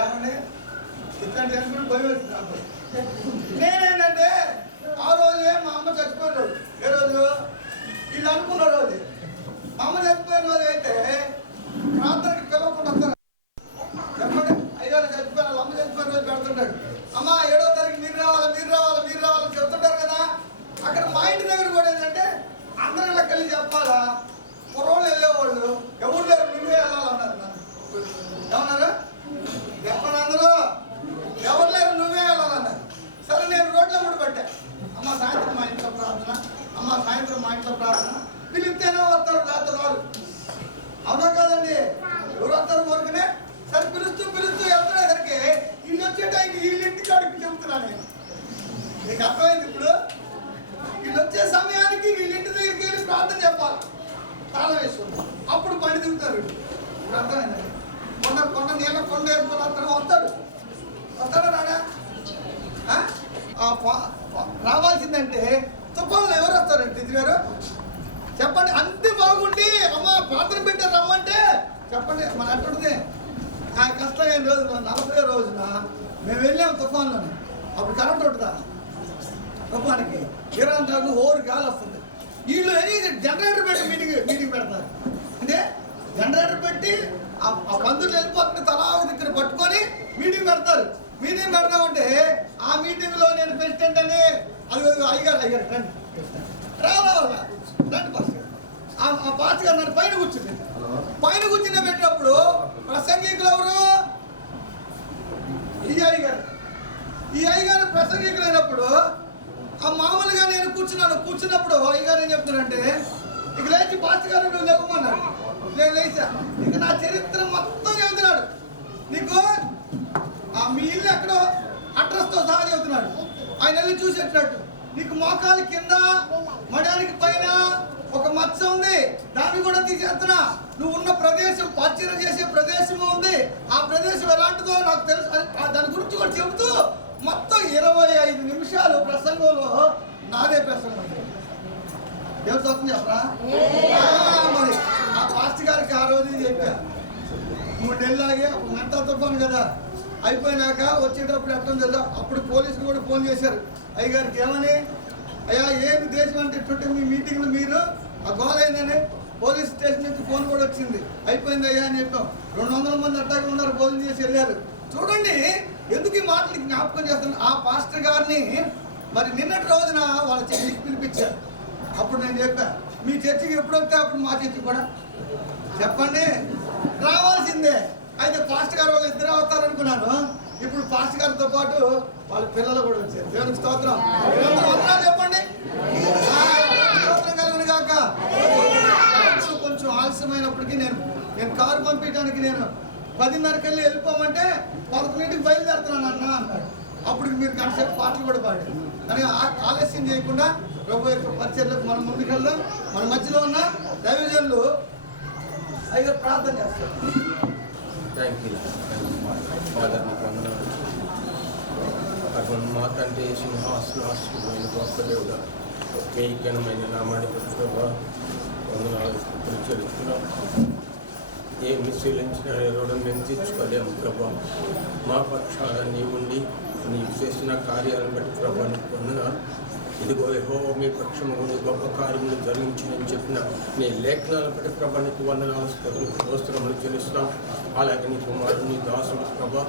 ఏమండి ఇట్లాంటి అనుకుని భయం వచ్చింది నాకు. నేనేంటంటే ఆ రోజే మా అమ్మ చచ్చిపోయిన రోజు. ఏ రోజు? వీళ్ళు అనుకున్న రోజు. మా అమ్మ చచ్చిపోయిన రోజు అయితే ప్రార్థనకి పిలవకుండా వస్తారు. చెప్పండి, అయ్యారు చచ్చిపోయిన వాళ్ళ అమ్మ చచ్చిపోయిన రోజు పెడుతుంటాడు. అమ్మ 7వ తారీఖు మీరు రావాలని చెప్తుంటారు కదా. అక్కడ మా ఇంటి దగ్గర కూడా ఏంటంటే అందరూ ఇలా కలిసి చెప్పాలా. కుర్రోళ్ళు వెళ్ళేవాళ్ళు ఎవరు లేరు, నువ్వే వెళ్ళాలన్నారు. ఏమన్నారు? చెప్పండి, అందరూ ఎవరు లేరు, నువ్వే వెళ్ళాలన్నారు. సరే, నేను రోడ్లో కూడా పెట్టా. అమ్మ సాయంత్రం మా ఇంట్లో ప్రార్థన, అమ్మ సాయంత్రం మా ఇంట్లో ప్రార్థన. పిలిస్తేనే వస్తారు, రాత్రి రారు. అవునా కాదండి? ఎవరు వస్తారు ఊరికనే? సరే, పిలుస్తూ వెళ్తున్నసరికి వీళ్ళు వచ్చే టైంకి వీళ్ళింటి కాడికి చెబుతున్నాను నేను. నీకు అర్థమైంది ఇప్పుడు? వీళ్ళు వచ్చే సమయానికి వీళ్ళింటి దగ్గరికి వెళ్ళి ప్రార్థన చెప్పాలి. తాళం వేసుకుంటాం, అప్పుడు పని దిగుతారు. ఇప్పుడు అర్థమైందండి? కొండ నీళ్ళ కొండ వేసుకొని వస్తాడా రాడా? రావాల్సిందంటే తుఫాన్లో ఎవరు వస్తారండి? ఇది గారు చెప్పండి. అంతే బాగుండి అమ్మ ప్రార్థన పెట్టారు రమ్మంటే చెప్పండి. మన అట్టుంది ఆ కష్టమైన రోజున 40వ రోజున మేము వెళ్ళాము తుఫాన్లోనే. అప్పుడు కరెంట్ ఉంటుందా? తుఫానికి 20 దాకా ఓరు గాలి వస్తుంది. వీళ్ళు జనరేటర్ పెట్టి మీటింగ్ పెడతారు. అంటే జనరేటర్ పెట్టి ఆ బంధువులు వెళ్ళిపోతుంటే తలా దగ్గర పట్టుకొని మీటింగ్ పెడతారు. మీటింగ్ పెడతామంటే ఆ మీటింగ్లో నేను ప్రెసిడెంట్ అని అది అయ్యగారు రండి రండి పాస్ గారు. ఆ పాస్ గారు నన్ను పైన కూర్చుని పెట్టినప్పుడు ప్రసంగికులు ఎవరు? ఈ అయ్యగారు ప్రసంగికులు అయినప్పుడు ఆ మామూలుగా నేను కూర్చున్నప్పుడు అయ్యగారు ఏం చెప్తున్నారంటే, ఇక లేచి పాస్ గారు నువ్వు లేవమన్నాడు. నేను లేచా. ఇక నా చరిత్ర మొత్తం చెబుతున్నాడు. నీకు మీ ఇల్లు ఎక్కడో అడ్రస్తో సహా చెబుతున్నాడు. ఆయన వెళ్ళి చూసేటట్టు నీకు మోకాలి కింద మడానికి పైన ఒక మచ్చ ఉంది, దాన్ని కూడా తీసేస్తున్నా. నువ్వు ఉన్న ప్రదేశం పరిచయం చేసే ప్రదేశము ఉంది, ఆ ప్రదేశం ఎలాంటిదో నాకు తెలుసు. దాని గురించి కూడా చెబుతూ మొత్తం 25 నిమిషాలు ప్రసంగంలో నాదే ప్రసంగం. ఎవరు సొంతం చెప్పరా? మరి ఆ పాస్టర్ గారికి ఆ రోజు చెప్పా. 3 నెలలాగే అప్పుడు మెంటా తుఫాను కదా. అయిపోయినాక వచ్చేటప్పుడు ఎట్టం తెలుసా, అప్పుడు పోలీసులు కూడా ఫోన్ చేశారు అయ్యగారికి. ఏమని? అయ్యా ఏది దేశం అంటే ఇట్టుంటే మీ మీటింగ్లు మీరు ఆ గోల అయిందని పోలీస్ స్టేషన్ నుంచి ఫోన్ కూడా వచ్చింది. అయిపోయింది అయ్యా అని చెప్పాం. 200 మంది అట్టాగే ఉన్నారు, భోజనం చేసి వెళ్ళారు. చూడండి ఎందుకు ఈ మాటలు జ్ఞాపకం చేస్తాను. ఆ పాస్టర్ గారిని మరి నిన్నటి రోజున వాళ్ళ చర్చికి పిలిపించారు. అప్పుడు నేను చెప్పా, మీ చర్చికి ఎప్పుడు వస్తే అప్పుడు మా చర్చికి కూడా చెప్పండి రావాల్సిందే. అయితే పాస్టర్ గారు వాళ్ళు ఇద్దరే అవుతారనుకున్నాను. ఇప్పుడు పాస్టర్ గారితో పాటు వాళ్ళ పిల్లలు కూడా వచ్చారు. దేవునికి స్తోత్రం. చెప్పండి స్తోత్రం కలుగును గాక. కొంచెం ఆలస్యమైనప్పటికీ నేను కారు పంపించడానికి నేను 10:30కి వెళ్ళిపోమంటే 11కి బయలుదేరుతున్నాను అన్నాడు. అప్పుడు మీరు కాసేపు పాటలు కూడా పాడారు. అని ఆలస్యం చేయకుండా ప్రభు యొక్క పరిచర్లకు మనం ముందుకెళ్దాం. మన మధ్యలో ఉన్న దైవజనులు అయ్యో ప్రార్థన చేస్తారు. Thank you father. అటువంటి మా తండ్రి సింహాసనాశ్రమైన గొప్ప దేవుడా, మీ ఘనమైన నామానికి వందనాలు చెల్లిస్తున్నాం. ఏ మిస్సీలించిన రుణం మేము తీర్చుకోలేము ప్రభా. మా పక్షాన నీవుండి నీవు చేసిన కార్యాలను బట్టి ప్రభా నీకు వందనాలు. ఇదిగో యెహోవా మీ పక్షము గొప్ప కార్యములు జరిగించిందని చెప్పిన నీ లేఖనాలను బట్టి ప్రభా నీకు వందనాలు స్తోత్రములు చెల్లిస్తున్నాం. అలాగే నీ కుమారుడు నీ దాసుడు ప్రభా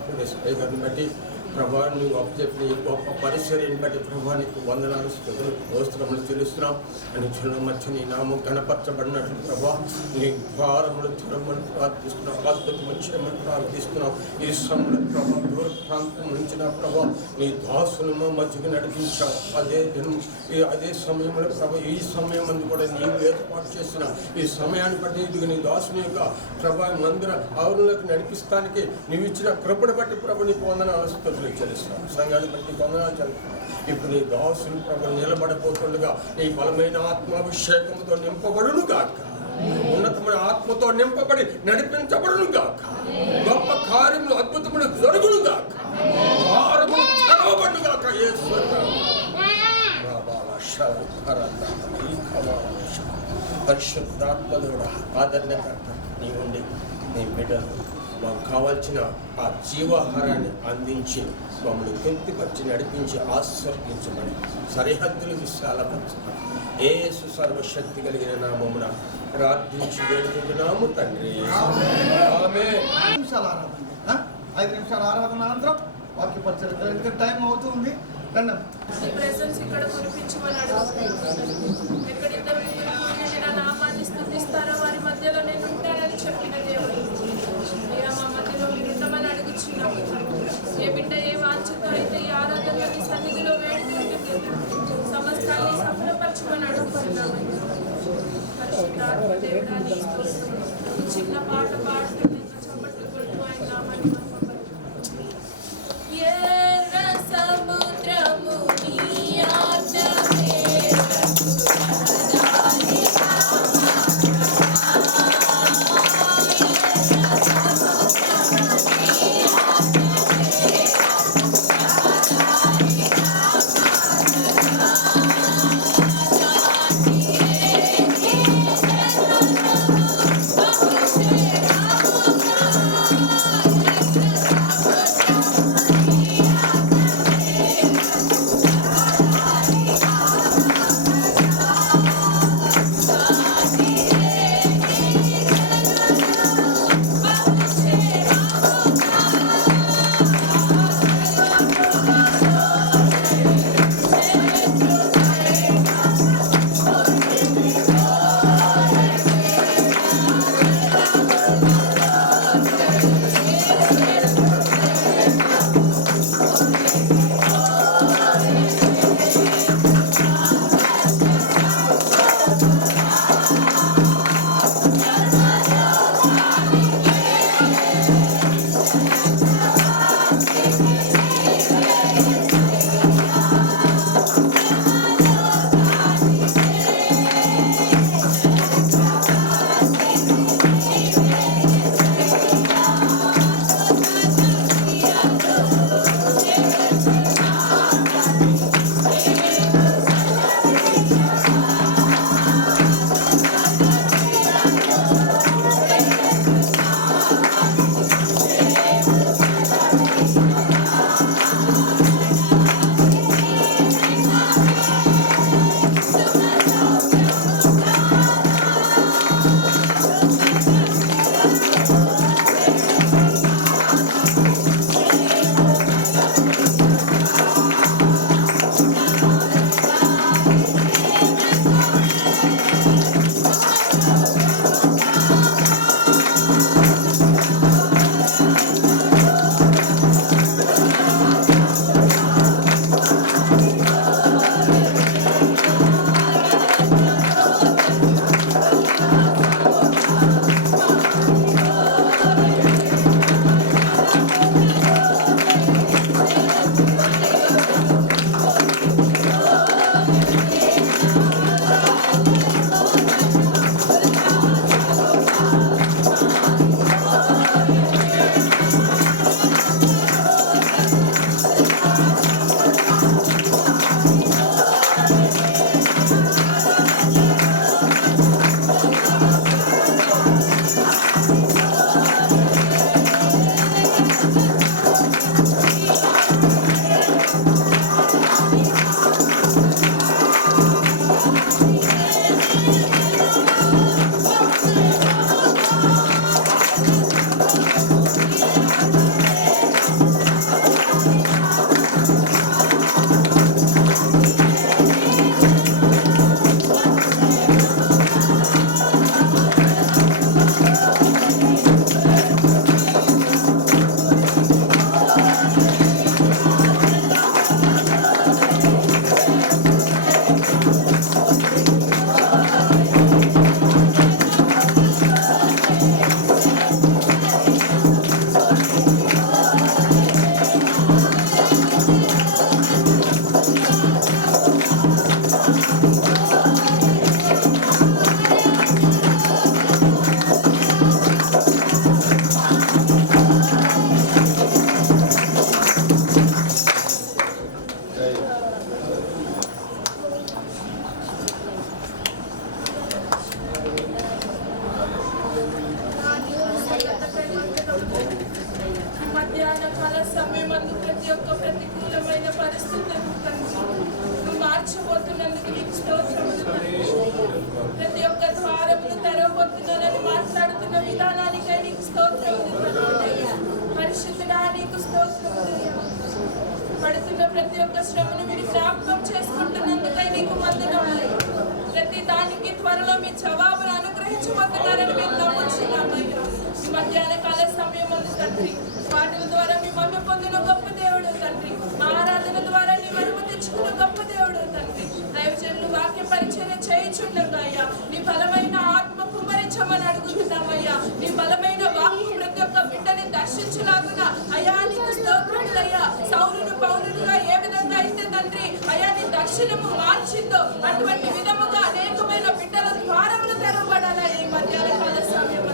గారిని బట్టి ప్రభా నువ్వు అప్పచెప్పిన ఈ గొప్ప పరిచర్యను బట్టి ప్రభా నీకు వందనాలు స్తోత్రములు చెల్లిస్తున్నాం. అని చిన్న మధ్య నీ నామం గణపరచబడినట్లు ప్రభా నీ భారములు జ్వరమని ప్రార్థిస్తున్నాం. అద్భుతం వచ్చామని ప్రార్థిస్తున్నాం. ఈ సమయంలో ప్రభా దూర ప్రాంతం నుంచి నా ప్రభా నీ దాసులను మధ్యకి నడిపించావు. అదే సమయంలో ప్రభా ఈ సమయం అందు కూడా నీవు ఏర్పాటు చేసిన ఈ సమయాన్ని బట్టి ఇది నీ దాసుని యొక్క ప్రభా మందిర ఆవరణలోకి నడిపిస్తానికి నీవు ఇచ్చిన కృపను బట్టి ప్రభు నీకు వందనాలు స్తోత్రాలు చెల్లిస్తున్నాం. సంఘాన్ని బట్టి వందనాలు చెల్లిస్తున్నాం. ఇప్పుడు నీ దాసుని ప్రభు నిలబడబోతుండగా నీ బలమైన ఆత్మాభిషేకంతో నింపబడును గాక, ఉన్నతమైన ఆత్మతో నింపబడి నడిపించబడును గాక, గొప్ప కార్యములు అద్భుతములు జరుగును గాక, ద్వారములు తెరవబడును గాక. పరిశుద్ధాత్మలుడా ఆదరణకర్త నీ ఉండి నీ బిడ్డలు మాకు కావాల్సిన ఆ జీవాహారాన్ని అందించి మమ్మల్ని తృప్తిపరిచి నడిపించి ఆస్వాదించమని సరిహద్దులు విశాలపరచమని యేసు సర్వశక్తి కలిగిన నామమున ప్రార్థించి వేడుకుంటున్నాము తండ్రి. ఆమేన్. 5 నిమిషాల ఆరాధన, 5 నిమిషాల ఆరాధన అనంతరం వాక్య పరిచయం. ఎందుకంటే టైం అవుతుంది. రండి. నీ ప్రెసెన్స్ ఇక్కడ కురిపించమని అడుగుతున్నాను. ఎక్కడిద్దరు నా నామాన్ని స్తుతిస్తారో వారి మధ్యలో నేను ఉంటానని చెప్పిన దేవుడు అయ్యా, మా మధ్యలో మీరు ఉండమని అడుగుచున్నాము. ఏ బిడ్డ ఏ వాంఛతో అయితే ఈ ఆరాధనలో నీ సన్నిధిలో వేడుకుంటుంది సమస్తాన్ని సఫలపరచమని అడుగుతున్నాము. పరిశుద్ధాత్మ దేవుడా, నీ స్తోత్రం. ఈ చిన్న పాట పాడుతూ చప్పట్లు కొట్టు ఆయన నామాన్ని సముద్రము నీ ఆజ్ఞమే Thank you. ఉదయకాల కాల సమయమందు ప్రతి ఒక్క ప్రతికూలమైన పరిస్థితులను తండ్రి నువ్వు మార్చబోతున్నందుకు నీకు స్తోత్రములు తండ్రి. ప్రతి ఒక్క ద్వారమును తెరవబోతున్నానని మాట్లాడుతున్న విధానానికై నీకు స్తోత్రములు తండ్రి. పరిశుద్ధుడా నీకు స్తోత్రములు. పడుతున్న ప్రతి ఒక్క శ్రమను మీరు జ్ఞాపకం చేసుకుంటున్నందుకై నీకు వందనములు. ప్రతి దానికి త్వరలో మీ జవాబును అనుగ్రహించబోతున్నారని మేము నమ్ముచున్నామయ్యా. ఈ మధ్యాహ్న కాల సమయం ఉంది తండ్రి. పాటల ద్వారా మీ మహిమ పొందిన గొప్ప దేవుడు తండ్రి. మా ఆరాధన ద్వారా నీ మహిమ తెచ్చుకున్న గొప్ప దేవుడు తండ్రి. దైవజనులు వాక్య పరిచర్య చేయించుండగా అయ్యా నీ బలమైన ఆత్మ కుమ్మరించమని అడుగుతున్నామయ్యా. నీ బలమైన వాక్కు ప్రతి ఒక్క బిడ్డని దర్శించలాగున అయ్యా నీకు స్తోత్రములయ్యా. సౌలును పౌలునుగా ఏ విధంగా అయితే తండ్రి అయ్యా నీ దర్శనము మార్చిందో అటువంటి విధముగా అనేకమైన బిడ్డల ద్వారములు తెరవబడాలా ఈ మధ్యాహ్న కాల సమయం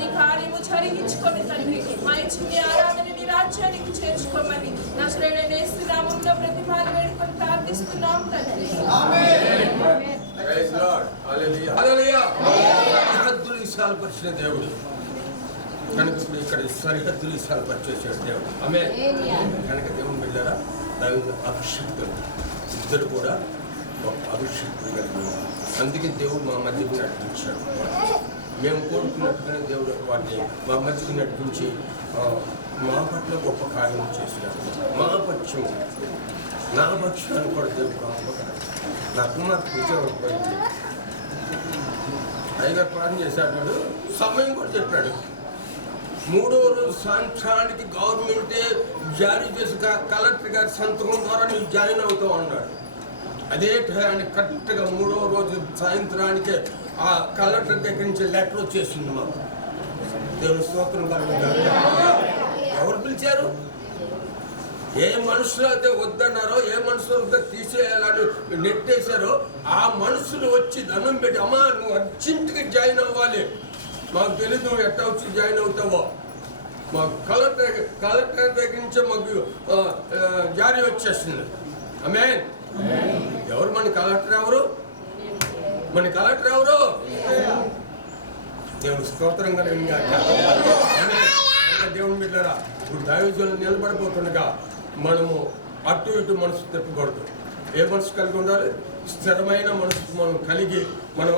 నీ కార్యము జరిగించుకొని తండ్రి మా ఇచ్చి ఆరాధన నీ రాజ్యానికి చేర్చుకోమని నా శ్రేణి నేస్తున్నామంలో ప్రతిభాలు వేడుకొని ప్రార్థిస్తున్నాం తండ్రి. సరిహద్దులు విశాలపరిచిన దేవుడు కనుక ఇక్కడ సరిహద్దులు విశాలపరిచేసాడు దేవుడు. ఆమె కనుక దేవుని బిడ్డారా అభిషక్తులు ఇద్దరు కూడా ఒక అభిషక్తులు కలిగి అందుకే దేవుడు మా మధ్యకు నడిపించాడు. మేము కోరుకున్నట్టుగానే దేవుడు వాటిని మా మధ్యకు నడిపించి మా పట్ల గొప్ప కార్యం చేసినాడు. మా పక్షం నా పక్షాన్ని కూడా దేవుడు నా కుమార్తె ఉద్యోగం అయ్యగారు ప్రార్థన చేశాడు. సమయం కూడా చెప్పాడు. 3వ రోజు సాయంత్రానికి గవర్నమెంటే జారీ చేసి కలెక్టర్ గారి సంతకం ద్వారా నువ్వు జాయిన్ అవుతావు అన్నాడు. అదే టయానికి కరెక్ట్గా 3వ రోజు సాయంత్రానికే ఆ కలెక్టర్ దగ్గర నుంచి లెటర్ వచ్చేసింది మాకు. దేవుని స్తోత్రం కలుగుతారు. ఎవరు పిలిచారు? ఏ మనుషులు అయితే వద్దన్నారో ఏ మనుషులు వద్ద తీసేయాలని నెట్టేశారో ఆ మనుషులు వచ్చి దండం పెట్టి అమ్మా నువ్వు అర్జెంటుగా జాయిన్ అవ్వాలి, మాకు తెలియదు నువ్వు ఎట్లా వచ్చి జాయిన్ అవుతావో, మాకు కలెక్టర్ దగ్గర నుంచే మాకు జారీ వచ్చేస్తుంది. ఆమె ఎవరు మన కలెక్టర్? ఎవరు మన కలెక్టర్? ఎవరు? దేవుడు స్తోత్రంగా దేవుని బిడ్డరా. ఇప్పుడు దైవజనులు నిలబడిపోతుండగా మనము అటు ఇటు మనసు తిప్పకూడదు. ఏ మనసు కలిగి ఉండాలి? స్థిరమైన మనసు మనం కలిగి మనం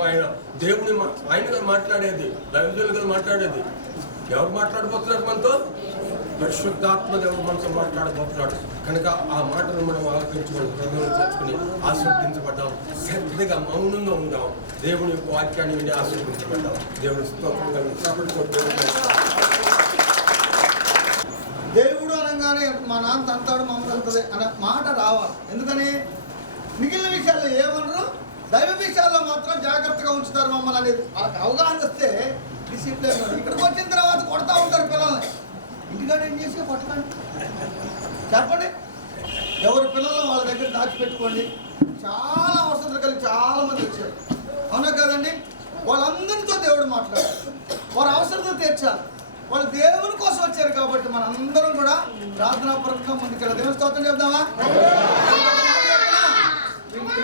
దేవుని ఆయనగా మాట్లాడేది, దైవజనులుగా మాట్లాడేది. ఎవరు మాట్లాడబోతున్నారు మనతో? పరిశుద్ధాత్మ దేవుడు మనతో మాట్లాడబోతున్నాడు. కనుక ఆ మాటను మనం ఆలోచించి మనం హృదయంలో తెచ్చుకుని ఆశీర్వదించబడ్డాం. శ్రద్ధగా మౌనంగా ఉందాం. దేవుని యొక్క వాక్యాన్ని విని ఆశీర్వదించబడ్డాం. దేవుని స్తోత్రంగా దేవుడు అనగానే మా నాన్న అంతాడు మమ్మల్ని అంతది అనే మాట రావాలి. ఎందుకని మిగిలిన విషయాల్లో ఏమన్నారు? దైవ విషయాల్లో మాత్రం జాగ్రత్తగా ఉంచుతారు మమ్మల్ని అనేది వాళ్ళకి అవగాహన వస్తే డిసిప్లిన్. ఇక్కడికి వచ్చిన తర్వాత కొడతా ఉంటారు పిల్లల్ని. ఇంటికాడ ఏం చేసి కొట్టకండి, చెప్పండి. ఎవరి పిల్లలను వాళ్ళ దగ్గర దాచిపెట్టుకోండి. చాలా అవసరం కలిగి చాలా మంది వచ్చారు, అవునా కదండి? వాళ్ళందరితో దేవుడు మాట్లాడారు. వారి అవసరం తీర్చాలి. వాళ్ళు దేవుని కోసం వచ్చారు కాబట్టి మనందరం కూడా ప్రార్థనాపూర్వకంగా ముందుకెళ్ళాలి. దేవుని స్తోత్రం చెప్దామా?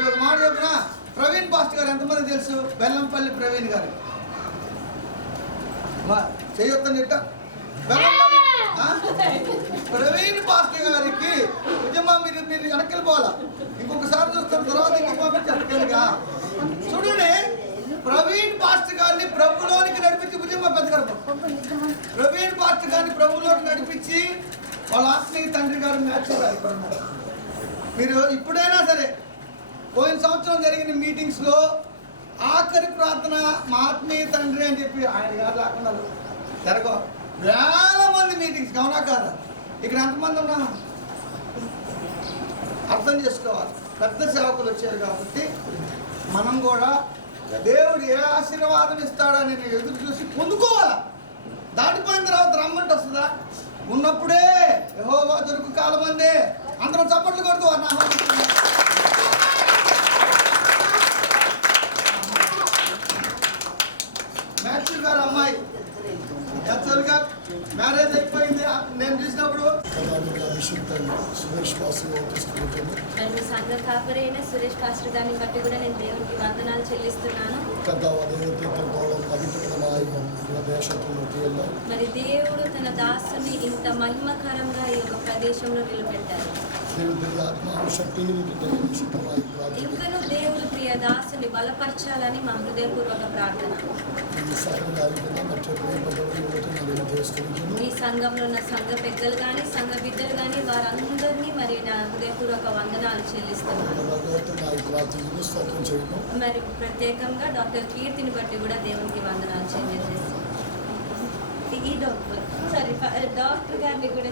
ఒక మాట చెప్పినా, ప్రవీణ్ పాస్టర్ గారు ఎంతమంది తెలుసు? బెల్లంపల్లి ప్రవీణ్ గారు చేయొద్దని చెప్తా. ప్రవీణ్ పాస్టర్ గారికి నిజమా మీరు వెనక్కి వెళ్ళిపోవాలా? ఇంకొకసారి చూస్తారు తర్వాత ఇంకొకగా చూడండి. ప్రవీణ్ పాస్టర్ గారిని ప్రభులోనికి నడిపించి భుజమ్మ పెద్దగారు ప్రవీణ్ పాస్టర్ గారిని ప్రభులోకి నడిపించి వాళ్ళ ఆత్మీయ తండ్రి గారు మ్యాచ్ మీరు ఇప్పుడైనా సరే పోయిన సంవత్సరం జరిగిన మీటింగ్స్లో ఆఖరి ప్రార్థన మా ఆత్మీయ తండ్రి అని చెప్పి ఆయన గారు లేకుండా జరగవు. వేల మంది మీటింగ్స్, అవునా కాదా? ఇక్కడ ఎంతమంది ఉన్నా అర్థం చేసుకోవాలి. పెద్ద సేవకులు వచ్చారు కాబట్టి మనం కూడా దేవుడు ఏ ఆశీర్వాదం ఇస్తాడని ఎదురు చూసి పొందుకోవాలా. దాటిపోయిన తర్వాత రమ్మంటే వస్తుందా? ఉన్నప్పుడే యెహోవా దొరుకు కాలం అందే. అందరం చప్పట్లు కొడుతూ మాథ్యూ గారు అమ్మాయి యాక్చువల్గా మ్యారేజ్ అయిపోయింది నేను చూసినప్పుడు. సురేష్ పాస్టర్ తీసుకుంటాను. మరి మీ సంఘ కాపరైన సురేష్ పాస్టర్ గారిని బట్టి కూడా నేను దేవునికి వందనాలు చెల్లిస్తున్నాను. మరి దేవుడు తన దాసుని ఇంత మహిమకరంగా ఈ యొక్క ప్రదేశంలో నిలబెట్టారు. ఇంకను దేవుడు ప్రియ దాసుని బలపరచాలని మా హృదయపూర్వక ప్రార్థన. ఈ సంఘంలో ఉన్న సంఘ పెద్దలు కానీ సంఘ బిడ్డలు కానీ వారందరినీ మరి నా హృదయపూర్వక వందనాలు చెల్లిస్తున్నాను. మరి ప్రత్యేకంగా డాక్టర్ కీర్తిని బట్టి కూడా దేవునికి వందనాలు చెల్లిస్తున్నాను. ఈ డాక్టర్ గారిని కూడా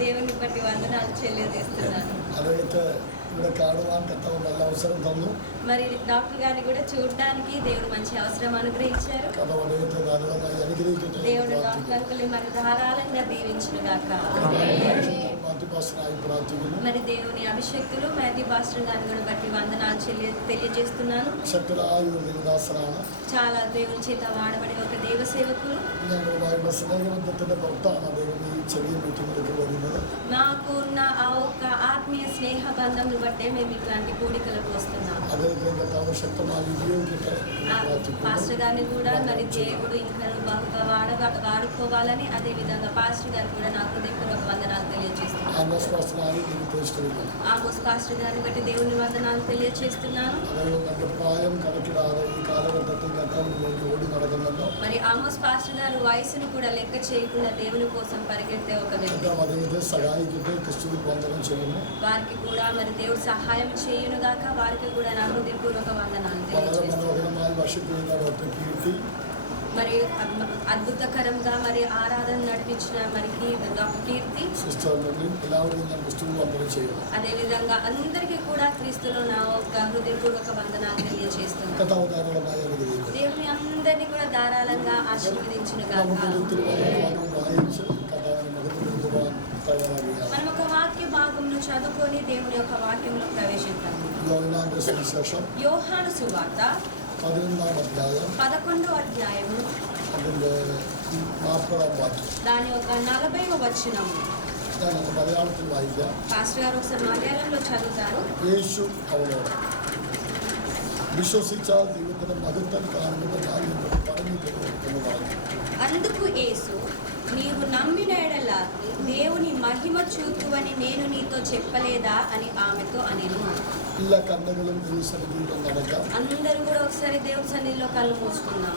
దేవుని బట్టి వందనాలు చెల్లిస్తున్నాను. మరి డాక్టర్ గారిని కూడా చూడడానికి దేవుడు మంచి అవసరం అనుగ్రహించారు. దేవుడు డాక్టర్ అంకుల్ని మరి ధారాళంగా దీవించును గాక. మరి దేవుని అభిషేక్తులు మ్యాథ్యూ పాస్టర్ గారిని కూడా బట్టి వందనాలు తెలియజేస్తున్నాను. చాలా దేవుని చేత వాడబడే ఒక దేవ సేవకులు. నాకు ఉన్న ఆ ఒక్క ఆత్మీయ స్నేహ బంధం బట్టే మేము ఇట్లాంటి కూడికలకు వస్తున్నాము. పాస్టర్ గారిని కూడా మరి దేవుడు ఇంకా బాగా వాడుకోవాలని, అదే విధంగా పాస్టర్ గారు కూడా నాకు హృదయపూర్వక వందనాలు తెలియజేస్తున్నాను. ఆమోస్ పాస్టర్ గారిని బట్టి దేవుని వందనాలు తెలియజేస్తున్నాను. మరి ఆమోస్ పాస్టర్ గారు వయసును కూడా లెక్క చేయకుండా దేవుని కోసం పరిగెత్తే ఒక వ్యక్తి. వారికి కూడా మరి దేవుడు సహాయం చేయును గాక. వారికి కూడా నా హృదయపూర్వక వందనాలు తెలియజేస్తున్నాను. మరి అద్భుతకరంగా మరి ఆరాధన నడిపించిన మరి డాక్టర్ కీర్తి, అదేవిధంగా అందరికీ కూడా క్రీస్తులో నా ఒక హృదయపూర్వక వందనాలు తెలియజేస్తున్నాను. దేవుని అందరినీ కూడా ధారాళంగా ఆశీర్వదించును గాక. మనం ఒక వాక్య భాగంలో చదువుకొని దేవుని యొక్క వాక్యంలో ప్రవేశిద్దాం. యోహాను సువార్త 11వ అధ్యాయము దాని ఒక 40వ వచనము. పాస్టర్ గారు ఒకసారి మలయాళంలో చదువుతారు. అందుకు యేసు, నీవు నమ్మిన ఎడల దేవుని మహిమ చూతువని నేను నీతో చెప్పలేదా అని ఆమెతో అనెను. అందరూ కూడా ఒకసారి దేవుని సన్నిధిలో కళ్ళు మూసుకున్నాం.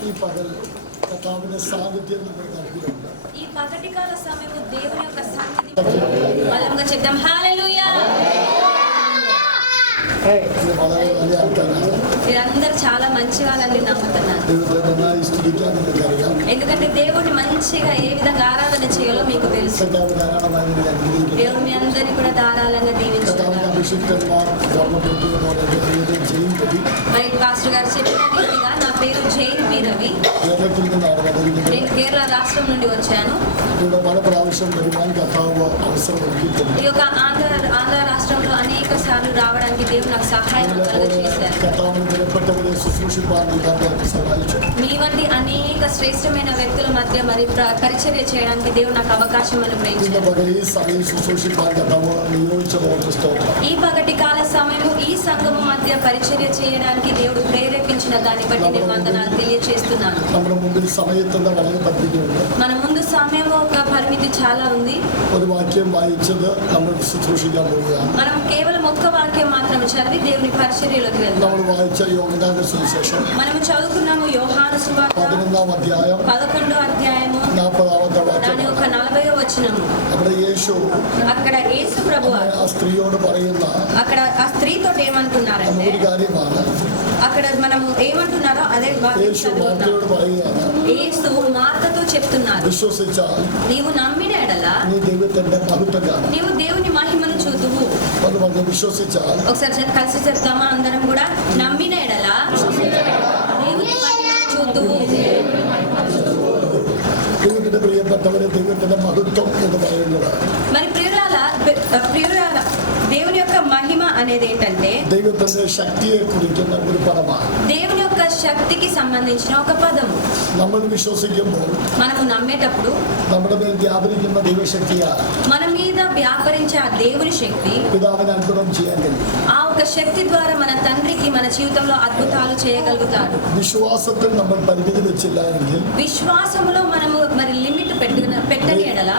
ఈ పగటి కాల సమయము దేవుని యొక్క సన్నిధి బలంగా చెప్తాం. హల్లెలూయా. మీరందరూ చాలా మంచి వాళ్ళని నమ్ముతున్నాను. ఎందుకంటే దేవుడిని మంచిగా ఏ విధంగా ఆరాధన చేయాలో మీకు తెలుసు. దేవుడు మీ అందరినీ కూడా ధారాళంగా దీవించుతారు. మరి పాస్టర్ గారు చెప్పిన రీతిగా నా పేరు జైన్ బి రవి. నేను కేరళ రాష్ట్రం నుండి వచ్చాను. ఈ యొక్క ఆంధ్ర రాష్ట్రంలో అనేక సార్లు రావడానికి దేవుడు నాకు సహాయం చేశారు. మీ వంటి అనేక శ్రేష్టమైన వ్యక్తుల మధ్య మరి పరిచర్య చేయడానికి దేవుడు నాకు అవకాశం అనుగ్రహించారు. ఈ పగటి కాల సమయం ఈ సంఘము మధ్య పరిచర్య చేయడానికి దేవుడు ప్రేరేపించిన దాన్ని బట్టి నేను వందనాలు తెలియజేస్తున్నాను. మన ముందు సమయం ఒక పరిమితి చాలా ఉంది. మనం కేవలం ఒక్క వాక్యం మాత్రం చదివి దేవుని పరిచర్యలోకి వెళ్తాం. మనం చదువుకున్నాము యోహాను సువార్త 11వ అధ్యాయము దాని ఒక 40వ వచనము. అక్కడ యేసు ప్రభువు అక్కడ ఆ స్త్రీతో ఏమంటున్నారంటే, అక్కడ మనం ఏమంటున్నారో అదే యేసు మార్తతో చెప్తున్నారు, నీవు నమ్మిన ఎడల నీవు దేవుని మహిమను చూదువు. ఒకసారి కలిసి చెప్తామా అందరం కూడా? నమ్మిన ఎడల దేవుని మహిమను చూదువు. మరి ప్రియురాల దేవుని యొక్క మహిమ అనేది ఏంటంటే ദൈവത്തിന്റെ ശക്തിയെ കുറിക്കുന്ന ഒരു പദമാണ്. దేవుని యొక్క శక్తికి సంబంధించిన ఒక పదము. നമ്മൾ വിശ്വസിക്കുമ്പോൾ మనము నమ్మేటప్పుడు നമ്മുടെ മേൽ വ്യാപരിക്കുന്ന ദൈവശക്തിയാണ് మన మీద వ్యాపరించే ఆ దేవుని శక్తి, പിതാവിന് അത്ഭുതം ചെയ്യാൻ കഴിയും. ఆ ఒక శక్తి ద్వారా మన తండ్రికి మన జీవితంలో అద్భుతాలు చేయగలుగుతాడు. വിശ്വാസത്തിൽ നമ്മൾ പരിമിതി വെച്ചില്ല എങ്കിൽ విశ్వాసములో మనము మరి లిమిట్ పెట్టని ఎడల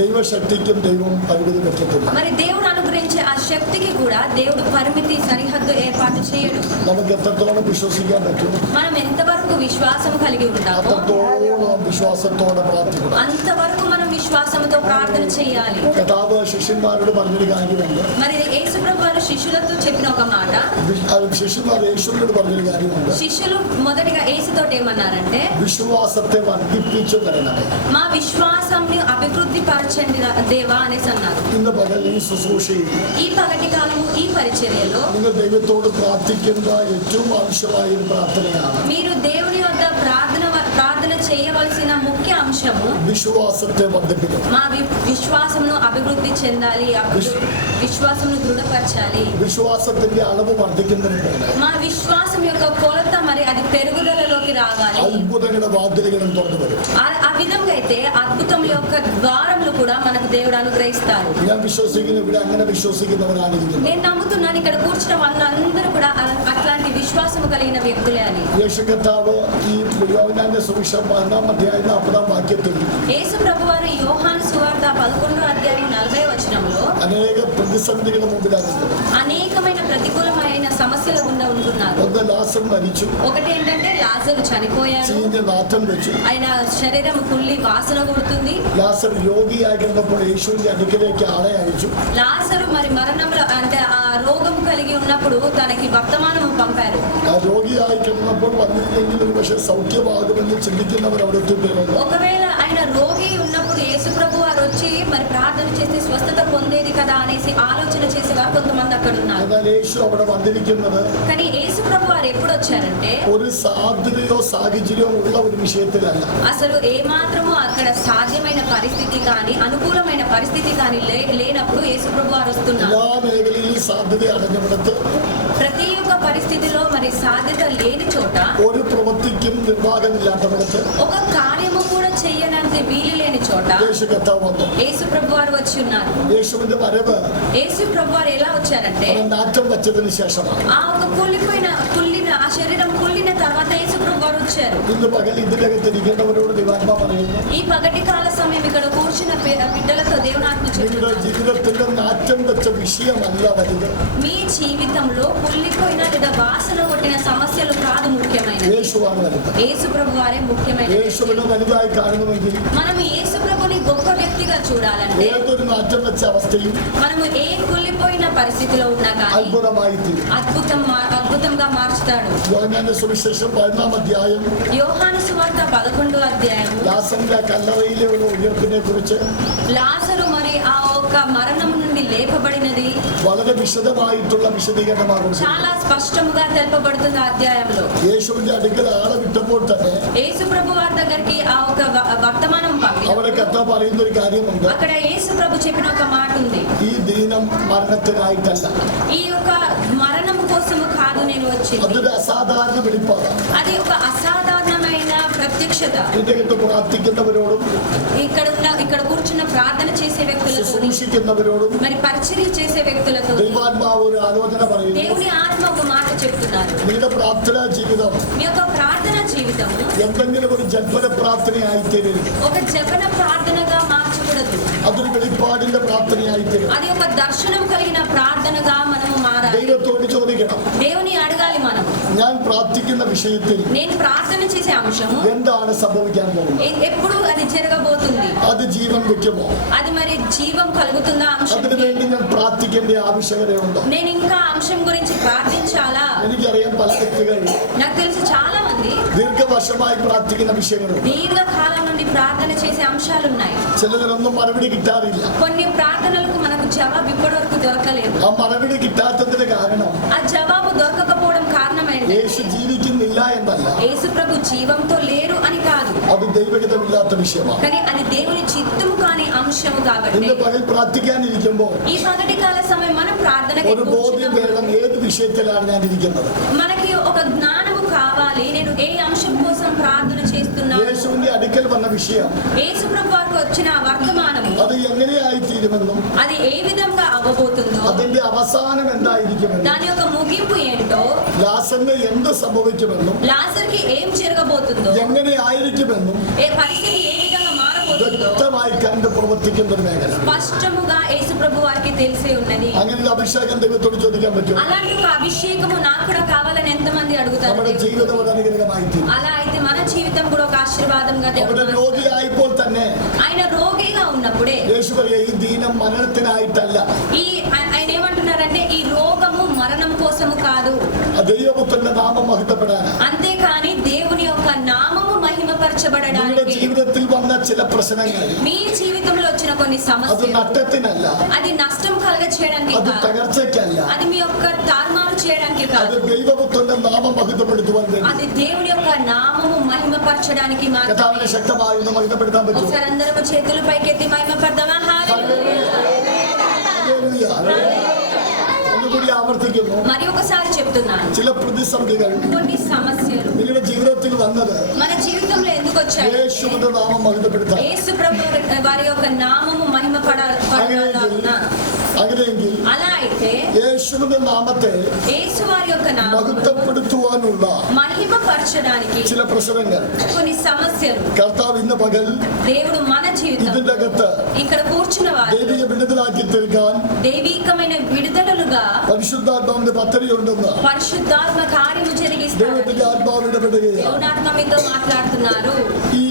ദൈവശക്തിക്കും ദൈവം പരിമിതി വെക്കത്തില്ല. మరి దేవుడు అనుగ్రహించే ఆ శక్తికి కూడా దేవుడు పరిమితి సరిహద్దు ఏర్పాటు చేయడు. നമുക്ക് എത്രത്തോളം വിശ്വസിക്കാൻ പറ്റും మనం ఎంతవరకు విశ్వాసం కలిగి ఉంటామో അത്രത്തോളം വിശ്വാസത്തോടെ പ്രാർത്ഥിക്കണം. అంతవరకు మనం విశ్వాసంతో ప్రార్థన చేయాలి. കഥാവ് ശിഷ്യന്മാരോട് പറഞ്ഞൊരു കാര്യമുണ്ട്. మరి యేసుప్రభు వారు శిష్యులతో చెప్పిన ఒక మాట, ശിഷ്യന്മാർ യേശുവിനോട് പറഞ്ഞൊരു കാര്യമുണ്ട്. శిష్యులు మొదటిగా యేసుతో ఏమన్నారంటే, വിശ്വാസത്തെ വർദ്ധിപ്പിച്ചു തരണമേ. మా విశ్వాసాన్ని అభివృద్ధి పరచండి దేవా అనేసి అన్నారు. ഇന്ന് പകൽ ഈ ശുശ്രൂഷയിൽ ఈ పగటి కాలము ఈ పరిచర్యలో നിങ്ങൾ ദൈവത്തോട് പ്രാർത്ഥിക്കുന്ന ഏറ്റവും ആവശ്യമായ ഒരു പ്രാർത്ഥനയാണ് మీరు దేవుని వద్ద ప్రార్థన చేయవలసిన ముఖ్య అంశము വിശ്വാസത്തെ വർദ്ധിപ്പിക്കണം. మా విశ్వాసమును అభివృద్ధి చెందాలి, విశ్వాసమును దృఢపరచాలి. വിശ്വാസത്തിന്റെ അളവ് വർദ്ധിക്കുന്നതിന് మా విశ్వాసం యొక్క కొలత మరి అది పెరుగుదలలోకి రావాలి. അത്ഭുതങ്ങളുടെ വാതിലുകളും തുറന്നു വരും. ఆ విధంగా అయితే అద్భుతం యొక్క ద్వారములు కూడా మనకు దేవుడు అనుగ్రహిస్తారు. ഞാൻ വിശ്വസിക്കുന്നു ഇവിടെ അങ്ങനെ വിശ്വസിക്കുന്നവരാണ് ഇരിക്കുന്നത്. నేను నమ్ముతున్నాను ఇక్కడ కూర్చున్న వాళ్ళందరూ కూడా అట్లాంటి విశ్వాసం కలిగిన వ్యక్తులే అని. യേശു കർത്താവ് ഈ യോഹന്നാന്റെ സുവിശേഷം 1-ാം അധ്യായം 40-ാം വാക്യത്തിൽ యేసు ప్రభువారు యోహాను సువార్త 11వ అధ్యాయం 40వ వచనంలో അനേക പ്രതിസന്ധികളുടെ മുമ്പിലാണ് നിൽക്കുന്നത്. అనేకమైన ప్రతికూలమైన సమస్యల గుండా ఉంటున్నారు. ഒന്ന് ലാസർ മരിച്ചു, ఒకటి ఏంటంటే లాజరు చనిపోయాడు, ചീഞ്ഞ നാറ്റം വെച്ചു. ఆయన శరీరం కుళ్ళి వాసన కొడుతుంది. ലാസർ രോഗിയായിരുന്നപ്പോൾ യേശുവിന്റെ അടുക്കലേക്ക് ആളെ അയച്ചു. లాజరు మరి మరణంలో అంటే ఆ రోగం కలిగి ఉన్నప్పుడు తనకి వర్తమానం పంపారు. ആ രോഗിയായി കിടന്നപ്പോൾ വന്നില്ലെങ്കിൽ ഒരു പക്ഷേ സൗഖ്യമാകുമെന്ന് ചിന്തിക്കുന്നവർ അവിടെ എത്തിപ്പെടുന്നു. ఒకవేళ ఆయన రోగి ఉన్నప్పుడు యేసు ప్రభు వారు వచ్చి మరి ప్రార్థన చేస్తే స్వస్థత పొందేది కదా అనేసి ఆలోచన చేసేవారు కొంతమంది అక్కడ ఉన్నారు. എന്നാൽ യേശു അവിടെ വന്നിരിക്കുന്നത് కానీ యేసు ప్రభు వారు ఎప్పుడు వచ్చారంటే ഒരു സാധ്യതയോ സാഹചര്യമോ ഉള്ള ഒരു വിഷയത്തിലല്ല. అసలు ఏమాత్రము అక్కడ సాధ్యమైన పరిస్థితి కానీ అనుకూలమైన పరిస్థితి కానీ లేనప్పుడు యేసు ప్రభు వారు వస్తున్నారు. എല്ലാ മേഖലയിലും സാധ്യത അടഞ്ഞിടത്ത് ప్రతి ఒక్క పరిస్థితిలో మరి సాధ్యత లేని చోట ഒരു പ്രവൃത്തിക്കും നിർവാഹമില്ലാത്തവിടത്ത് ఒక కార్యము కూడా చేయడానికి వీలు లేని చోట യേശു കർത്താവ് വന്നു. యేసు ప్రభు వారు వచ్చి ఉన్నారు. യേശുവിന്റെ വരവ് యేసు ప్రభు వారు ఎలా వచ్చారంటే അവൻ നാറ്റം വെച്ചതിന് ശേഷമാണ്. ఆ ఒక కుళ్ళిన ఆ శరీరం కుళ్ళిన తర్వాత యేసు ప్రభు వారు వచ్చారు. ഇന്ന് പകൽ ഇതിനകത്തിരിക്കുന്നവരോട് ദിവാത്മ പറയുന്നു, ఈ పగటి కాల సమయం ఇక్కడ కూర్చున్న బిడ్డలతో దేవుని ఆత్మ നിങ്ങളുടെ చెప్తున్నారు, ജീവിതത്തിന്റെ നാറ്റം വെച്ച വിഷയമല്ല വലുത്. మీ జీవితంలో కుళ్ళిపోయిన లేదా వాసన కొట్టిన సమస్యలు కాదు ముఖ్యమైనది, യേശുവാണ് വലുത്. యేసు ప్రభు వారే ముఖ్యమైనది. യേശുവിനെ വലുതായി കാണണമെങ്കിൽ మనం యేసు ప్రభుని గొప్ప వ్యక్తిగా చూడాలంటే ഏതൊരു നാറ്റം വെച്ച അവസ്ഥയും మనము ఏ కుళ్ళిపోయిన పరిస్థితిలో ఉన్నా కానీ അത്ഭുതമായി തീരും. అద్భుతంగా మార్చుతాడు. യോഹന്നാന്റെ സുവിശേഷം 11-ാം അധ്യായം యోహాను సువార్త 11వ అధ్యాయం ലാസറിന്റെ കല്ലറയിലെ ഒരു ഉയർപ്പിനെ കുറിച്ച് లాజరు మరి ఆ ఒక్క మరణం నుండి లేపబడినది വളരെ വിശദമായിട്ടുള്ള വിശദീകരണമാണ്. చాలా స్పష్టముగా తెలుపబడుతుంది ఆ అధ్యాయంలో. യേശുവിന്റെ അടുക്കൽ ആളെ വിട്ടപ്പോൾ തന്നെ యేసు ప్రభు వారి దగ్గరికి ఆ ఒక వర్తమానం పంపి അവിടെ കർത്താവ് പറയുന്ന ഒരു കാര്യമുണ്ട്. అక్కడ యేసు ప్రభు చెప్పిన ఒక మాట ఉంది, ഈ ദീനം മരണത്തിനായിട്ടല്ല, ఈ యొక్క మరణం కోసము కాదు నేను వచ్చింది. അതൊരു അസാധാരണ വെളിപ്പാടാണ്. అది ఒక అసాధారణమైన ప్రత్యక్షత. ഇതിനകത്ത് പ്രാർത്ഥിക്കുന്നവരോടും ఇక్కడ కూర్చున్న ప్రార్థన చేసే వ్యక్తులతో ശുശ്രൂഷിക്കുന്നവരോടും మరి పరిచర్య చేసే వ్యక్తులతో ദൈവാത്മാവ് ഒരു ആലോചന പറയുന്നു. దేవుని ఆత్మ ఒక మాట చెప్తున్నారు, നിങ്ങളുടെ പ്രാർത്ഥനാ ജീവിതം మీ యొక్క ప్రార్థన జీవితము എന്തെങ്കിലും ഒരു ജൽപ്പന പ്രാർത്ഥനയായിത്തീരരുത്. ఒక జపన ప్రార్థనగా మార్చకూడదు, അതൊരു വെളിപ്പാടിന്റെ പ്രാർത്ഥനയായിത്തീരും. అది ఒక దర్శనం కలిగిన ప్రార్థనగా మనము మారాలి. ദൈവത്തോട് ചോദിക്കണം, దేవుని అడగాలి మనం, ഞാൻ പ്രാർത്ഥിക്കുന്ന വിഷയത്തിൽ నేను ప్రార్థన చేసే అంశము എന്താണ് സംഭവിക്കാൻ പോകുന്നത്? ఎప్పుడు అది జరగబోతుంది, അത് ജീവൻ വെക്കുമോ? అది మరి జీవం కలుగుతున్న అంశం. അതിനുവേണ്ടി ഞാൻ പ്രാർത്ഥിക്കേണ്ട ആവശ്യകതയുണ്ടോ? నేను ఇంకా అంశం గురించి ప్రార్థించాలా? എനിക്കറിയാം പല വ്യക്തികൾ నాకు తెలిసి చాలా మంది ദീർഘവർഷമായി പ്രാർത്ഥിക്കുന്ന വിഷയങ്ങളുണ്ട്. దీర్ఘకాలం నుండి ప్రార్థన చేసే అంశాలు ఉన్నాయి. ചിലതിനൊന്നും മറുപടി കിട്ടാറില്ല. కొన్ని ప్రార్థనలకు మనకు జవాబు ఇప్పటి వరకు దొరకలేదు. ആ മറുപടി കിട്ടാത്തതിന് കാരണം ఆ జవాబు దొరకకపోవడం కారణమైంది യേശു ജീവിക്കുന്നില്ല എന്നല്ല, యేసు ప్రభు జీవంతో లేరు అని కాదు, അത് ദൈവഹിതമില്ലാത്ത വിഷയമാണ്. కానీ అది దేవుని చిత్తము కాని అంశము కాబట్టి ഇന്ന് പകൽ പ്രാർത്ഥിക്കാനിരിക്കുമ്പോൾ ఈ పగటి కాల సమయం మనం ప్రార్థనకి ഒരു ബോധ്യം కూర్చున్నప్పుడు വേണം, ഏത് വിഷയത്തിലാണ് ഞാൻ ഇരിക്കുന്നത്? మనకి ఒక జ్ఞానము కావాలి. నేను ఏ అంశం కోసం ప్రార్థన చేస్తున్నాను? യേശുവിന്റെ അടുക്കൽ വന്ന വിഷയം యేసు ప్రభు వారికి వచ్చిన వర్తమానము അത് എങ്ങനെയായി തീരുമെന്നും అది ఏ విధంగా అవ్వబోతుందో, അതിന്റെ അവസാനം എന്തായിരിക്കുമെന്നും దాని యొక్క ముగింపు ఏంటో, ലാസറിന് എന്ത് സംഭവിക്കുമെന്നും లాజర్కి ఏం జరగబోతుందో, എങ്ങനെ ആയിരിക്കുമെന്നും ఏ పరిస్థితి ఏ విధంగా మారబోతుందో വ്യക്തമായി കണ്ട് പ്രവർത്തിക്കുന്ന ഒരു മേഖല. స్పష్టముగా యేసు ప్రభు వారికి తెలిసే ఉన్నది. അങ്ങനെ ഒരു അഭിഷേകം ദൈവത്തോട് ചോദിക്കാൻ പറ്റും? అలాంటి ఒక అభిషేకము నాకు కూడా కావాలని ఎంతమంది అడుగుతారు? നമ്മുടെ ജീവിതം ഒരു അനുഗ്രഹമായി തീരും. అలా అయితే మన జీవితం కూడా ఒక ఆశీర్వాదంగా దేవుడు അവിടെ രോഗിയായപ്പോൾ തന്നെ ఆయన రోగిగా ఉన్నప్పుడే യേശു പറയുക, ഈ ദീനം മരണത്തിനായിട്ടല്ല, ఆయన ఏమంటున్నారంటే ఈ రోగము మరణం కోసము కాదు, ദൈവപുത്രന്റെ നാമം മഹത്വപ്പെടാൻ. అంతేకాని దేవుని యొక్క నామము നിങ്ങളുടെ మహిమపరచబడడానికి. ജീവിതത്തിൽ വന്ന ചില പ്രശ്നങ്ങൾ మీ జీవితంలో వచ్చిన కొన్ని അത് సమస్యలు നഷ്ടത്തിനല്ല, అది నష్టం కలగ చేయడానికి അത് కాదు, തകർച്ചയ്ക്കല്ല, అది మీ యొక్క తారుమారు చేయడానికి അത് కాదు, ദൈവപുത്രന്റെ നാമം മഹത്വപ്പെടുത്തുവാൻ വേണ്ടി. అది దేవుని యొక్క నామము మహిమపరచడానికి మాత్రమే. കർത്താവിനെ ശക്തമായി ഒന്ന് മഹത്വപ്പെടുത്താൻ പറ്റും. ఒకసారి అందరము చేతులు పైకెత్తి మహిమపడదామా? హల్లెలూయా. ഒന്നുകൂടി ആവർത്തിക്കുന്നു, మరి ఒకసారి చెప్తున్నాను, ചില പ്രതിസന്ധികൾ కొన్ని సమస్యలు നിങ്ങളുടെ ജീവിതത്തിൽ വന്നത് మన జీవితంలో ఎందుకు వచ్చాయి? യേശുവിന്റെ നാമം മഹത്വപ്പെടുത്താൻ. యేసు ప్రభు వారి యొక్క నామము మహిమపడాలన్న. അങ്ങനെയെങ്കിൽ అలా అయితే യേശുവിന്റെ നാമത്തെ యేసు వారి యొక్క నామమును മഹത്വപ്പെടുത്തുവാനുള്ള మహిమపరచడానికి ചില പ്രശ്നങ്ങൾ కొన్ని సమస్యలు കർത്താവ് ഇന്ന് പകൽ దేవుడు మన జీవితం ഇതിന്റെ അകത്ത് ఇక్కడ కూర్చున్న వారు ദൈവിക വിടുതലാക്കി തീർക്കാൻ దైవికమైన విడుదలలుగా പരിശുദ്ധാത്മാവിന്റെ പദ്ധതി ഉണ്ടെന്ന് పరిశుద్ధాత్మ కార్యము జరిగిస్తారు. ദൈവത്തിന്റെ ആത്മാവ് ഇടപെടുകയാണ്. దేవునాత్మ మీతో మాట్లాడుతున్నారు. ഈ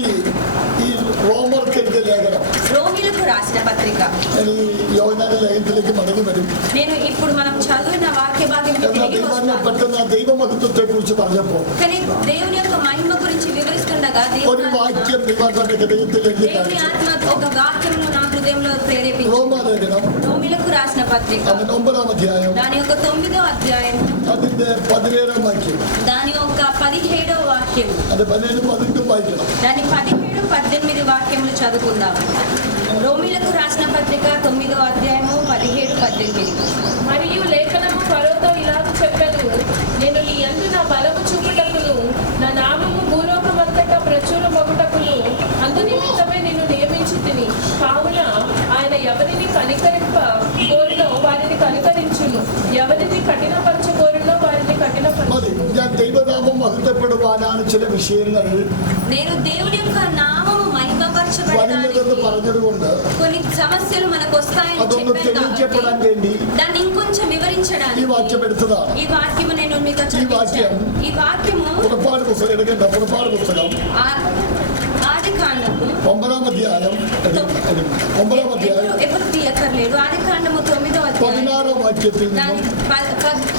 റോമർക്ക് എഴുതിയ ലേഖനം, రోమిలకు రాసిన పత్రిక. ഞാൻ ഈ യോഹന്നാന്റെ ലേഖനത്തിലേക്ക് മടങ്ങി വരും. నేను ఇప్పుడు మనం చదివిన వాక్య భాగం എന്നാൽ ദൈവാത്മാ പെട്ടെന്ന് ആ ദൈവമഹത്വത്തെ കുറിച്ച് പറഞ്ഞപ്പോൾ కానీ దేవుని యొక్క మహిమ గురించి వివరిస్తుండగా ഒരു വാക്യം ദൈവാത്മാന്റെ ഹൃദയത്തിൽ എഴുതി దేవుని കാണിച്ചു. ఆత్మ ఒక వాక్యమును నా హృదయంలో ప్రేరేపించింది. റോമാലേഖനം రోమిలకు రాసిన పత్రిక അതിന്റെ 9-ാം అధ్యాయం దాని యొక్క 9వ అధ్యాయం അതിന്റെ 17-ാം വാക്യം, దాని యొక్క 17వ వాక్యం, അത് 17-ഉം 18-ഉം വായിക്കണം. దాని 17, 18 వాక్యములు చదువుకుందాం. రోమిలకు రాసిన పత్రిక 9వ అధ్యాయము 17, 18. మరియు లేఖనము ఫరోతో ఇలాగ చెప్పెను, నేను నీ యందు నా బలము చూపుటకును నా నామము భూలోకమంతటా ప్రచురమగుటకును అందు నిమిత్తమే నిన్ను నియమించితిని. కావున ఆయన ఎవరిని కనికరింప కోరినో వారిని కనికరించును, ఎవరిని కఠినపరచ కోరినో వారిని కఠినపరచు. മതി, ഞാൻ ദൈവനാമം മഹത്വപ്പെടുവാനാണ് ചില വിഷയങ്ങൾ నేను దేవుని యొక్క నామము വരുന്നതെന്ന് మహిమపరచబడడానికి പറഞ്ഞതുകൊണ്ട് కొన్ని సమస్యలు మనకు వస్తాయని അതൊന്ന് చెప్పాను തെളിയിക്കപ്പെടാൻ కాబట్టి വേണ്ടി దాన్ని ఇంకొంచెం ഈ వివరించడానికి വാക്യം എടുത്തതാണ്. ఈ వాక్యము నేను మీతో ఈ వాక్యం చదివించాను. ఈ వాక్యము പുറപ്പാട് പുസ്തകം എടുക്കണ്ട, പുറപ്പാട് പുസ്തകം ఆది కాండము 9-ാം അധ്യായം 9-ാം അധ്യായം ఎప్పుడు తీయక్కర్లేదు. ఆది కాండము 9వ అధ్యాయం 16-ാം వాക്യത്തിൽ దాని നിന്നും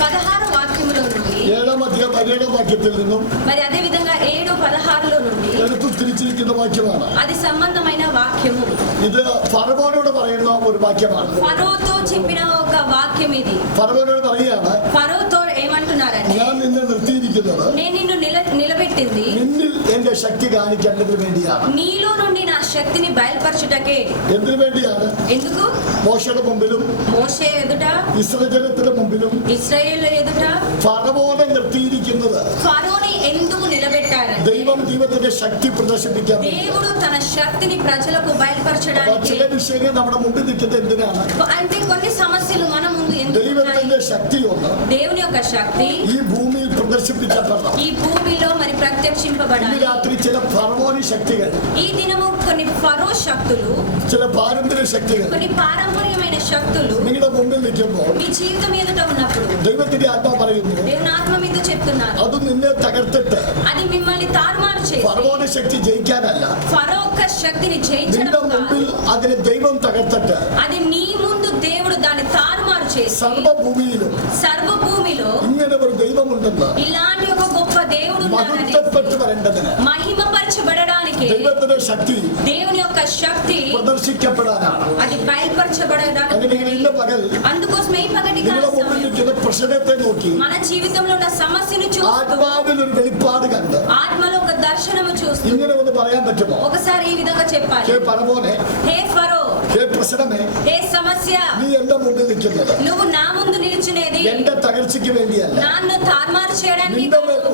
16 వాక్యములో నుండి 7-ാം അധ്യായം 17-ാം വാക്യത്തിൽ നിന്നും మరి అదే విధంగా 7, 16లో నుండి എടുത്തു തിരിച്ചിരിക്കുന്ന വാക്യമാണ്. అది సంబంధమైన వాక్యము. ഇത് ഫറവോനോട് പറയുന്ന ഒരു വാക്യമാണ്. ఫరోతో చెప్పిన ఒక వాక్యం ఇది. ഫറവോനോട് പറയുകയാണ്, ఫరోతో ఏమంటున్నారంటే, ഞാൻ నిന്നെ നിർത്തിയിരിക്കുന്നത് నేను నిన్ను నిలబెట్టింది നിന്നിൽ എന്റെ ശക്തി കാണിക്കേണ്ടതിന് വേണ്ടിയാണ്. నీలో నుండి నా శక్తిని బయలుపరచుటకే. എന്തിനു വേണ്ടിയാണ്? ఎందుకు? മോശയുടെ മുമ്പിലും మోషే ఎదుట, ഇസ്രായേൽ ജനത്തിന്റെ മുമ്പിലും ఇశ్రాయేలు ఎదుట ഫറവോനെ നിർത്തിയിരിക്കുന്നത് ఫరోని ఎందుకు నిలబెట్టారంటే, ദൈവം ദൈവത്തിന്റെ ശക്തി പ്രദർശിപ്പിക്കാൻ വേണ്ടി. దేవుడు తన శక్తిని ప్రజలకు അപ്പൊ బయలుపరచడానికి. ചില വിഷയങ്ങൾ നമ്മുടെ മുമ്പിൽ നിൽക്കുന്നത് എന്തിനാണ്? అంటే కొన్ని సమస్యలు మన ముందు ఎందుకు ఉన్నాయి? ദൈവത്തിന്റെ ശക്തി ഒന്ന് దేవుని యొక్క శక్తి ഈ ഭൂമിയിൽ പ്രദർശിപ്പിക്കപ്പെടണം. ఈ భూమిలో మరి ഇന്ന് ప్రత్యక్షింపబడాలి. രാത്രി ചില ഫറവോനി ശക്തികൾ, ఈ దినము కొన్ని ఫరో శక్తులు, ചില പാരമ്പര്യ ശക്തികൾ కొన్ని పారంపర్యమైన శక్తులు നിങ്ങളുടെ മുമ്പിൽ നിൽക്കുമ്പോൾ మీ జీవితం ఎదుట ఉన్నప్పుడు ദൈവത്തിന്റെ ആത്മാ പറയുന്നു, దేవుని ఆత్మ మీద చెప్తున్నారు, അത് നിന്നെ തകർത്തിട്ട് అది మిమ్మల్ని తారుమారు చేసి ഫറവോന്റെ శక్തി ജയിക്കാനല്ല, ఫరో యొక్క శక్తిని നിന്റെ జయించడం മുമ്പിൽ కాదు. അതിനെ ദൈവം തകർത്തിട്ട് అది నీ ముందు దేవుడు దాన్ని తారుమారు చేసి സർവഭൂമിയിലും సర్వభూమిలో ഇങ്ങനെ ഒരു ദൈവമുണ്ടെന്ന് ఇలాంటి ఒక గొప్ప దేవుడు ఉన్నాడని മഹത്വപ്പെട്ടു വരേണ്ടതിന് మహిమపరచబడడానికి ദൈവത്തിന്റെ ശക്തി దేవుని యొక్క శక్తి പ്രദർശിക്കപ്പെടാനാണ്. అది బయలుపరచబడడానికి. അങ്ങനെ ഇന്ന് പകൽ అందుకోసమే ఈ పగటి നിങ്ങളുടെ മുമ്പിൽ നിൽക്കുന്ന പ്രശ്നത്തെ നോക്കി మన జీవితంలో ఉన్న సమస్యను చూస్తూ ആത്മാവിൽ ഒരു വെളിപ്പാട് കണ്ട് ఆత్మలో ఒక దర్శనము చూస్తూ ഇങ്ങനെ ഒന്ന് പറയാൻ പറ്റുമോ? ఒకసారి ఈ విధంగా చెప్పాలి, ഹേ പരമോനെ, హే ఫరో, ഹേ പ്രശ്നമേ, హే సమస్య, നീ എന്റെ മുമ്പിൽ നിൽക്കുന്നത് నువ్వు నా ముందు నిలిచినేది എന്റെ തകർച്ച താഴ്ചയ്ക്ക് വേണ്ടിയല്ല. నన్ను తారుమారు చేయడానికి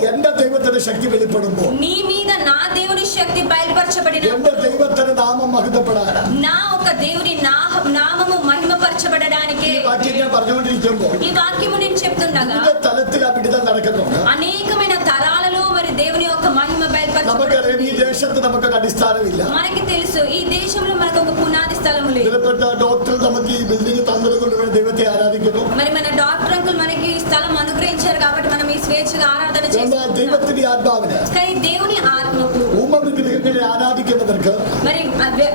എന്റെ ദൈവത്തിന്റെ ശക്തി വെളിപ്പെടുമ്പോൾ నీ మీద నా దేవుని శక్తి బయలుపరచబడిన എന്റെ ദൈവത്തിന്റെ നാമം മഹത്വപ്പെടാനാണ്. నా ఒక దేవుని నామము మహిమపరచబడడానికి വാക്യം ഞാൻ പറഞ്ഞുകൊണ്ടിരിക്കുമ്പോൾ ఈ వాక్యము నేను చెప్తుండగా വിവിധ തലത്തിൽ ആ വിടുതൽ നടക്കുന്നുണ്ട്. అనేకమైన తరాలలో మరి దేవుని యొక్క మహిమ നമുക്കറിയാം ഈ బయలుపరచబడుతుంది. ദേശത്ത് നമുക്കൊരു అడిസ്ഥാനമില്ല. మనకి తెలుసు ఈ దేశంలో మనకు ఒక పునాది స్థలము లేదు. വിലപ്പെട്ട ഡോക്ടർ നമുക്ക് ഈ ബിൽഡിംഗ് തന്നതുകൊണ്ട് ഇവിടെ ദൈവത്തെ ആരാധിക്കുന്നു. మరి మన డాక్టర్ అంకుల్ మనకి ఈ స్థలం అనుగ్రహించారు కాబట్టి మనం ఈ స్వేచ్ఛగా ఆరాధన చేస్తున్నాం. ദൈവത്തിന്റെ ആത്മാവിന് కానీ దేవుని ఆత్మకు ఊమవిగ్రహങ്ങളെ ఆరాధిക്കുന്നവർക്ക് మరి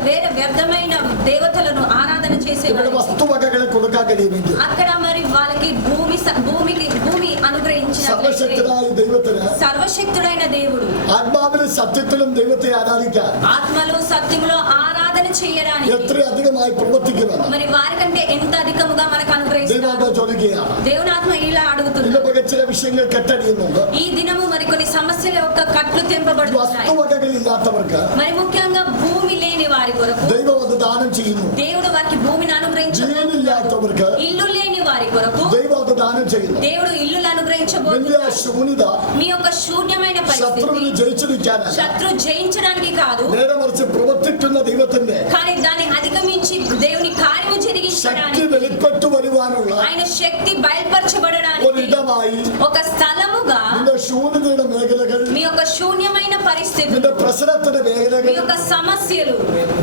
వేరే వ్యర్థమైన దేవతలను ఆరాధన ഇവിടെ చేసేవారు വസ്തുവകകളെ കൊടുക്കാൻ കഴിയുമെങ്കിൽ అక్కడ మరి వాళ్ళకి భూమి అనుగ్రహించిన സർവശക്തനായ ദൈവത്തിന് సర్వశక్తుడైన దేవుడు ആത്മാവിലും സത്യത്തിലും ദൈവത്തെ ആരാധിക്കാൻ ఆత్మలో సత్యములో ఆరాధన చేయడానికి എത്ര അധികമായി പ്രവർത്തിക്കുമെന്ന് మరి వారికంటే ఎంత అధికముగా మనకు అనుగ్రహిస్తారు. ദൈവാത്മാ ചോദിക്കുകയാണ്. దేవుని ఆత్మ ఇలా అడుగుతుంది. ഇന്ന് ചില വിഷയങ്ങൾ കെട്ടടിയുന്നുണ്ട്. ఈ దినము మరి కొన్ని సమస్యల యొక్క కట్లు తెంపబడుతున్నాయి. വസ്തുവകകളില്ലാത്തവർക്ക് మరి ముఖ్యంగా భూమి లేని వారి కొరకు ദൈവം അത് ദാനം ചെയ്യുന്നു. దేవుడు వారికి భూమిని అనుగ్రహించబోతున్నాడు. ജീവനില്ലാത്തവർക്ക് ఇల్లు లేని వారి కొరకు ദൈവം അത് ദാനം ചെയ്യുന്നു. దేవుడు ఇల్లులు വലിയ అనుగ్రహించబోతున్నాడు. ശൂന്യത మీ యొక్క శూన్యమైన ശത്രുവിന് పరిస్థితి ജയിച്ചു നിൽക്കാനല്ല, శత్రు జయించడానికి కాదు, നേരെ മറിച്ച് പ്രവർത്തിക്കുന്ന ദൈവത്തിന്റെ కానీ దాన్ని అధిగమించి దేవుని కార్యము ശക്തി జరిగించడానికి വെളിപ്പെട്ടു വരുവാനുള്ള ఆయన శక్తి బయలుపరచబడడానికి ഒരിടമായി ఒక స్థలముగా നിന്റെ ശൂന്യതയുടെ മേഖലകൾ, మీ యొక్క శూన్యమైన పరిస్థితులు, നിന്റെ പ്രശ്നത്തിന്റെ మీ മേഖലകൾ యొక్క సమస్యలు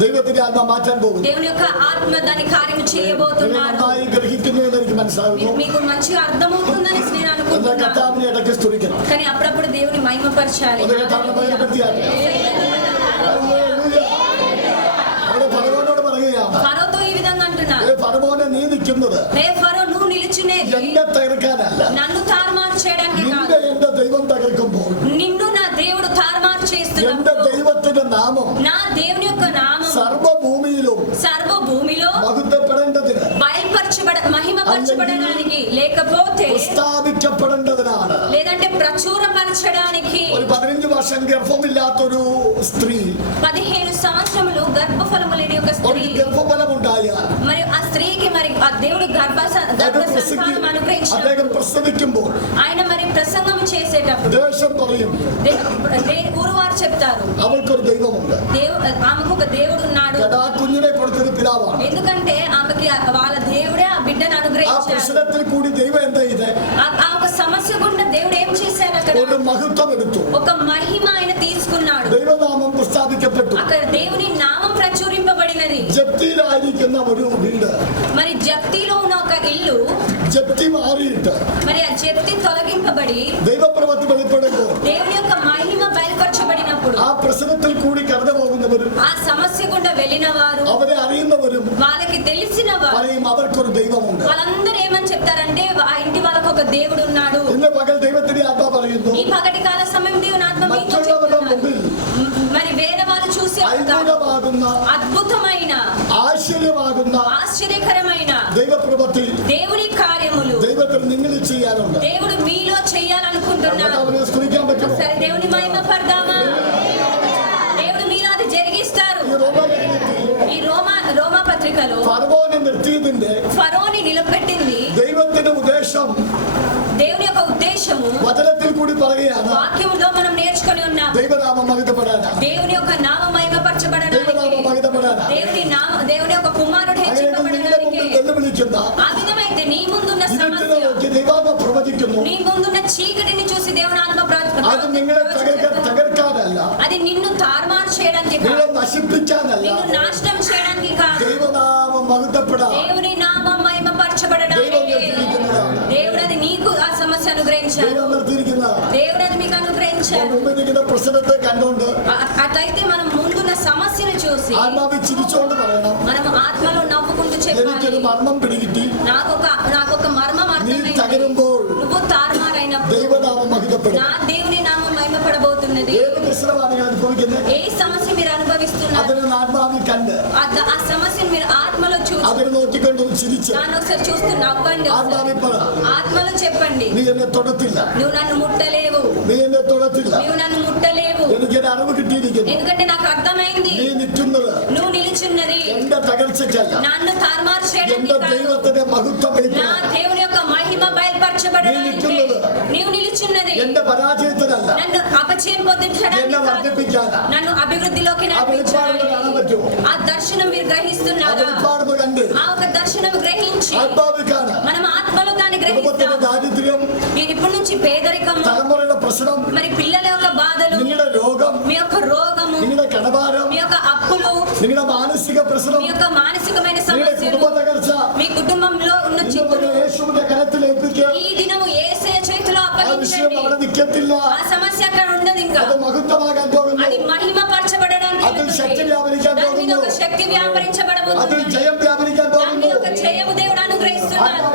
ദൈവത്തിന്റെ ആത്മ മാറ്റാൻ പോകുന്നു. దేవుని యొక్క ఆత్మ దాని కార్యము നിങ്ങൾ చేయబోతున్నాడు. നന്നായി ഗ്രഹിക്കുന്നു എന്ന് എനിക്ക് മനസ്സിലാകുന്നു. మీకు మంచిగా అర్థమవుతుందని నేను എന്നാൽ అనుకుంటున్నాను. കർത്താവിനെ ഇടയ്ക്ക് സ്തുതിക്കണം. కానీ అప్పుడప్పుడు దేవుని మహిమపరచాలి. അത് കർത്താവിനെ മഹിമപ്പെടുത്തിയാട്ടെ. അവിടെ ഫറവോനോട് പറയുകയാണ്, ఫరోతో ఈ విధంగా అంటున్నారు, ഫറവോനെ നീ നിൽക്കുന്നത് హే ఫరో నువ్వు నిలిచినేది എന്നെ തകർക്കാനല്ല, నన్ను తారుమారు చేయడానికి നിന്റെ కాదు, എന്റെ ദൈവം തകർക്കുമ്പോൾ నిన్ను నా దేవుడు తారుమారు എന്റെ చేస్తున్నప్పుడు ദൈവത്തിന്റെ നാമം నా దేవుని యొక్క నామం സർവഭൂമിയിലും సర్వ భూమిలో മഹത്വപ്പെടേണ്ടതിന്, మహిమపరచబడడానికి లేకపోతే പ്രസ്താവിക്കപ്പെടേണ്ടതിനാണ്. లేదంటే ప్రచురపరచడానికి ഒരു 15 വർഷം ഗർഭമില്ലാത്തൊരു സ്ത്രീ 15 సంవత్సరములు గర్భఫలము లేని ఒక ഒരു స్త్రీ, ഗർഭഫലമുണ്ടായാൽ మరి ఆ స్త్రీకి మరి ఆ దేవుడు గర్భ సంతానం అనుగ్రహించిన അദ്ദേഹം പ്രസവിക്കുമ്പോൾ ఆయన మరి ప్రసంగం చేసేటప్పుడు ദേശം പറയും ఊరు వారు చెప్తారు അവൾക്കൊരു ദൈവമുണ്ട്. ఆమెకు ఒక దేవుడు ఉన్నాడు. ആ കുഞ്ഞിനെ കൊടുത്തത് പിതാവാണ്. ఎందుకంటే ఆమెకి వాళ్ళ దేవుడే ఆ బిడ్డను ആ అనుగ్రహించాడు. പ്രശ്നത്തിൽ കൂടി ദൈവം എന്താ ചെയ്തേ? ఆ ఒక సమస్య గుండా దేవుడు ఏం చేశారు? అక్కడ ഒരു മഹത്വം എടുത്തു. ఒక మహిమ ఆయన తీసుకున్నాడు. ദൈവനാമം പ്രസ്താവിക്കപ്പെട്ടു. అక్కడ దేవుని నామం ప్రచురింపబడినది. ജപ്തിയിലായിരിക്കുന്ന ഒരു വീട്, మరి జప్తిలో ఉన్న ఒక ఇల్లు, ജപ്തി മാറിയിട്ട് మరి ఆ జప్తి తొలగింపబడి ദൈവപ്രവൃത്തി വെളിപ്പെടുമ്പോൾ దేవుని యొక్క మహిమ బయలుపరచబడినప్పుడు ആ പ്രശ്നത്തിൽ കൂടി കടന്നു പോകുന്നവരും ఆ సమస్య గుండా వెళ్ళిన వారు, അവരെ അറിയുന്നവരും వాళ్ళకి తెలిసిన వారు പറയും അവർക്കൊരു ദൈവമുണ്ട്. వాళ్ళందరూ ఏమని చెప్తారంటే ఆ ఇంటి వాళ్ళకు ఒక దేవుడు ఉన్నాడు. ഇന്ന് പകൽ ദൈവത്തിന്റെ ആത്മ പറയുന്നു, ఈ పగటి కాల సమయం దేవుని ఆత్మ మీతో മറ്റുള്ളവരുടെ చెప్తున్నారు. മുമ്പിൽ మరి వేరే వాళ్ళు చూసే അത്ഭുതമാകുന്ന అద్భుతమైన ആശ്ചര്യമാകുന്ന ఆశ్చర్యకరమైన ദൈവപ്രവൃത്തി దేవుని కార్యములు ദൈവത്തിൽ നിങ്ങൾ ചെയ്യാനുണ്ട്. దేవుడు మీలో చేయాలనుకుంటున్నాడు. അവനെ സ്തുതിക്കാൻ പറ്റുമോ? ఒకసారి దేవుని మహిమ పడదామా? దేవుడు మీలో అది జరిగిస్తారు. ഈ റോമാലേഖനത്തിൽ ఈ రోమా పత్రికలో ഫറവോനെ നിർത്തിയതിന്റെ ఫరోని నిలబెట్టింది ദൈവത്തിന്റെ ഉദ്ദേശം దేవుని యొక్క ఉద్దేశము വചനത്തിൽ കൂടി പറയുകയാണ്. వాక్యములో మనం నేర్చుకొని ఉన్నాం. ദൈവനാമം മഹിതപ്പെടാനാ, దేవుని యొక్క నామ మహిమపరచబడడానికి, ദൈവനാമം മഹിതപ്പെടാനാ. దేవుని యొక్క కుమారుడు അങ്ങനെ നിങ്ങളുടെ హెచ్చింపబడడానికి. മുമ്പിൽ വെല്ലുവിളിക്കുന്ന ఆ విధమైతే నీ ముందున్న ഇരുട്ടിനെ సమస్య, നോക്കി ദൈവാത്മ പ്രവചിക്കുന്നു. నీ ముందున్న చీకటిని చూసి దేవుని ఆత్మ അത് നിങ്ങളെ തകർക്കാനല്ല, అది నిన్ను తారుమారు చేయడానికి നിങ്ങളെ కాదు, നശിപ്പിക്കാനല്ല. నిన్ను నాశనం చేయడానికి కాదు. ദൈവനാമം മഹിതപ്പെടാൻ దేవుని నామం మహిమపరచబడడానికి ദൈവം നിർത്തിയിരിക്കുന്നതാണ്. దేవుడు అది నీకు ఆ సమస్య అనుగ్రహించాడు. ദൈവം നിർത്തിയിരിക്കുന്നതാണ്. దేవుడు అది మీకు అనుగ్రహించాడు. മുമ്പിരിക്കുന്ന പ്രശ്നത്തെ കണ്ടുകൊണ്ട് అట్లయితే మనం ముందున్న సమస్యను చూసి ആത്മാവിൽ ചിരിച്ചുകൊണ്ട് പറയണം, మనం ఆత్మలో నవ్వుకుంటూ എനിക്കൊരു చెప్పాలి, മർമ്മം പിടികിട്ടി. నాకొక మర్మం നീ అర్థమైంది. തകരുമ്പോൾ నువ్వు తారుమారైనప్పుడు ദൈവനാമം మహిതപ്പെടും. నా దేవుని నామం మహిమపడబోతున్నది. ഏത് പ്രശ്നമാണ് നിങ്ങൾ അനുഭവിക്കുന്നത്? ఏ సమస్య మీరు అనుభవిస్తున్నారు, അതിന് ആത്മാവിൽ കണ്ട് ఆ సమస్యను మీరు ఆత్మలో చూసి അതിനെ നോക്കിക്കൊണ്ടൊന്ന് ചിരിച്ച് దాన్ని ఒకసారి చూస్తూ నవ్వండి. ആത്മാവിൽ പറ, ఆత్మలో చెప్పండి, നീ എന്നെ തൊടത്തില്ല, నువ్వు నన్ను ముట్టలేవు, നീ എന്നെ തൊടത്തില്ല. నువ్వు నన్ను ముట్టలేవు, എനിക്കൊരു അറിവ് കിട്ടിയിരിക്കുന്നു. ఎందుకంటే నాకు అర్థమైంది നീ നിൽക്കുന്നത് నువ్వు నిలిచున్నది എന്റെ തകർച്ചയ്ക്കല്ല, నన్ను తారుమారు చేయడానికి എന്റെ కాదు, ദൈവത്തിന്റെ മഹത്വം నా దేవుని యొక్క మహిమ బయలుపరచ మహిమపరచబడడానికి నీవు నిలుచున్నది എന്റെ പരാജയത്തിനല്ല, నన్ను అపజయం పొందించడానికి എന്നെ కాదు, വർദ്ധിപ്പിക്കാനാ. నన్ను అభివృద్ధిలోకి ആ വെളിപ്പാടുകൾ കാണാൻ പറ്റുമോ? ఆ దర్శనం మీరు ആ గ్రహిస్తున్నారా? വെളിപ്പാടുകൾ കണ്ട് ఆ ఒక దర్శనం గ్రహించి ആത്മാവിൽ കാണാം. మనం ఆత్మలో దాన్ని കുടുംബത്തിന്റെ గ్రహిస్తాం. ദാരിദ്ര്യം, నేను ఇప్పటి నుంచి పేదరికం, തലമുറയുടെ പ്രശ്നം, మరి పిల్లల యొక్క బాధలు, നിങ്ങളുടെ രോഗം, మీ యొక్క రోగము, നിങ്ങളുടെ കടഭാരം, మీ యొక్క అప్పులు, നിങ്ങളുടെ മാനസിക പ്രശ്നം, మీ యొక్క మానసికమైన നിങ്ങളുടെ సమస్యలు, കുടുംബ തകർച്ച మీ కుటుంబంలో ఉన్న ഇന്ന് చిక్కులు യേശുവിന്റെ കരത്തിൽ ഏൽപ്പിക്കുക. ఈ దినము యేసయ్య చేతిలో ആ വിഷയം అప్పగించండి. അവിടെ നിൽക്കത്തില്ല. ఆ సమస్య అక్కడ ఉండదు, ఇంకా അത് മഹത്വമാകാൻ പോകുന്നു. అది మహిమపరచబడడానికి അതിൽ వెళ్తుంది. శక్തി వ్యాപരിക്കാൻ దాని మీద പോകുന്നു. ఒక శక్తి వ్యాపరించబడబోతుంది. അതിൽ ജയം വ്യാപരിക്കാൻ దాని പോകുന്നു. మీద ఒక జయము దేవుడు అనుగ్రహిస్తున్నాడు.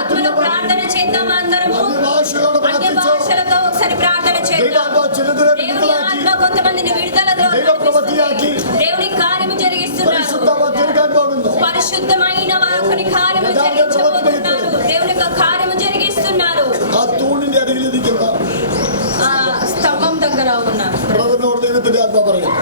ఆత్మలో ప్రార్థన చేద్దాం అందరము. അന്യഭാഷകളോട് అన్య പ്രാർത്ഥിച്ചു. భాషలతో ఒకసారి ప్రార్థన చేద్దాం. ദൈവാത്മാവ് ചിലതിനെ దేవుని വിടുതലാക്കി, ఆత్మ కొంతమందిని విడుదలలో ദൈവപ്രവൃത്തിയാക്കി, దేవుని కార్యము జరిగిస్తున్నారు. പരിശുദ്ധമാ തീർക്കാൻ പോകുന്നു. పరిశుద్ధమైన వారి కార్యము జరిగించబోతున్నారు. దేవుని యొక్క కార్యము జరిగిస్తున్నారు. ആ തൂണിന്റെ അരികിൽ ഇരിക്കുന്ന ఆ స్తంభం దగ్గర ఉన్నారు. ബ്രദറിനോട് ദൈവത്തിന്റെ ആത്മ പറയുന്നു,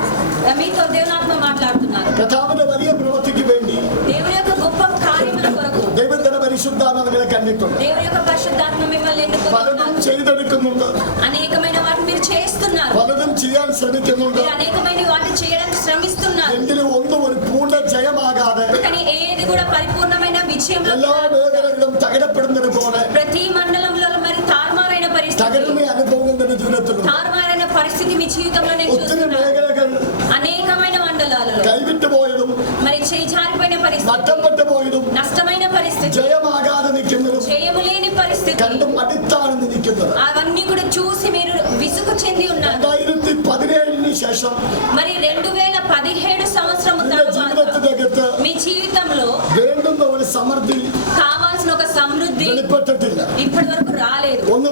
మీతో దేవుని ఆత్మ మాట్లాడుతున్నారు. കർത്താവിന്റെ വലിയ പ്രവൃത്തിക്ക് വേണ്ടി దేవుని యొక్క గొప్ప కార్యముల కొరకు ദൈവത്തിന്റെ പരിശുദ്ധാത്മ നിങ്ങളെ കണ്ടിട്ടുണ്ട്. దేవుని యొక్క పరిశుద్ధాత్మ మిమ్మల్ని പലതും ఎన్నుకుంటున్నారు. ചെയ്തെടുക്കുന്നുണ്ട്, అనేకమైన వాటిని మీరు చేస్తున్నారు. പലതും ചെയ്യാൻ ശ്രമിക്കുന്നുണ്ട്. మీరు అనేకమైన వాటిని చేయడానికి శ్రమిస్తున్నారు. എങ്കിലും ഒന്നും ഒരു പൂർണ്ണ ജയമാകാതെ కానీ ఏది కూడా పరిపూర్ణమైన విజయంలో എല്ലാ മേഖലകളും തകരപ്പെടുന്നത് പോലെ ప్రతి మండలంలో మరి తారుమారైన పరిస్థితి, തകരുന്ന അനുഭവം നിന്റെ ജീവിതത്തിലുണ്ട്. తారుమారైన పరిస్థితి మీ జీవితంలో నేను ഒത്തിരി చూస్తున్నాను. മേഖലകൾ అనేకమైన మండలాలలో കൈവിട്ടു പോയതും మరి చేయి జారిపోయిన పరిస్థితి, നഷ്ടപ്പെട്ടു പോയതും నష్టమైన పరిస్థితి, ജയമാകാതെ നിൽക്കുന്നതും జయము లేని పరిస్థితి, കണ്ടും അടുത്താണ് നിൽക്കുന്നത്. అవన్నీ కూడా చూసి మీరు విసుగు చెంది ఉన్నారు. 2017 ശേഷം మరి 2017 సంవత్సరము നിന്റെ తర్వాత ജീവിതത്തിനകത്ത് మీ జీవితంలో വേണ്ടുന്ന ഒരു സമൃദ്ധി కావాల్సిన ఒక సమృద్ధి വെളിപ്പെട്ടിട്ടില്ല. ఇప్పటి వరకు రాలేదు. ഒന്ന്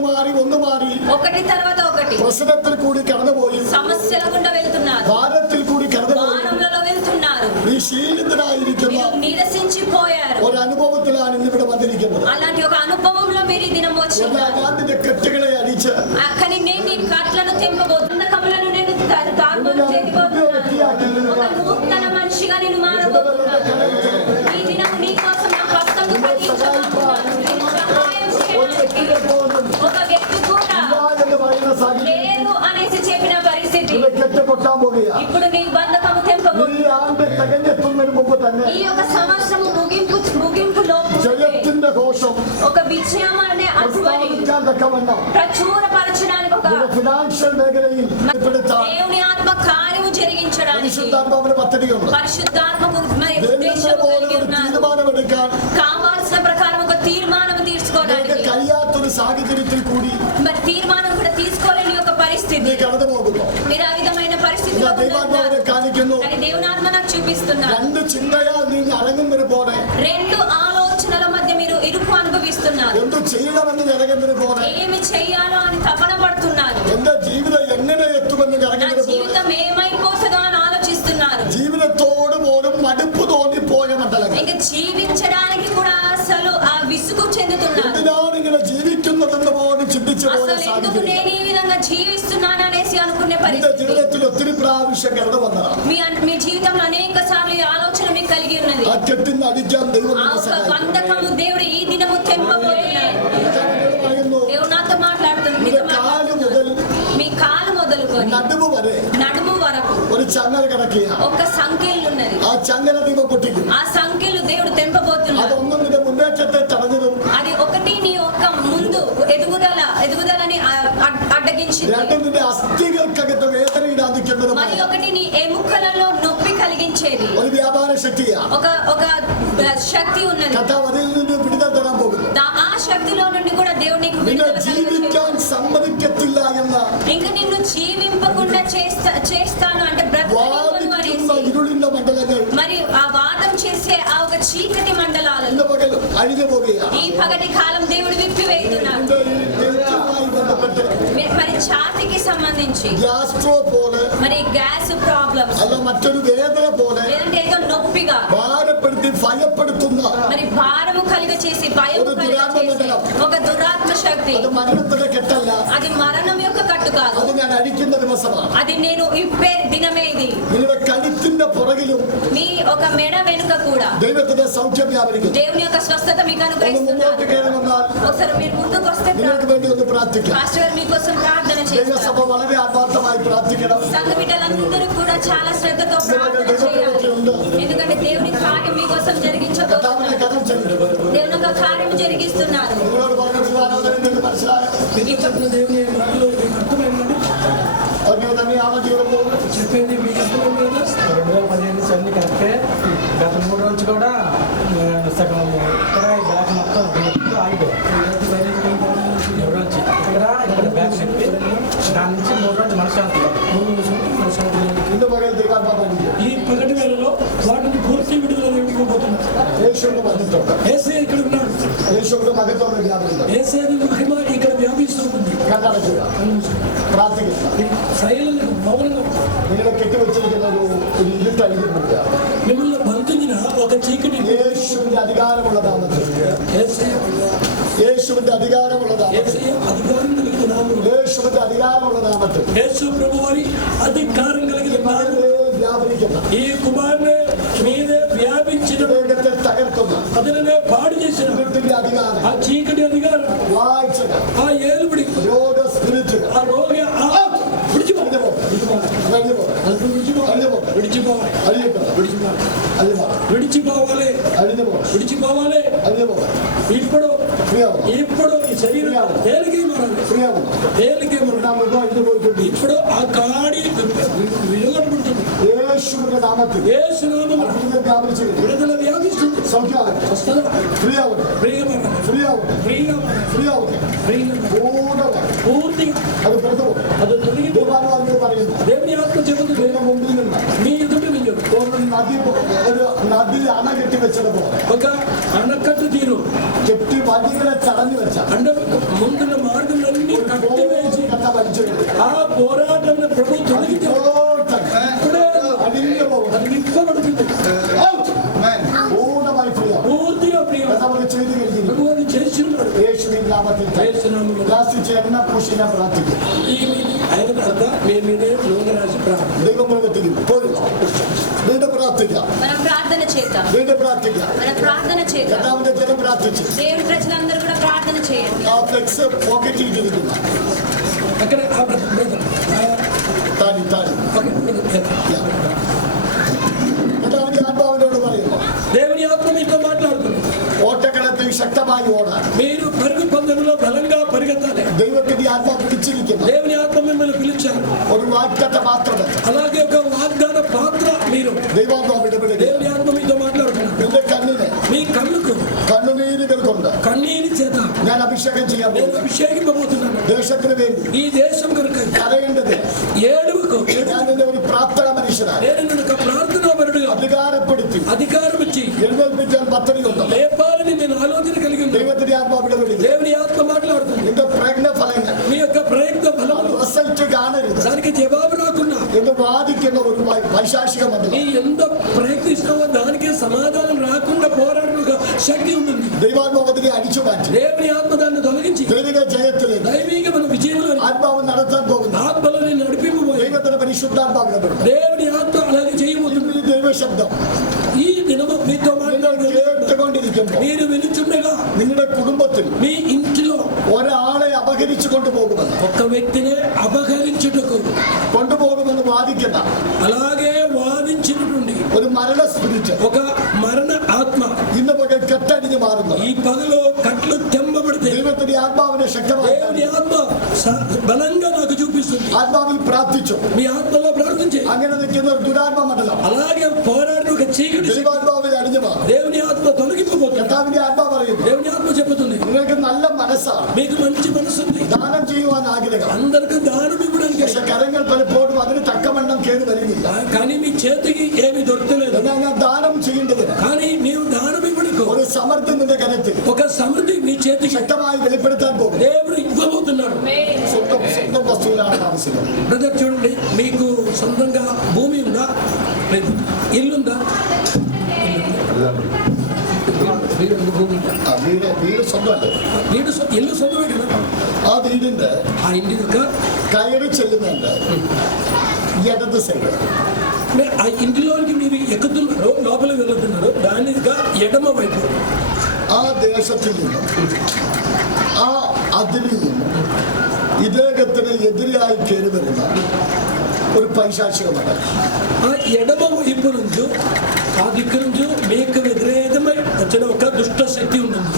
മാറി ఒకటి తర్వాత ఒకటి പ്രശ്നത്തിൽ കൂടി കടന്നുപോയി, సమస్యల గుండా వెళ్తున్నారు, ഭാരത്തിൽ കൂടി കടന്നുപോയി, వారంలో వెళ్తున్నారు, ഈ క్షీణిതനായിരിക്കുന്ന మీరు నిరసించిపోయారు. ഒരു അനുഭവത്തിലാണ് ഇന്നിവിടെ വന്നിരിക്കുന്നത്. అలాంటి ఒక అనుభవంలో మీరు ఈ దినం వచ్చి എന്നാൽ ఉన్నారు. അതിന്റെ കെട്ടുകളെ അടിച്ച് కానీ నేను ఈ కట్లను తెంపబోతున్నకములను నేను తారుమారు చేయబోతున్నాను. ఒక నూతన మనిషిగా నేను మారబోతున్నాను. ఈ దినం నీ కోసం నా కష్టం కలిగించబోతున్నాను. నీకు సహాయం చేయడానికి ఒక వ్యక్తి కూడా എന്ന് പറയുന്ന സാഹചര്യം లేదు అనేసి చెప్పిన పరిస్థితి, ഇവിടെ കെട്ടുപൊട്ടാൻ പോകുകയാണ്. ఇప్పుడు నీ బంధకము తెంపబోతుంది. ഈ ആണ്ട് തികഞ്ഞെത്തുന്നതിന് മുമ്പ് തന്നെ ఈ యొక్క సంవత్సరము ముగింపులో ജയത്തിന്റെ ഘോഷം ఒక విజయం అనే అధ్వని പ്രസ്താവിക്കാൻ തക്കവണ്ണം ప్రచురపరచడానికి ఒక നിന്റെ ഫിനാൻഷ്യൽ മേഖലയിൽ ഉൾപ്പെടുത്താൻ దేవుని ఆత్మ కార్యము జరిగించడానికి പരിശുദ്ധാത്മാവിന് പദ്ധതിയുണ്ട്. పరిశుద్ధాత్మకు మరి വേണ്ടുന്ന ఉద్దేశము പോലെ కలిగి ഒരു ఉన్నారు. തീരുമാനമെടുക്കാൻ కావాల్సిన ప్రకారం ఒక తీర్మానం നിനക്ക് తీసుకోవడానికి കഴിയാത്തൊരു സാഹചര്യത്തിൽ കൂടി మరి తీర్మానం కూడా తీసుకోలేని ఒక పరిస్థితి, നീ കടന്നു പോകുന്നു. మీరు ఆ విధమైన పరిస్థితిలో ഞാൻ ദൈവാത്മാവിനെ ఉన్నారు. കാണിക്കുന്നു. కానీ దేవుని ఆత్మ నాకు చూపిస్తున్నారు. രണ്ട് ചിന്തയാൽ നീ അടങ്ങുന്നതിന് പോലെ, రెండు ఆలోచనల మధ్య మీరు ఇరుకు అనుభవిస్తున్నారు. എന്ത് ചെയ്യണമെന്ന് ഇറങ്ങുന്നതിന് പോലെ, ఏమి చెయ్యాలో అని తపన పడుతున్నారు. എന്റെ ജീവിതം എങ്ങനെ എത്തുമെന്ന് నా ഇറങ്ങുന്നതിന് പോലെ, జీవితం ఏమైపోతుందో అని ఆలోచిస్తున్నారు. ജീവിതത്തോട് പോലും മടുപ്പ് തോന്നിപ്പോയ മണ്ഡലങ്ങൾ. ఇంకా జీవించడానికి కూడా అసలు ఆ విసుగు చెందుతున్నారు. എന്തിനാണ് ഇങ്ങനെ ജീവിക്കുന്നതെന്ന് പോലും ചിന്തിച്ചു പോയ అసలు ఎందుకు സാഹചര്യം నేను ఈ విధంగా జీవిస్తున్నాను అనేసి అనుకునే എന്റെ పరిస్థితి ജീവിതത്തിൽ ഒത്തിരി പ്രാവശ്യം കടന്നു വന്നതാണ്. మీ జీవితంలో అనేక సార్లు ఈ ఆలోచన మీకు కలిగి ఉన్నది. ആ കെട്ടിന്ന് അടിക്കാൻ ദൈവം ఆ നിന്നെ ఒక സഹായിക്കും. బంధకము దేవుడు ఈ దినము తెంపబోతున్నాడు. കർത്താവ് പറയുന്നു, దేవుడు నాతో మాట్లాడుతున్నాడు. നിന്റെ మీతో കാല് మాట్లాడుతున్నాడు. മുതൽ మీ కాలు మొదలుకొని നടുവ് വരെ నడుము వరకు ഒരു ചങ്ങല കിടക്കുകയാണ്. ఒక సంఖ్యలు ఉన్నది. ആ ചങ്ങല ദൈവം പൊട്ടിക്കും. ఆ సంఖ్యలు దేవుడు తెంపబోతున్నాడు. അതൊന്നും നിന്റെ മുന്നേറ്റത്തെ തടഞ്ഞതും, అది ఒకటి నీ యొక్క ముందు ఎదుగుదలని అడ్డగించింది. രണ്ടും നിന്റെ അസ്ഥികൾക്കകത്ത് വേദനയിടാതിക്കുന്നതും మరి ఒకటి నీ ఎముకలలో నొప్పి కలిగించేది ഒരു വ്യാപാര ശക്തിയാണ്. ఒక శక్తి ఉన్నది. കർത്താവ് അതിൽ നിന്ന് വിടുതൽ തരാൻ പോകുന്നു. ఆ శక్తిలో నుండి కూడా దేవుడు నీకు നിന്നെ విడుదల ജീവിക്കാൻ కలుగచేస్తాడు. സമ്മതിക്കത്തില്ല എന്ന ఇంకా నిన్ను జీవింపకుండా చేస్తాను అంటే బ్రతకనివ్వను വാദിക്കുന്ന అనేసి ഇരുളിന്റെ മണ്ഡലങ്ങൾ మరి ఆ వాదం చేసే ఆ ఒక చీకటి మండలాలను ഇന്ന് പകൽ അഴിഞ്ഞു പോകുകയാണ്. ఈ పగటి కాలం దేవుడు విప్పివేస్తున్నాడు. നിന്റെ ഈ നെഞ്ചുമായി ബന്ധപ്പെട്ട് మరి ఛాతికి సంబంధించి ഗ്യാസ്ട്രോ പോലെ మరి గ్యాస్ ప్రాబ్లమ్స్ അല്ല മറ്റൊരു വേദന പോലെ లేదంటే ఏదో నొప్పిగా ഭാരപ്പെടുത്തി ഭയപ്പെടുത്തുന്ന మరి భారము కలిగ చేసి భయం ఒక దురాత్మ మండలం. ఒక దురాత్మ శక్తి. അത് മരണത്തിന്റെ കെട്ടല്ല, అది మరణం యొక్క కట్టు కాదు, അത് ഞാൻ അഴിക്കുന്ന ദിവസമാണ്. అది నేను ఇప్పే దినమే ఇది. നിങ്ങളുടെ കഴുത്തിന്റെ പുറകിലും మీ ఒక మెడ వెనుక కూడా ദൈവത്തിന്റെ സൗഖ്യം വ്യാപരിക്കും. దేవుని యొక్క స్వస్థత మీకు ഒന്ന് అనుగ్రహిస్తున్నారు. മുന്നോട്ട് കയറുമെന്നാൽ ఒకసారి మీరు ముందుకు వస్తే നിങ്ങൾക്ക് വേണ്ടി ഒന്ന് പ്രാർത്ഥിക്കാം. పాస్టర్ గారు మీకోసం ప్రార్థన ദൈവസഭ చేస్తారు. വളരെ ആത്മാർത്ഥമായി പ്രാർത്ഥിക്കണം. సంఘ బిడ్డలందరూ కూడా చాలా శ్రద్ధతో ప్రార్థన చేయాలి. ఎందుకంటే దేవుని కార్యం మీకోసం జరిగించబోతున్నారు. കർത്താവിന്റെ കരം ചെല്ലും. దేవుని యొక్క కార్యం జరిగిస్తున్నారు. നിങ്ങളോട് പറഞ്ഞ ആലോചന നിങ്ങൾക്ക് മനസ്സിലായോ? దేవుని మాటలు మీకు అర్థమైందండి? అది തന്നെയാണ് ജീവിതം. చెప్పేది మీకు అర్థమైంది కదా? 2015 నుంచి అన్ని కరెక్టే. గత 3 రోజులు కూడా సగం ఇక్కడ ఈ బ్యాగ్ మొత్తం ఆగిపోయి 3 రోజు ఇక్కడ బ్యాగ్ చెప్పి దాని నుంచి 3 రోజులు మనశ్శాంతి ഇന്ന് പകൽ ദൈവാത്മാവ് ఈ పగటి వేళలో వాటిని పూర్తి విడుదల ఇవ్వబోతున్నారు. യേശുവിന്റെ മഹത്വം, ఏసే ఇక్కడ ఉన్నాడు. യേശുവിന്റെ മഹത്വം വ്യാപരിക്കും. ఏసే మహిమ ఇక్కడ వ్యాపిస్తుంది. കണ്ണടക്കുക, പ്രാർത്ഥിക്കുക. శైలిని మౌనంగా നിങ്ങളെ കെട്ടിവെച്ചിരിക്കുന്ന ഒരു ഇരുട്ടഴിഞ്ഞിട്ടുണ്ട്. మిమ్మల్ని బంధించిన ఒక చీకటి യേശുവിന്റെ അധികാരമുള്ള നാമത്തിൽ, യേശുവിന്റെ അധികാരമുള്ള നാമത്തിൽ, అధికారం కలిగిన నామములో യേശുവിന്റെ അധികാരമുള്ള നാമത്തിൽ యేసు ప్రభువారి అధికారం కలిగిన నామములో വ്യാപരിക്കുന്ന ఈ కుమారుని మీదే వ్యాపించిన ലോകത്തെ തകർക്കുന്ന అతనినే పాడు చేసిన ഇരുട്ടിന്റെ അധികാരം, ఆ చీకటి అధికారం, വാഴ്ചകൾ, ఆ ఏలుబడి, രോഗ സ്പിരിറ്റുകൾ ఆ రోగి విడిచిపోవాలి, విడిచిపోవాలి, విడిచిపోవాలి. ఇప్పుడు ఇప్పుడు ఈ శరీరం తేలికే మారాలి, తేలికే మారాలి. ఇప్పుడు ఆ కాడి విలువడుతుంది. യേശുവിന്റെ നാമത്തിൽ యేసు నామములో విడుదల వ్యాపిస్తుంది. స్వస్థత, ప్రియమైన, పూర్తిగా അത് പുറത്തു പോകും. అది తొలగి ദൈവാത്മാവിനെ പറയുന്നു, దేవుని ఆత్మ చెబుతుంది, ദൈവം മുമ്പിൽ നിന്ന് మీ ఎదుట వెళ్ళాడు. ഒരു നദി അണ കെട്ടി വെച്ചതുപോലെ ఒక అన్నకట్టు తీరు കെട്ടി വടികളെ ചടഞ്ഞു വെച്ച అండ ముందున్న మార్గంలన్నీ కట్టివేసి കഥ വലിച്ചു ఆ పోరాటం ప్రభు తొలగించాడు. ఇప్పుడే അടിഞ്ഞു പോകും. అది నిప్పబడుతుంది. പൂർണ്ണമായി പ്രിയം పూర్తిగా ప్రియం നമ്മൾ ചെയ്തു കഴിഞ്ഞിരിക്കുന്നു. ప్రభు అది చేస్తున్నాడు. യേശുവിൻ നാമത്തിൽ యేసు నామములో പ്രാർത്ഥിച്ച് എണ്ണ പൂശി ഞാൻ പ്രാർത്ഥിക്കും. ఈ ఆయన అర్థ మీ మీదే నూనె రాసి ప్రార్థన. ദൈവം പ്രവർത്തിക്കുന്നു. പോരും വീണ്ടും പ്രാർത്ഥിക്കാം, మనం ప్రార్థన చేద్దాం, വീണ്ടും പ്രാർത്ഥിക്കാം. మనం ప్రార్థన చేద్దాం. കർത്താവിന്റെ ജനം പ്രാർത്ഥിച്ചു. దేవుని ప్రజలందరూ కూడా ప్రార్థన చేయండి. ആ ഫ്ലെക്സ് പോക്കറ്റിൽ ഇരിക്കുന്നു. అక్కడ ఆ బ్రదర్ താഴി കർത്താവിന്റെ ആത്മാവിനോട് പറയുന്നു, దేవుని ఆత్మ మీతో మాట్లాడుతుంది. ഓട്ടക്കളത്തിൽ ശക്തമായി ഓടാൻ మీరు పరుగు పందెంలో బలంగా పరిగెత్తాలి. ദൈവത്തിന്റെ ആത്മാവ് പിടിച്ചിരിക്കുന്നു. దేవుని ఆత్మ మిమ్మల్ని పిలిచారు. ഒരു വാഗ്ദത്ത മാത്രമല്ല, అలాగే ఒక వాగ్దాన పాత్ర మీరు. ദൈവാത്മാവ് ഇടപെടുക. దేవుని ఆత్మ మీతో మాట్లాడుతున్నారు. നിന്റെ കണ്ണിന് మీ కళ్ళకు കണ്ണുനീരുകൾ കൊണ്ട് కన్నీటి చేత ഞാൻ అభిഷേകം ചെയ്യാൻ నేను പോകുന്നു. అభిషేకింపబోతున్నాను. ദേശത്തിന് വേണ്ടി ఈ దేశం కొరకు കരയേണ്ടത് ఏడువకు ഞാൻ നിന്നെ ഒരു പ്രാർത്ഥന മനുഷ്യനാണ് నేను నిన్ను ఒక ప్రార్థనాపరుడుగా അധികാരപ്പെടുത്തി అధికారం ఇచ్చి എഴുന്നേൽപ്പിക്കാൻ പദ്ധതിയുണ്ട്. లేపాలని నేను ఆలోచన కలిగి ఉన్నాను. ദൈവത്തിന്റെ ആത്മാവ് ഇടപെടുക. దేవుని ఆత్మ మాట్లాడుతుంది. നിന്റെ പ്രയത്ന ഫലങ്ങൾ మీ యొక్క ప్రయత్న ఫలములు റിസൾട്ട് കാണരുത് దానికి జవాబు రాకుండా എന്ന് വാദിക്കുന്ന ഒരു പൈശാചിക నీ മണ്ഡലം ఎంత ప్రయత్నిస్తావో దానికి సమాధానం రాకుండా పోరాడుగా శక్తి ఉంటుంది. ദൈവാത്മാവ് അതിനെ അടിച്ചു മാറ്റി దేవుని ఆత్మ దాన్ని తొలగించి ദൈവിക ജയത്തിലേക്ക് దైవిక మన విజయంలో ആത്മാവ് നടത്താൻ പോകുന്നു. ఆత్మలో నేను నడిపింపబోయే ദൈവത്തിന്റെ പരിശുദ്ധാത്മാവ് ഇടപെടും. దేవుని ఆత్మ అలాగే చేయబోతుంది. ഈ ദൈവശബ്ദം ఈ దినము మీతో നിങ്ങൾ మాట్లాడుతూ കേട്ടുകൊണ്ടിരിക്കുമ്പോൾ మీరు వినుచుండగా നിങ്ങളുടെ കുടുംബത്തിൽ మీ ఇంటిలో ഒരാളെ അപഹരിച്ചു കൊണ്ടുപോകുമെന്ന് ఒక వ్యక్తిని అపహరించుటకు കൊണ്ടുപോകുമെന്ന് വാദിക്കുന്ന అలాగే వాదించినటువంటి ഒരു മരണ സ്പിരിറ്റ് ఒక మరణ ఆత్మ ഇന്ന് പകൽ കെട്ടടിഞ്ഞ് മാറുന്നു. ఈ పగలో కట్లు తెంపబడితే ദൈവത്തിന്റെ ആത്മാവിനെ ശക്തമായി దేవుని ఆత్మ బలంగా నాకు చూపిస్తుంది. ആത്മാവിൽ പ്രാർത്ഥിച്ചു. మీ ఆత్మలో ప్రార్థించే അങ്ങനെ നിൽക്കുന്ന ഒരു ദുരാത്മ മണ്ഡലം అలాగే పోరాడిన ఒక చీకటి ദൈവാത്മാവിൽ അടിഞ്ഞു മാറും. దేవుని ఆత్మ తొలగిపోతుంది. കർത്താവിന്റെ ആത്മാവ് പറയുന്നു, దేవుని ఆత్మ చెబుతుంది നിങ്ങൾക്ക് നല്ല മനസ്സാണ്, మీకు మంచి మనసుంది, ദാനം ചെയ്യുവാൻ ആഗ്രഹം. అందరికీ దానం ఇవ్వడానికి, പക്ഷെ കരങ്ങൾ പലപ്പോഴും അതിന് തക്കവണ്ണം കേറി വരുന്നില്ല. కానీ మీ చేతికి ఏమి దొరకలేదు. എന്നാൽ ഞാൻ ദാനം ചെയ്യേണ്ടതിന് కానీ నీవు దానం ఇవ్వడానికి ഒരു സമൃദ്ധി നിന്റെ കരത്തിൽ ఒక సమృద్ధి మీ చేతికి ശക്തമായി വെളിപ്പെടുത്താൻ പോകും. దేవుడు ఇవ్వబోతున్నాడు. സ്വന്തം വസ്തുവിലാണ് താമസിക്കുന്നത്. బ్రదర్ చూడండి, మీకు సొంతంగా భూమి ఉందా? లేదు. ఇల్లుందా? మీరు ഭൂമിയില്ല. വീട് സ്വന്തമല്ലേ? ఇల్లు సొంతమే కదా. ആ വീടിന്റെ ఆ ఇంటి యొక్క കയറി ചെല്ലുന്നുണ്ട് ഇടത് സൈഡ്. ఆ ఇంటిలోకి మీరు ఎక్కుతున్నారు, లోపలికి వెళుతున్నారు, దాని యొక్క ఎడమ వైపు ആ ദേശത്തിൽ നിന്നും ആ അതിരിൽ നിന്നും ഇദ്ദേഹത്തിന് എതിരായി കയറി വരുന്ന ഒരു പൈശാചികമാണ്. ఆ ఎడమ వైపు నుంచి ఆ దిక్కు నుంచి మీకు వ్యతిరేకమై వచ్చిన ఒక దుష్ట శక్తి ఉంటుంది.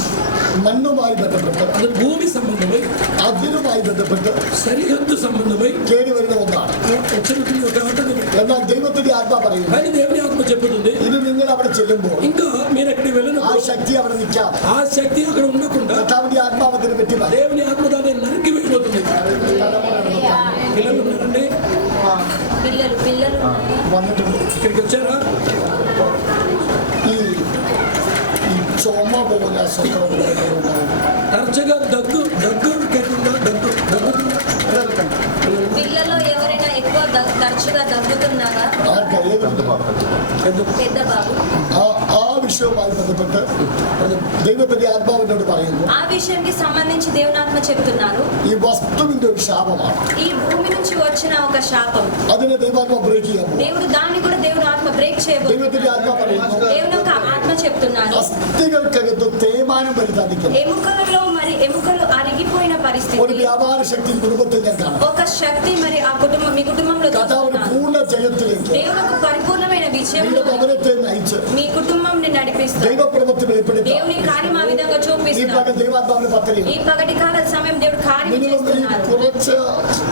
മണ്ണുമായി ബന്ധപ്പെട്ട്, അത് ഭൂമി സംബന്ധమై, അതിരുമായി ബന്ധപ്പെട്ട് సరిహద్దు సంబంధమై കയറി വരുന്ന ഒന്നാണ്. వచ్చినటువంటి ఒక ఆటది. എന്നാൽ ദൈവത്തിന്റെ ആത്മ പറയുന്നു, కానీ దేవుని ఆత్మ చెప్పుతుంది, ഇത് നിങ്ങൾ അവിടെ ചെല്ലുമ്പോൾ ఇంకా మీరు అక్కడికి ആ వెళ్ళినప్పుడు ശക്തി അവിടെ നിൽക്കാം. ఆ శక్తి అక్కడ ఉండకుండా കർത്താവിന്റെ ആത്മാവതിനെ പറ്റി പറയും. దేవుని ఆత్మ దాన్ని నరికి వెళ్ళిపోతుంది. పిల్లలు ఉన్నారండి, పిల్లలు വന്നിട്ടുണ്ട്. ఇక్కడికి వచ్చారా? ഈ ചുമ പോലെ അസ്വസ്ഥത తరచుగా దగ్గు కేకుండా పిల్లల్లో ఎవరైనా ఎక్కువ తరచుగా దగ్గుతున్నారా? పెద్ద బాబు ആ വിഷയവുമായി ബന്ധപ്പെട്ട് ദൈവത്തിന്റെ ആത്മാവിനോട് പറയുന്നു, ఆ విషయానికి సంబంధించి దేవుని ఆత్మ చెప్తున్నారు, ഈ വസ്തുവിന്റെ ഒരു ശാപമാണ്. ఈ భూమి నుంచి వచ్చిన ఒక శాపం, അതിനെ ദൈവാത്മ ബ്രേക്ക് ചെയ്യാൻ പോകും. దేవుడు దాన్ని కూడా దేవుని ఆత్మ బ్రేక్ ദൈവത്തിന്റെ ആത്മ చేయబోతున్నారు. പറയുന്നു, దేవుని యొక్క ఆత్మ చెప్తున్నారు, അസ്ഥികൾക്കകത്ത് തേയ്മാനം വരുത്താതിരിക്കുന്നു. ఎముకలలో మరి ఎముకలు అరిగిపోయిన ഒരു పరిస్థితి, വ്യാപാര శక్തി కుటుంబത്തിൽ ഞാൻ കാണാം. ఒక శక్తి మరి ఆ కుటుంబం మీ కుటుంబంలో കർത്താവിന് చూస్తున్నారు. പൂർണ്ണ ജയത്തിലേക്ക് దేవుడు ఒక పరిపూర్ణమైన విజయం നിങ്ങളുടെ ഭവനത്തെ നയിച്ച് మీ కుటుంబంని నడిపిస్తారు. ദൈവപ്രവൃത്തി വെളിപ്പെടുത്താം. దేవుని కార్యం ఆ విధంగా ഈ చూపిస్తారు. പകൽ ദൈവാത്മാവിന്റെ പദ്ധതി ఈ పగటి కాల సమయం దేవుడు కార్యం നിങ്ങൾ ഈ చేస్తున్నారు. കുറച്ച്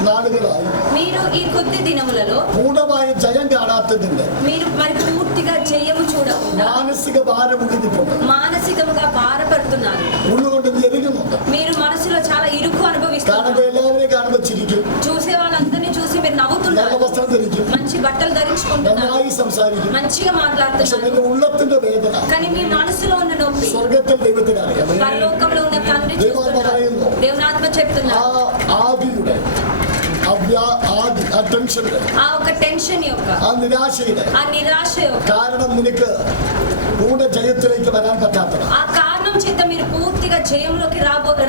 നാളുകളായി మీరు ఈ కొద్ది దినములలో പൂർണ്ണമായ ജയം കാണാത്തതിന്റെ మీరు మరి పూర్తిగా జయము చూడకుండా മാനസിക ഭാരം ഉള്ളിട്ടുണ്ട്. మానసికముగా భారపడుతున్నారు. ഉള്ളുകൊണ്ട് ഞെരുങ്ങുന്നുണ്ട്. మీరు మనసులో చాలా ఇరుకు കാണുമ്പോ అనుభవిస్తున్నారు. എല്ലാവരെയും കാണുമ്പോ ചിരിക്കും, చూసే వాళ్ళందరినీ చూసి మీరు നല്ല నవ్వుతున్నారు, വസ്ത്രം ധരിക്കും, మంచి బట్టలు ధరించుకుంటున్నారు, നന്നായി സംസാരിക്കും. మంచిగా പക്ഷെ మాట్లాడుతున్నారు. നിന്റെ ഉള്ളത്തിന്റെ വേദന కానీ మీ మనసులో ఉన్న నొప్పి സ്വർഗത്തിൽ ദൈവത്തിന് അറിയാം. పరలోకంలో ఉన్న తండ్రి చూస్తున్నారు. దేవుని ఆత్మ ആ చెప్తున్నారు, ആദിയുടെ ആ ടെൻഷന്റെ ఆ ఒక టెన్షన్ యొక్క, ആ നിരാശയുടെ ఆ నిరాశ యొక్క, കാരണം നിനക്ക് പൂർണ്ണ ജയത്തിലേക്ക് വരാൻ പറ്റാത്തത്. ఆ కారణం చేత మీరు పూర్తిగా జయంలోకి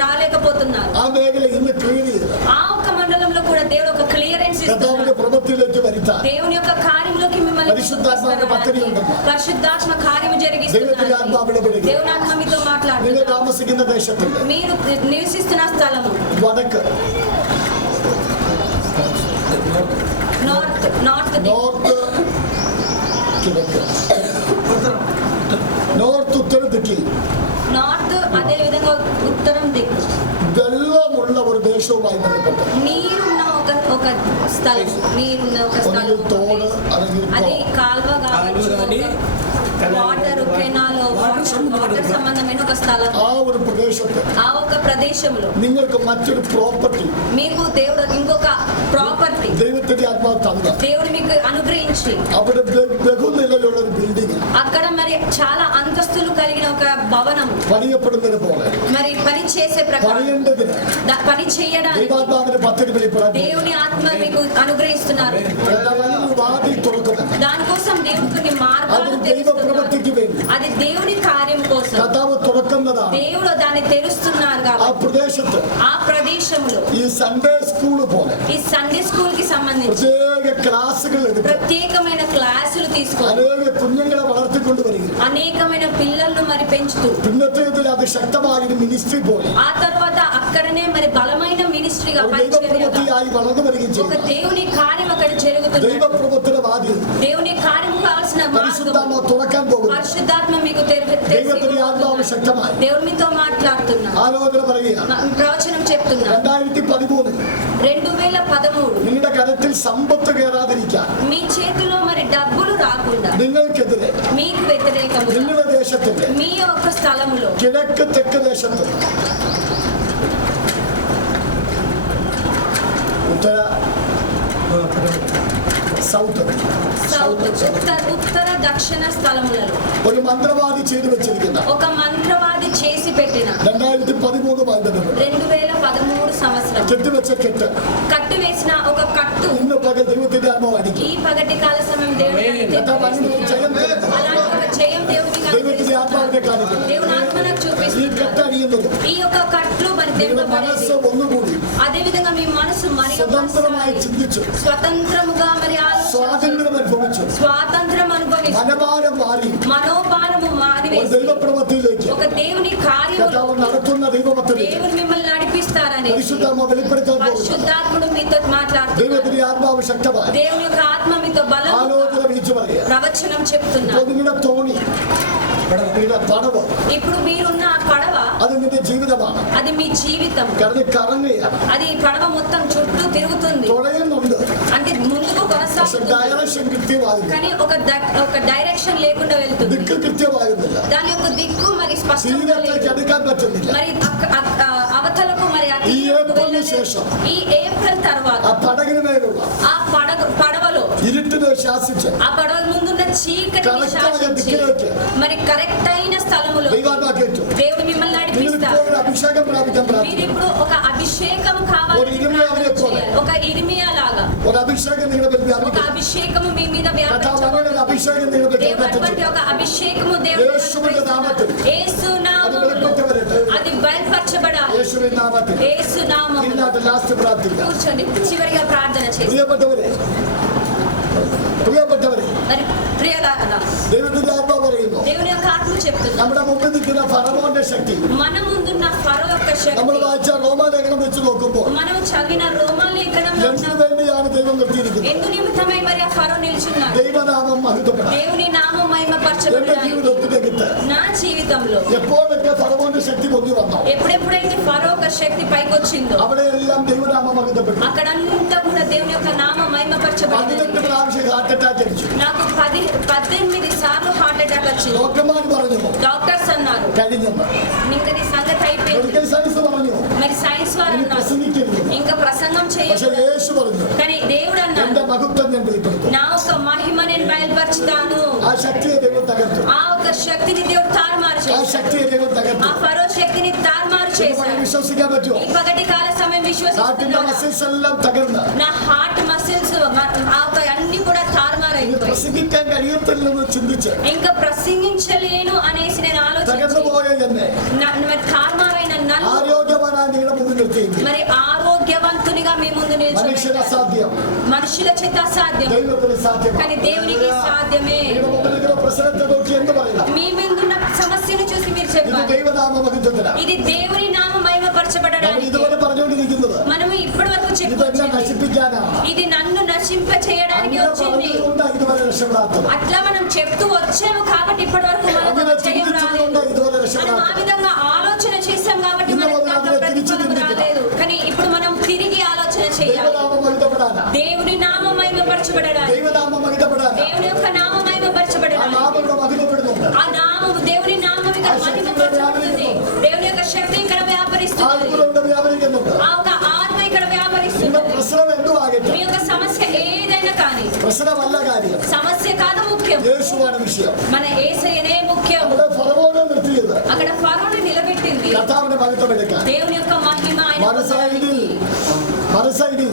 రాలేకపోతున్నారు. ആ മേഖല ഇന്ന് ക്ലിയർ ചെയ്ത് ఆ ఒక మండలంలో కూడా దేవుడు ఒక క్లియరెన్స్ കർത്താവിന്റെ ఇస్తున్నారు. പ്രവൃത്തിയിലേക്ക് വരുത്താൻ దేవుని యొక్క కార్యంలోకి మిమ్మల్ని పరిశుద్ధాత్మ పద్ధతి ఉందమ్మా. పరిశుద్ధాత్మ కార్యము ദൈവത്തിന്റെ ആത്മാവ് జరిగిస్తున్నారు. ഇടപെടുക. దేవుని ఆత్మ మీతో നിങ്ങൾ మాట్లాడుతున్నారు. താമസിക്കുന്ന ദേശത്തിന്റെ మీరు నివసిస్తున్న స్థలము വടക്ക് నార్త్ നോർത്ത് കിഴക്ക് നോർത്ത് ഉത്തര ദിക്കിൽ నార్త్ అదే విధంగా ఉత్తరం దిక్కు വെള്ളമുള്ള ഒരു ദേശവുമായി ബന്ധപ്പെട്ട് నీరున్న ఒక స్థలం, నీరున్న ఒక స్థలం, ഒന്നുകിൽ തോട് അല്ലെങ്കിൽ అది కాల్వ కావచ్చు, కానీ వాటర్ కెనాల్, వాటర్ సంబంధమైన ఒక స్థలం, ആ ഒരു പ്രദേശത്ത് ఆ ఒక ప్రదేశంలో നിങ്ങൾക്ക് మറ്റൊരു പ്രോപ്പർട്ടി మీకు దేవుడు ఇంకొక ప్రాపర్టీ ദൈവത്തിന്റെ ആത്മാവ് തന്ന దేవుడు మీకు అనుగ్రహించి അവിടെ ബഹുനിലയിലുള്ള ഒരു ബിൽഡിംഗ് అక్కడ మరి చాలా అంతస్తులు కలిగిన ఒక భవనం പണിയപ്പെടുന്നതിന് പോലെ మరి పని చేసే ప్రకారం പണിയേണ്ടതിന് పని చేయడానికి ദൈവാത്മാവിന്റെ പദ്ധതി വെളിപ്പെടാൻ దేవుని ఆత్మ మీకు అనుగ్రహిస్తున్నారు. വാതിൽ തുറക്കുന്നത് దానికోసం దేవుడు కొన్ని അത് మార్గాలు తెరుస్తున్నారు. ദൈവപ്രവൃത്തിക്ക് വേണ്ടി అది దేవుని కార్యం కోసం കർത്താവ് തുറക്കുന്നതാണ്. దేవుడు దాన్ని తెరుస్తున్నారు ആ కాబట్టి പ്രദേശത്ത് ఆ ప్రదేశంలో ഈ സൺഡേ സ്കൂൾ പോലെ ఈ సండే స్కూల్ కి సంబంధించి പ്രത്യേക ക്ലാസുകൾ എടുത്ത് ప్రత్యేకమైన క్లాసులు తీసుకొని അനേക കുഞ്ഞുങ്ങളെ വളർത്തിക്കൊണ്ട് വരികയും అనేకమైన పిల్లలను మరి పెంచుతూ പിന്നത്തേതിൽ അത് ശക്തമായൊരു മിനിസ്ട്രി പോലെ ఆ తర్వాత అక్కడనే మరి బలమైన మినిస్ట్రీగా ഒരു పనిచేయగా ദൈവപ്രവൃത്തിയായി വളർന്നു വരികയും ఒక ചെയ്യും. దేవుని కార్యం అక్కడ జరుగుతుంది. ദൈവപ്രവൃത്തിയുടെ വാതിൽ దేవుని కార్యం కావాల్సిన మార్గం പരിശുദ്ധാത്മ തുറക്കാൻ പോകുന്നു. పరిశుద్ధాత్మ మీకు ദൈവത്തിന്റെ ആത്മാവ് ശക്തമായി దేవుడు మీతో మాట్లాడుతున్నా, ആലോചന പറയുക. ప్రవచనం చెప్తున్నా. 2013 2013 നിങ്ങളുടെ കരത്തിൽ സമ്പത്ത് കയറാതിരിക്കാൻ మీ చేతిలో మరి డబ్బులు రాకుండా നിങ്ങൾക്കെതിരെ మీకు వ్యతిరేకముగా നിങ്ങളുടെ ദേശത്തിന്റെ మీ యొక్క స్థలములో കിഴക്ക് തെക്ക് ദേശത്ത് ഉത്തര സൗത്ത് ఉత్తర దక్షిణ స్థలములలో ഒരു മന്ത്രവാദി ചെയ്തു വെച്ചിരിക്കുന്ന ఒక మంత్రవాది చేసి పెట్టిన 2013 ബന്ധപ്പെട്ട് 2013 సంవత్సరం കെട്ടിവെച്ച കെട്ട് కట్టు వేసిన ఒక కట్టు ഇന്ന് പകൽ ദൈവത്തിന്റെ ആത്മാവ് അടിക്കും. ఈ పగటి కాల సమయం దేవుడు കർത്താവ് അതിന് ജയം തരുന്നു. అలాంటి ఒక జయం దేవుడు మీకు ദൈവത്തിന്റെ అనుగ్రహిస్తున్నారు. ആത്മാവിനെ കാണിക്കുന്നു. దేవుని ఆత్మ నాకు చూపి ഈ കെട്ടണിയുന്നത് ఈ యొక్క కట్లు మరి നിങ്ങളുടെ മനസ്സ് ഒന്നുകൂടി అదే విధంగా మీ మనసు మరి സ്വതന്ത്രമായി ചിന്തിച്ചു స్వతంత్రముగా మరి സ്വാതന്ത്ര്യം അനുഭവിച്ചു స్వాతంత్రం అనుభవించి മനഭാരം മാറി మనోభారము ഒരു మారివేసి ദൈവപ്രവൃത്തിയിലേക്ക് ఒక దేవుని కార్యములు കർത്താവ് നടത്തുന്ന ദൈവപദ്ധതിയിലേക്ക് దేవుడు మిమ్మల్ని నడిపిస్తారని പരിശുദ്ധാത്മ വെളിപ്പെടുത്താൻ പോകുന്നു. పరిశుద్ధాత్ముడు మీతో మాట్లాడుతున్నారు. ദൈവത്തിന്റെ ആത്മാവ് ശക്തമായി దేవుని యొక్క ఆత్మ మీతో బలం ആലോചന വിളിച്ചു പറയുക. ప్రవచనం చెప్తున్నా. ഇപ്പോൾ നിങ്ങളുടെ തോണി നിങ്ങളുടെ പടവ് ఇప్పుడు మీరున్న ఆ పడవ അത് നിന്റെ ജീവിതമാണ്. అది మీ జీవితం. കാരണം കറങ്ങുകയാണ്, అది పడవ మొత్తం చుట్టూ తిరుగుతుంది, തുഴയുന്നുണ്ട്, అంటే ముందుకు പക്ഷെ కొనసాగుతుంది. ഡയറക്ഷൻ കൃത്യമാകുന്നു, కానీ ఒక డైరెక్షన్ లేకుండా వెళ్తుంది. ദിക്ക് കൃത്യമാകുന്നില്ല, దాని యొక్క దిక్కు మరి స్పష్టంగా തീരത്തേക്ക് లేదు. അടുക്കാൻ പറ്റുന്നില്ല. మరి అవతలకు మరి ఆ ఈ తీరకు ఏప్రిల్ వెళ్ళలేదు. శేഷം ఈ ఏప్రిల్ తర్వాత ആ പടകിന് മേലുള്ള ఆ పడవలో ഇരുട്ടിനെ ശാസിച്ച് ఆ పడవ ముందున్న చీకటిని కరెక్ట్ శాసించి దిక్కులోకి మరి కరెక్ట్ అయిన స్థలములో ദൈവാത്മാക്കേറ്റു దేవుడు మిమ్మల్ని നിങ്ങൾ నడిపిస్తారు. ഇപ്പോൾ ഒരു అభిషేകം പ്രാപിക്കാൻ మీరు പ്രാർത്ഥിക്കും. ఇప్పుడు ఒక అభిషేకం ഒരു కావాలని ఇరిమియా ప్రార్థన പോലെ. చేయాలి. ఒక ఇర్మియా లాగా ഒരു అభిషేകം നിങ്ങളുടെ മേൽ ఒక വ്യാപിക്കും. అభిషేకము మీ మీద കർത്താവ് അങ്ങനെ ഒരു వ్యాపించబడుతుంది. അഭിഷേകം നിങ്ങളുടെ മേൽ దేవుడు అటువంటి വ്യാപിച്ചു. ఒక అభిషేకము దేవుడు యేసువిന്റെ నామത്തിൽ యేసు അത് నామములో വെളിപ്പെട്ട് വരട്ടെ. అది బయలుపరచబడాలి. യേശുവിൻ നാമത്തിൽ యేసు నామములో ഇന്നാട്ട് ലാസ്റ്റ് പ്രാർത്ഥിക്കാം. కూర్చోండి, చివరిగా ప్రార్థన చేసి. പ്രിയപ്പെട്ടവരെ, പ്രിയപ്പെട്ടവരെ, మరి ప్రియలారా, ദൈവത്തിന്റെ ആത്മാവ് പറയുന്നു, దేవుని యొక్క ఆత్మ చెప్తుంది, നമ്മുടെ മുമ്പിൽ നിൽക്കുന്ന ഫറവോന്റെ శక్തി మన ముందున్న ఫరో యొక్క നമ്മൾ శక్తి വായിച്ച റോമാലേഖനം വെച്ച് നോക്കുമ്പോൾ మనం చదివిన రోమాలేఖనంలో എന്തിനു വേണ്ടിയാണ് ദൈവം നിർത്തിയിരിക്കുന്നത്? ఎందు నిమిత్తమై మరి ఆ ఫరో నిల్చున్నాడు. ദൈവനാമം മഹത്വപ്പെടാൻ దేవుని నామం എന്റെ మహిమపరచబడాలి. ജീവിതത്തിലേക്ക് నా జీవితంలో എപ്പോഴൊക്കെ ഫറവോന്റെ శక్തി പൊങ്ങി വന്നോ ఎప్పుడెప్పుడైతే ఫరో యొక్క శక్తి పైకి వచ్చిందో അവിടെയെല്ലാം ദൈവനാമം മഹത്വപ്പെട്ടു. అక్కడంతా కూడా దేవుని యొక్క నామం మహిమపరచబడింది. 18 പ്രാവശ്യം ഹാർട്ട് അറ്റാക്ക് അടിച്ചു. నాకు 18 సార్లు హార్ట్ అటాక్ వచ్చింది. ഡോക്ടർമാർ പറഞ്ഞു డాక్టర్స్ అన్నారు കഴിഞ്ഞെന്ന്. ఇంకా నీ సంగతి అయిపోయింది. മെഡിക്കൽ സയൻസ് പറഞ്ഞു మరి సైన్స్ వారు ഇനി అన్నారు പ്രസംഗിക്കരുത്. ఇంకా ప్రసంగం പക്ഷെ చేయదు. యేసు പറഞ്ഞു కానీ దేవుడు എന്റെ అన్నాడు മഹത്വം ഞാൻ വെളിപ്പെടുത്തും. నా ఒక మహిమ నేను బయలుపరుచుతాను. ആ ശക്തിയെ ദൈവം തകർത്തു. ఆ ఒక శక్తిని దేవుడు తారుమారు ആ చేశాడు. ശക്തിയെ ദൈവം ఆ തകർത്തു. ఫరో శక్తిని తారుమారు ഇത് చేశాడు. വിശ്വസിക്കാൻ പറ്റുമോ? ఈ పగటి కాల సమయం ഹാർട്ടിന്റെ విశ్వసిస్తున్నాను. മസിൽസ് എല്ലാം തകർന്ന് నా హార్ట్ మసిల్స్ అన్ని కూడా ഇത് తారుమారైపోయాయి. പ്രസംഗിക്കാൻ കഴിയത്തില്ലെന്ന് ചിന്തിച്ച് ఇంకా ప్రసంగించలేను అనేసి నేను തകർന്നു ఆలోచించి പോയ എന്നെ మరి తారుమారైన నన్ను ആരോഗ്യവാനായി നിങ്ങളുടെ മുന്നിൽ നിർത്തിയെങ്കിൽ మరి ఆరోగ్యవంతునిగా మీ ముందు മനുഷ്യന് నిల్చోబెట్టాను. അസാധ്യം, మనుషుల చేత అసాధ్యం ദൈവത്തിന് సాధ్యമാണ്. కానీ దేవునికి సాధ్యమే. നിങ്ങളുടെ മുമ്പിൽ നിൽക്കുന്ന പ്രശ്നത്തെ നോക്കി എന്ത് പറയാം? మీ ముందున్న సమస్యను చూసి మీరు ഇത് చెప్పాలి ദൈവനാമ മഹത്വത്തിലാണ്. ఇది దేవుని నామ നമ്മൾ మహిమపరచబడడానికి. ഇതുപോലെ പറഞ്ഞുകൊണ്ടിരിക്കുന്നത് మనము ఇప్పటి వరకు ഇതെല്ലാം చెప్పుకొచ్చింది നശിപ്പിക്കാനാണ്. ఇది నన్ను నశింప చేయడానికి അങ്ങനെ వచ్చింది. പറഞ്ഞതുകൊണ്ടാണ് ഇതുവരെ രക്ഷപ്പെടാത്തത്. అట్లా మనం చెప్తూ వచ్చాము కాబట్టి ఇప్పటి వరకు మనం അങ്ങനെ జయం రాలేదు. ചിന്തിച്ചതുകൊണ്ടാണ് ഇതുവരെ మనం ఆ രക്ഷപ്പെടാത്തത്. విధంగా ఆలోచన చేశాం కాబట్టి ఇన్న మనకు మొదలు అంత అదే తిరిగి ప్రతిఫలం చిந்திద్దాం. రాలేదు. కానీ ఇప్పుడు మనం తిరిగి ఆలోచన చేయాలి. ദൈവനാമ മഹത്വപ്പെടാനാ. దేవుని నామం మహిమపరచబడాలి. ദൈവനാമ മഹത്വപ്പെടാനാ. దేవుని యొక్క నామం ആ మహిమపరచబడాలి. നാമം ഇവിടെ മഹത്വപ്പെടുന്നുണ്ട്. ఆ నామము దేవుని నామం ఇక్కడ మహిమపరచబడుతుంది. దేవుని యొక్క శక్తి ఇక్కడ వ్యాపరిస్తుంది. ആത്മാവ് ഇവിടെ വ്യാപരിക്കുന്നുണ്ട്. ఆ ఒక ఆత్మ ఇక్కడ നിങ്ങളുടെ వ్యాపరిస్తుంది. പ്രശ്നം എന്തുവാകട്ടെ, మీ యొక్క సమస్య ఏదైనా కానీ പ്രശ്നമല്ല കാര്യം, సమస్య కాదు ముఖ్యం, യേശുവാണ് വിഷയം. మన యేసయ్యనే ముఖ్యం. അവിടെ ഫറവോനെ നിർത്തിയത് అక్కడ ఫరోని నిలబెట్టింది കർത്താവിന്റെ മഹത്വം എടുക്കാൻ. దేవుని యొక్క మహిమ ఆయన മറുസൈഡിൽ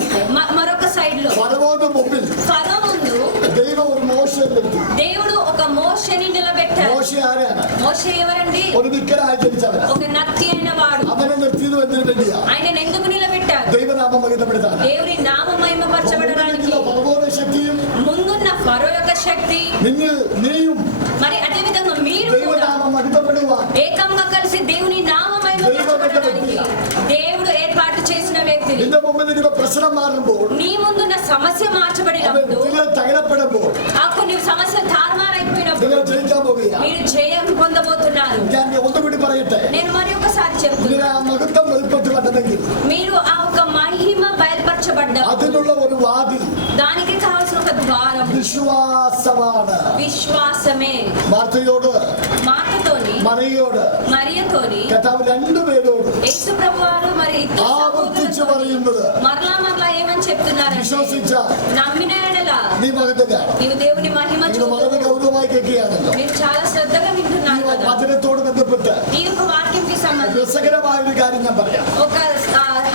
మరొక సైడ్ లో ഫറവോന്റെ മുമ്പിൽ ఫరో ముందు ദൈവം ഒരു മോശയെ നിർത്തി. దేవుడు ఒక మోషని నిలబెట్టాడు. മോശ ആരാണ്? మోషే ఎవరండి? ഒരു വിക്കനായി ജനിച്ചവനാ. ఒక నత్తి అయిన వాడు. അവനെ നിർത്തിയത് എന്തിനു വേണ്ടിയാ? ఆయన ఎందుకు నిలబెట్టాడు? ദൈവനാമം മഹത്വപ്പെടുത്താൻ. దేవుని నామ మహిమపరచబడడానికి. ഫറവോന്റെ ശക്തിയും ముందున్న ఫరో యొక్క శక్తి നിങ്ങൾ നീയും మరి అదే విధంగా మీరు కూడా ദൈവനാമം മഹത്വപ്പെടുവാൻ ఏకంగా కలిసి దేవుని నామ మహిమపరచబడడానికి దేవుడు ఏర్పాటు చేసిన వ్యక్తిని. നിന്റെ മുമ്പിൽ നിൽക്കുന്ന പ്രശ്നം മാറുമ്പോൾ, నీ ముందున్న సమస్య మార్చబడినప్పుడు, നിങ്ങൾ തകരപ്പെടുമ്പോൾ, ఆ కొన్ని సమస్య తారుమారైపోయినప్పుడు നിങ്ങൾ ജയിക്കാൻ പോകുക. మీరు జయం పొందబోతున్నారు. ഞാൻ ഒന്നുകൂടി പറയട്ടെ, నేను మరి ఒకసారి നിങ്ങൾ చెప్తున్నా, ആ മഹത്വം വെളിപ്പെട്ട് വരണമെങ്കിൽ మీరు ఆ ఒక మహిమ బయలుపరచబడ్డ അതിനുള്ള ഒരു വാതിൽ దానికి కావాల్సిన ఒక ద్వారం വിശ്വാസമാണ്. విశ్వాసమే. മാർത്തയോട് మాటతోని മറിയോട് మరియతోని കർത്താവ് രണ്ടുപേരോട് యేసు ప్రభువారు మరి ఇద్దరు ആവർത്തിച്ച് సహోదరులతోని പറയുന്നത്, మరలా ఏమని చెప్తున్నారంటే, വിശ്വസിച്ച నమ్మిన ఎడల നീ മഹത്വം കാണും. నీవు దేవుని మహిమ നിങ്ങൾ വളരെ చూడు. ഗൗരവമായി കേൾക്കുകയാണല്ലോ. మీరు చాలా శ్రద్ధగా ഈ వింటున్నారు కదా. വചനത്തോട് ബന്ധപ്പെട്ട് ఈ యొక్క వాక్యంకి సంబంధించి രസകരമായ ഒരു കാര്യം ഞാൻ പറയാം. ఒక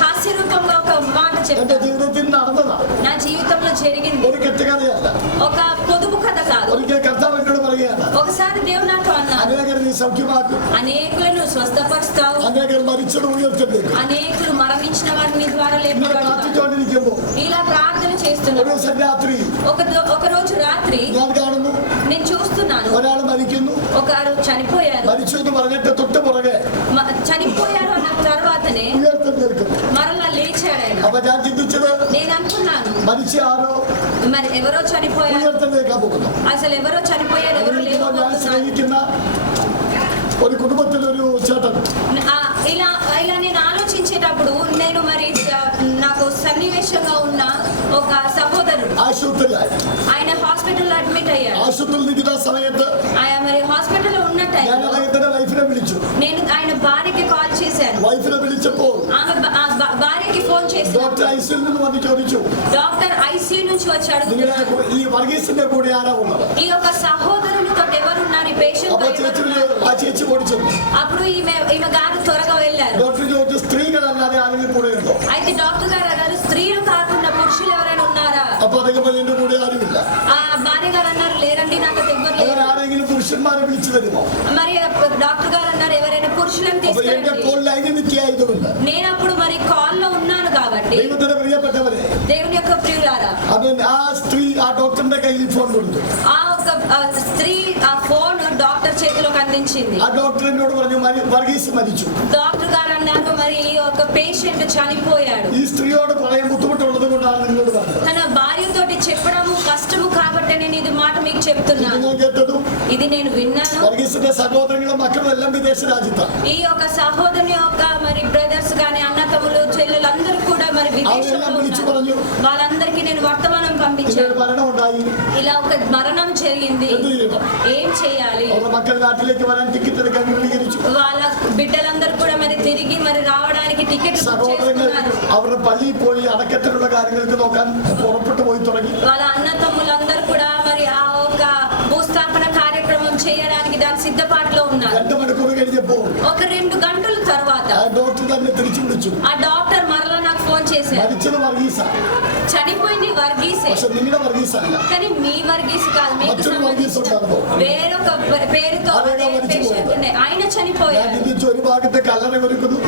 హాస్య రూపంగా ఒక మాట എന്റെ చెప్తాను. ജീവിതത്തിൽ നടന്നതാണ്. నా జీవితంలో జరిగింది ഒരു കെട്ടുകഥയല്ല. ఒక పొదుపు కథ కాదు. ഒരിക്കൽ കർത്താവ് എന്നോട് പറയുകയാണ്, ఒకసారి దేవుడు నాతో అన్నారు, അനേകർ നീ സൗഖ്യമാക്കും, అనేకులను స్వస్థపరుస్తావు, അനേകർ മരിച്ചത് ഉയർത്തേക്ക്. అనేకులు మరణించిన వారిని ద్వారా ഇങ്ങനെ లేపబడతావు. പ്രാർത്ഥിച്ചുകൊണ്ടിരിക്കുമ്പോൾ ఇలా ప్రార్థన ഒരു చేస్తున్నాను. ദിവസം രാത്രി ఒక రోజు రాత్రి ഞാൻ കാണുന്നു నేను చూస్తున్నాను, ഒരാൾ മരിക്കുന്നു. ఒకరు చనిపోయారు. മരിച്ചു എന്ന് പറഞ്ഞിട്ട് തൊട്ട് പുറകെ చనిపోయారు అన్న తర్వాతనే ഉയർത്തെഴുന്നേൽക്കുന്നു. మరలా లేచాడు ఆయన. അപ്പൊ ഞാൻ ചിന്തിച്ചത് నేను అనుకున్నాను, മരിച്ച ആരോ మరి ఎవరో చనిపోయారు, ഉയർത്തെഴുന്നേൽക്കാൻ പോകുന്നു. అసలు ఎవరో చనిపోయారు, ఎవరు ഞാൻ లేకపోతున్నారు. സ്നേഹിക്കുന്ന ഒരു കുടുംബത്തിലൊരു ചേട്ടൻ ఇలా నేను ఆలోచించేటప్పుడు నేను మరి నాకు సన్నివేశంగా ఉన్న ఒక సహోదరుడు ആശുപത്രിയിലായി. ఆయన హాస్పిటల్ అడ్మిట్ అయ్యాడు. ആശുപത്രിയിൽ നിൽക്കുന്ന സമയത്ത് ఆయన మరి హాస్పిటల్లో ఉన్న ഞാൻ టైంలో അദ്ദേഹത്തിന്റെ വൈഫിനെ വിളിച്ചു. నేను ఆయన ഭാര്യకి కాల్ చేశాను. വൈഫിനെ വിളിച്ചപ്പോൾ ఆమె భార్యకి ఫోన్ చేసి ഡോക്ടർ ഐസിയിൽ നിന്ന് വന്ന് ചോദിച്ചു, డాక్టర్ ఐసీయూ నుంచి వచ్చాడు, നിങ്ങളുടെ ഈ വർഗീസിന്റെ കൂടെ ആരാ ഉള്ളത്? ఈ యొక్క సహోదరునితో ఎవరున్నారు ఈ അപ്പൊ ചേച്ചി ഓടിച്ചു. అప్పుడు ఈమె గారు త్వరగా వెళ్ళారు. ഡോക്ടർ ചോദിച്ചു, സ്ത്രീകളല്ലാതെ ആരെങ്കിലും കൂടെ ഉണ്ടോ? అయితే డాక్టర్ గారు అన్నారు, స్త్రీలు కాకుండా పురుషులు ఎవరైనా ఉన్నారా? അപ്പൊ അദ്ദേഹം എന്റെ കൂടെ ആരുമില്ല. ఆ భార్య గారు అన్నారు, లేరండి, నాకు ఎవ్వరు లేరు. അവരാരെങ്കിലും പുരുഷന്മാരെ വിളിച്ചു തരുമോ? మరి డాక్టర్ గారు అన్నారు, ఎవరైనా పురుషులను അപ്പൊ എന്റെ తీసుకురండి. കോൾ ലൈനിൽ നിൽക്കായതുകൊണ്ട് నేను అప్పుడు మరి కాల్లో ఉన్నాను కాబట్టి ദൈവത്തിന്റെ പ്രിയപ്പെട്ടവരെ, దేవుని యొక్క ప్రియులారా, അവൻ ആ സ്ത്രീ ആ ഡോക്ടറിന്റെ കയ്യിൽ ഫോൺ കൊടുത്തു. ఆ ఒక స్త్రీ ఆ ఫోన్ డాక్టర్ చేతిలోకి అందించింది. ആ ഡോക്ടർ എന്നോട് പറഞ്ഞു, വർഗീസ് മരിച്ചു. డాక్టర్ గారు అన్నారు, మరి ఈ ఒక పేషెంట్ చనిపోయాడు. ഈ സ്ത്രീയോട് പറയാൻ ബുദ്ധിമുട്ടുള്ളത് കൊണ്ടാണ് നിങ്ങളോട് പറഞ്ഞത്. తన భార్యతోటి చెప్పడము కష్టము కాబట్టి నేను ఇది మాట మీకు చెప్తున్నాను. നിങ്ങൾ കേട്ടതും ఇది నేను విన్నాను. വർഗീസിന്റെ സഹോദരങ്ങളും മക്കളും എല്ലാം വിദേശ രാജ്യത്താണ്. ఈ యొక్క సహోదరుని యొక్క మరి బ్రదర్స్ గాని అన్నతమ్ములు చెల్లెలు అందరూ కూడా మరి విదేశంలో ఉన్నారు. వాళ్ళందరికీ నేను వర్తమానం పంపించాను. മരണം ഉണ്ടായി, ఇలా ఒక మరణం జరిగింది, എന്ത് ചെയ്യണം? ఏం చేయాలి? അവരുടെ മക്കൾ നാട്ടിലേക്ക് വരാൻ ടിക്കറ്റ് എടുക്കാൻ ക്രമീകരിച്ചു. వాళ్ళ బిడ్డలందరూ కూడా మరి తిరిగి మరి రావడానికి టికెట్ బుక్ സഹോദരങ്ങൾ చేసుకున్నారు. അവരുടെ പള്ളിയിൽ പോയി അടക്കത്തിലുള്ള കാര്യങ്ങൾക്ക് നോക്കാൻ പുറപ്പെട്ടു പോയി തുടങ്ങി. వాళ్ళ అన్నతమ్ములందరూ కూడా మరి ఆ ఒక భూస్థాపన కార్యక్రమం చేయడానికి దాని సిద్ధపాటులో ఉన్నారు. 2 മണിക്കൂർ കഴിഞ്ഞപ്പോൾ ఒక 2 గంటల తర్వాత ആ ഡോക്ടർ തന്നെ തിരിച്ചു വിളിച്ചു. ఆ డాక్టర్ మరలా నాకు ఫోన్ చేశారు. മരിച്ചത് വർഗീസാണ്, చనిపోయింది వర్గీసే, പക്ഷെ നിങ്ങളുടെ വർഗീസ് അല്ല. కానీ మీ వర్గీస్ కాదు, మీకు మచ్చలు వర్గీస్ సంబంధించిన ఉంటారు. వేరొక పేరుతో అదేగా అదే మరిచిపోయాడు. పేషెంట్ ఉన్నాయి. ఆయన ഞാൻ చనిపోయారు. ചിന്തിച്ചു, ഒരു ഭാഗത്ത് കല്ലറ ഒരുക്കുന്നു,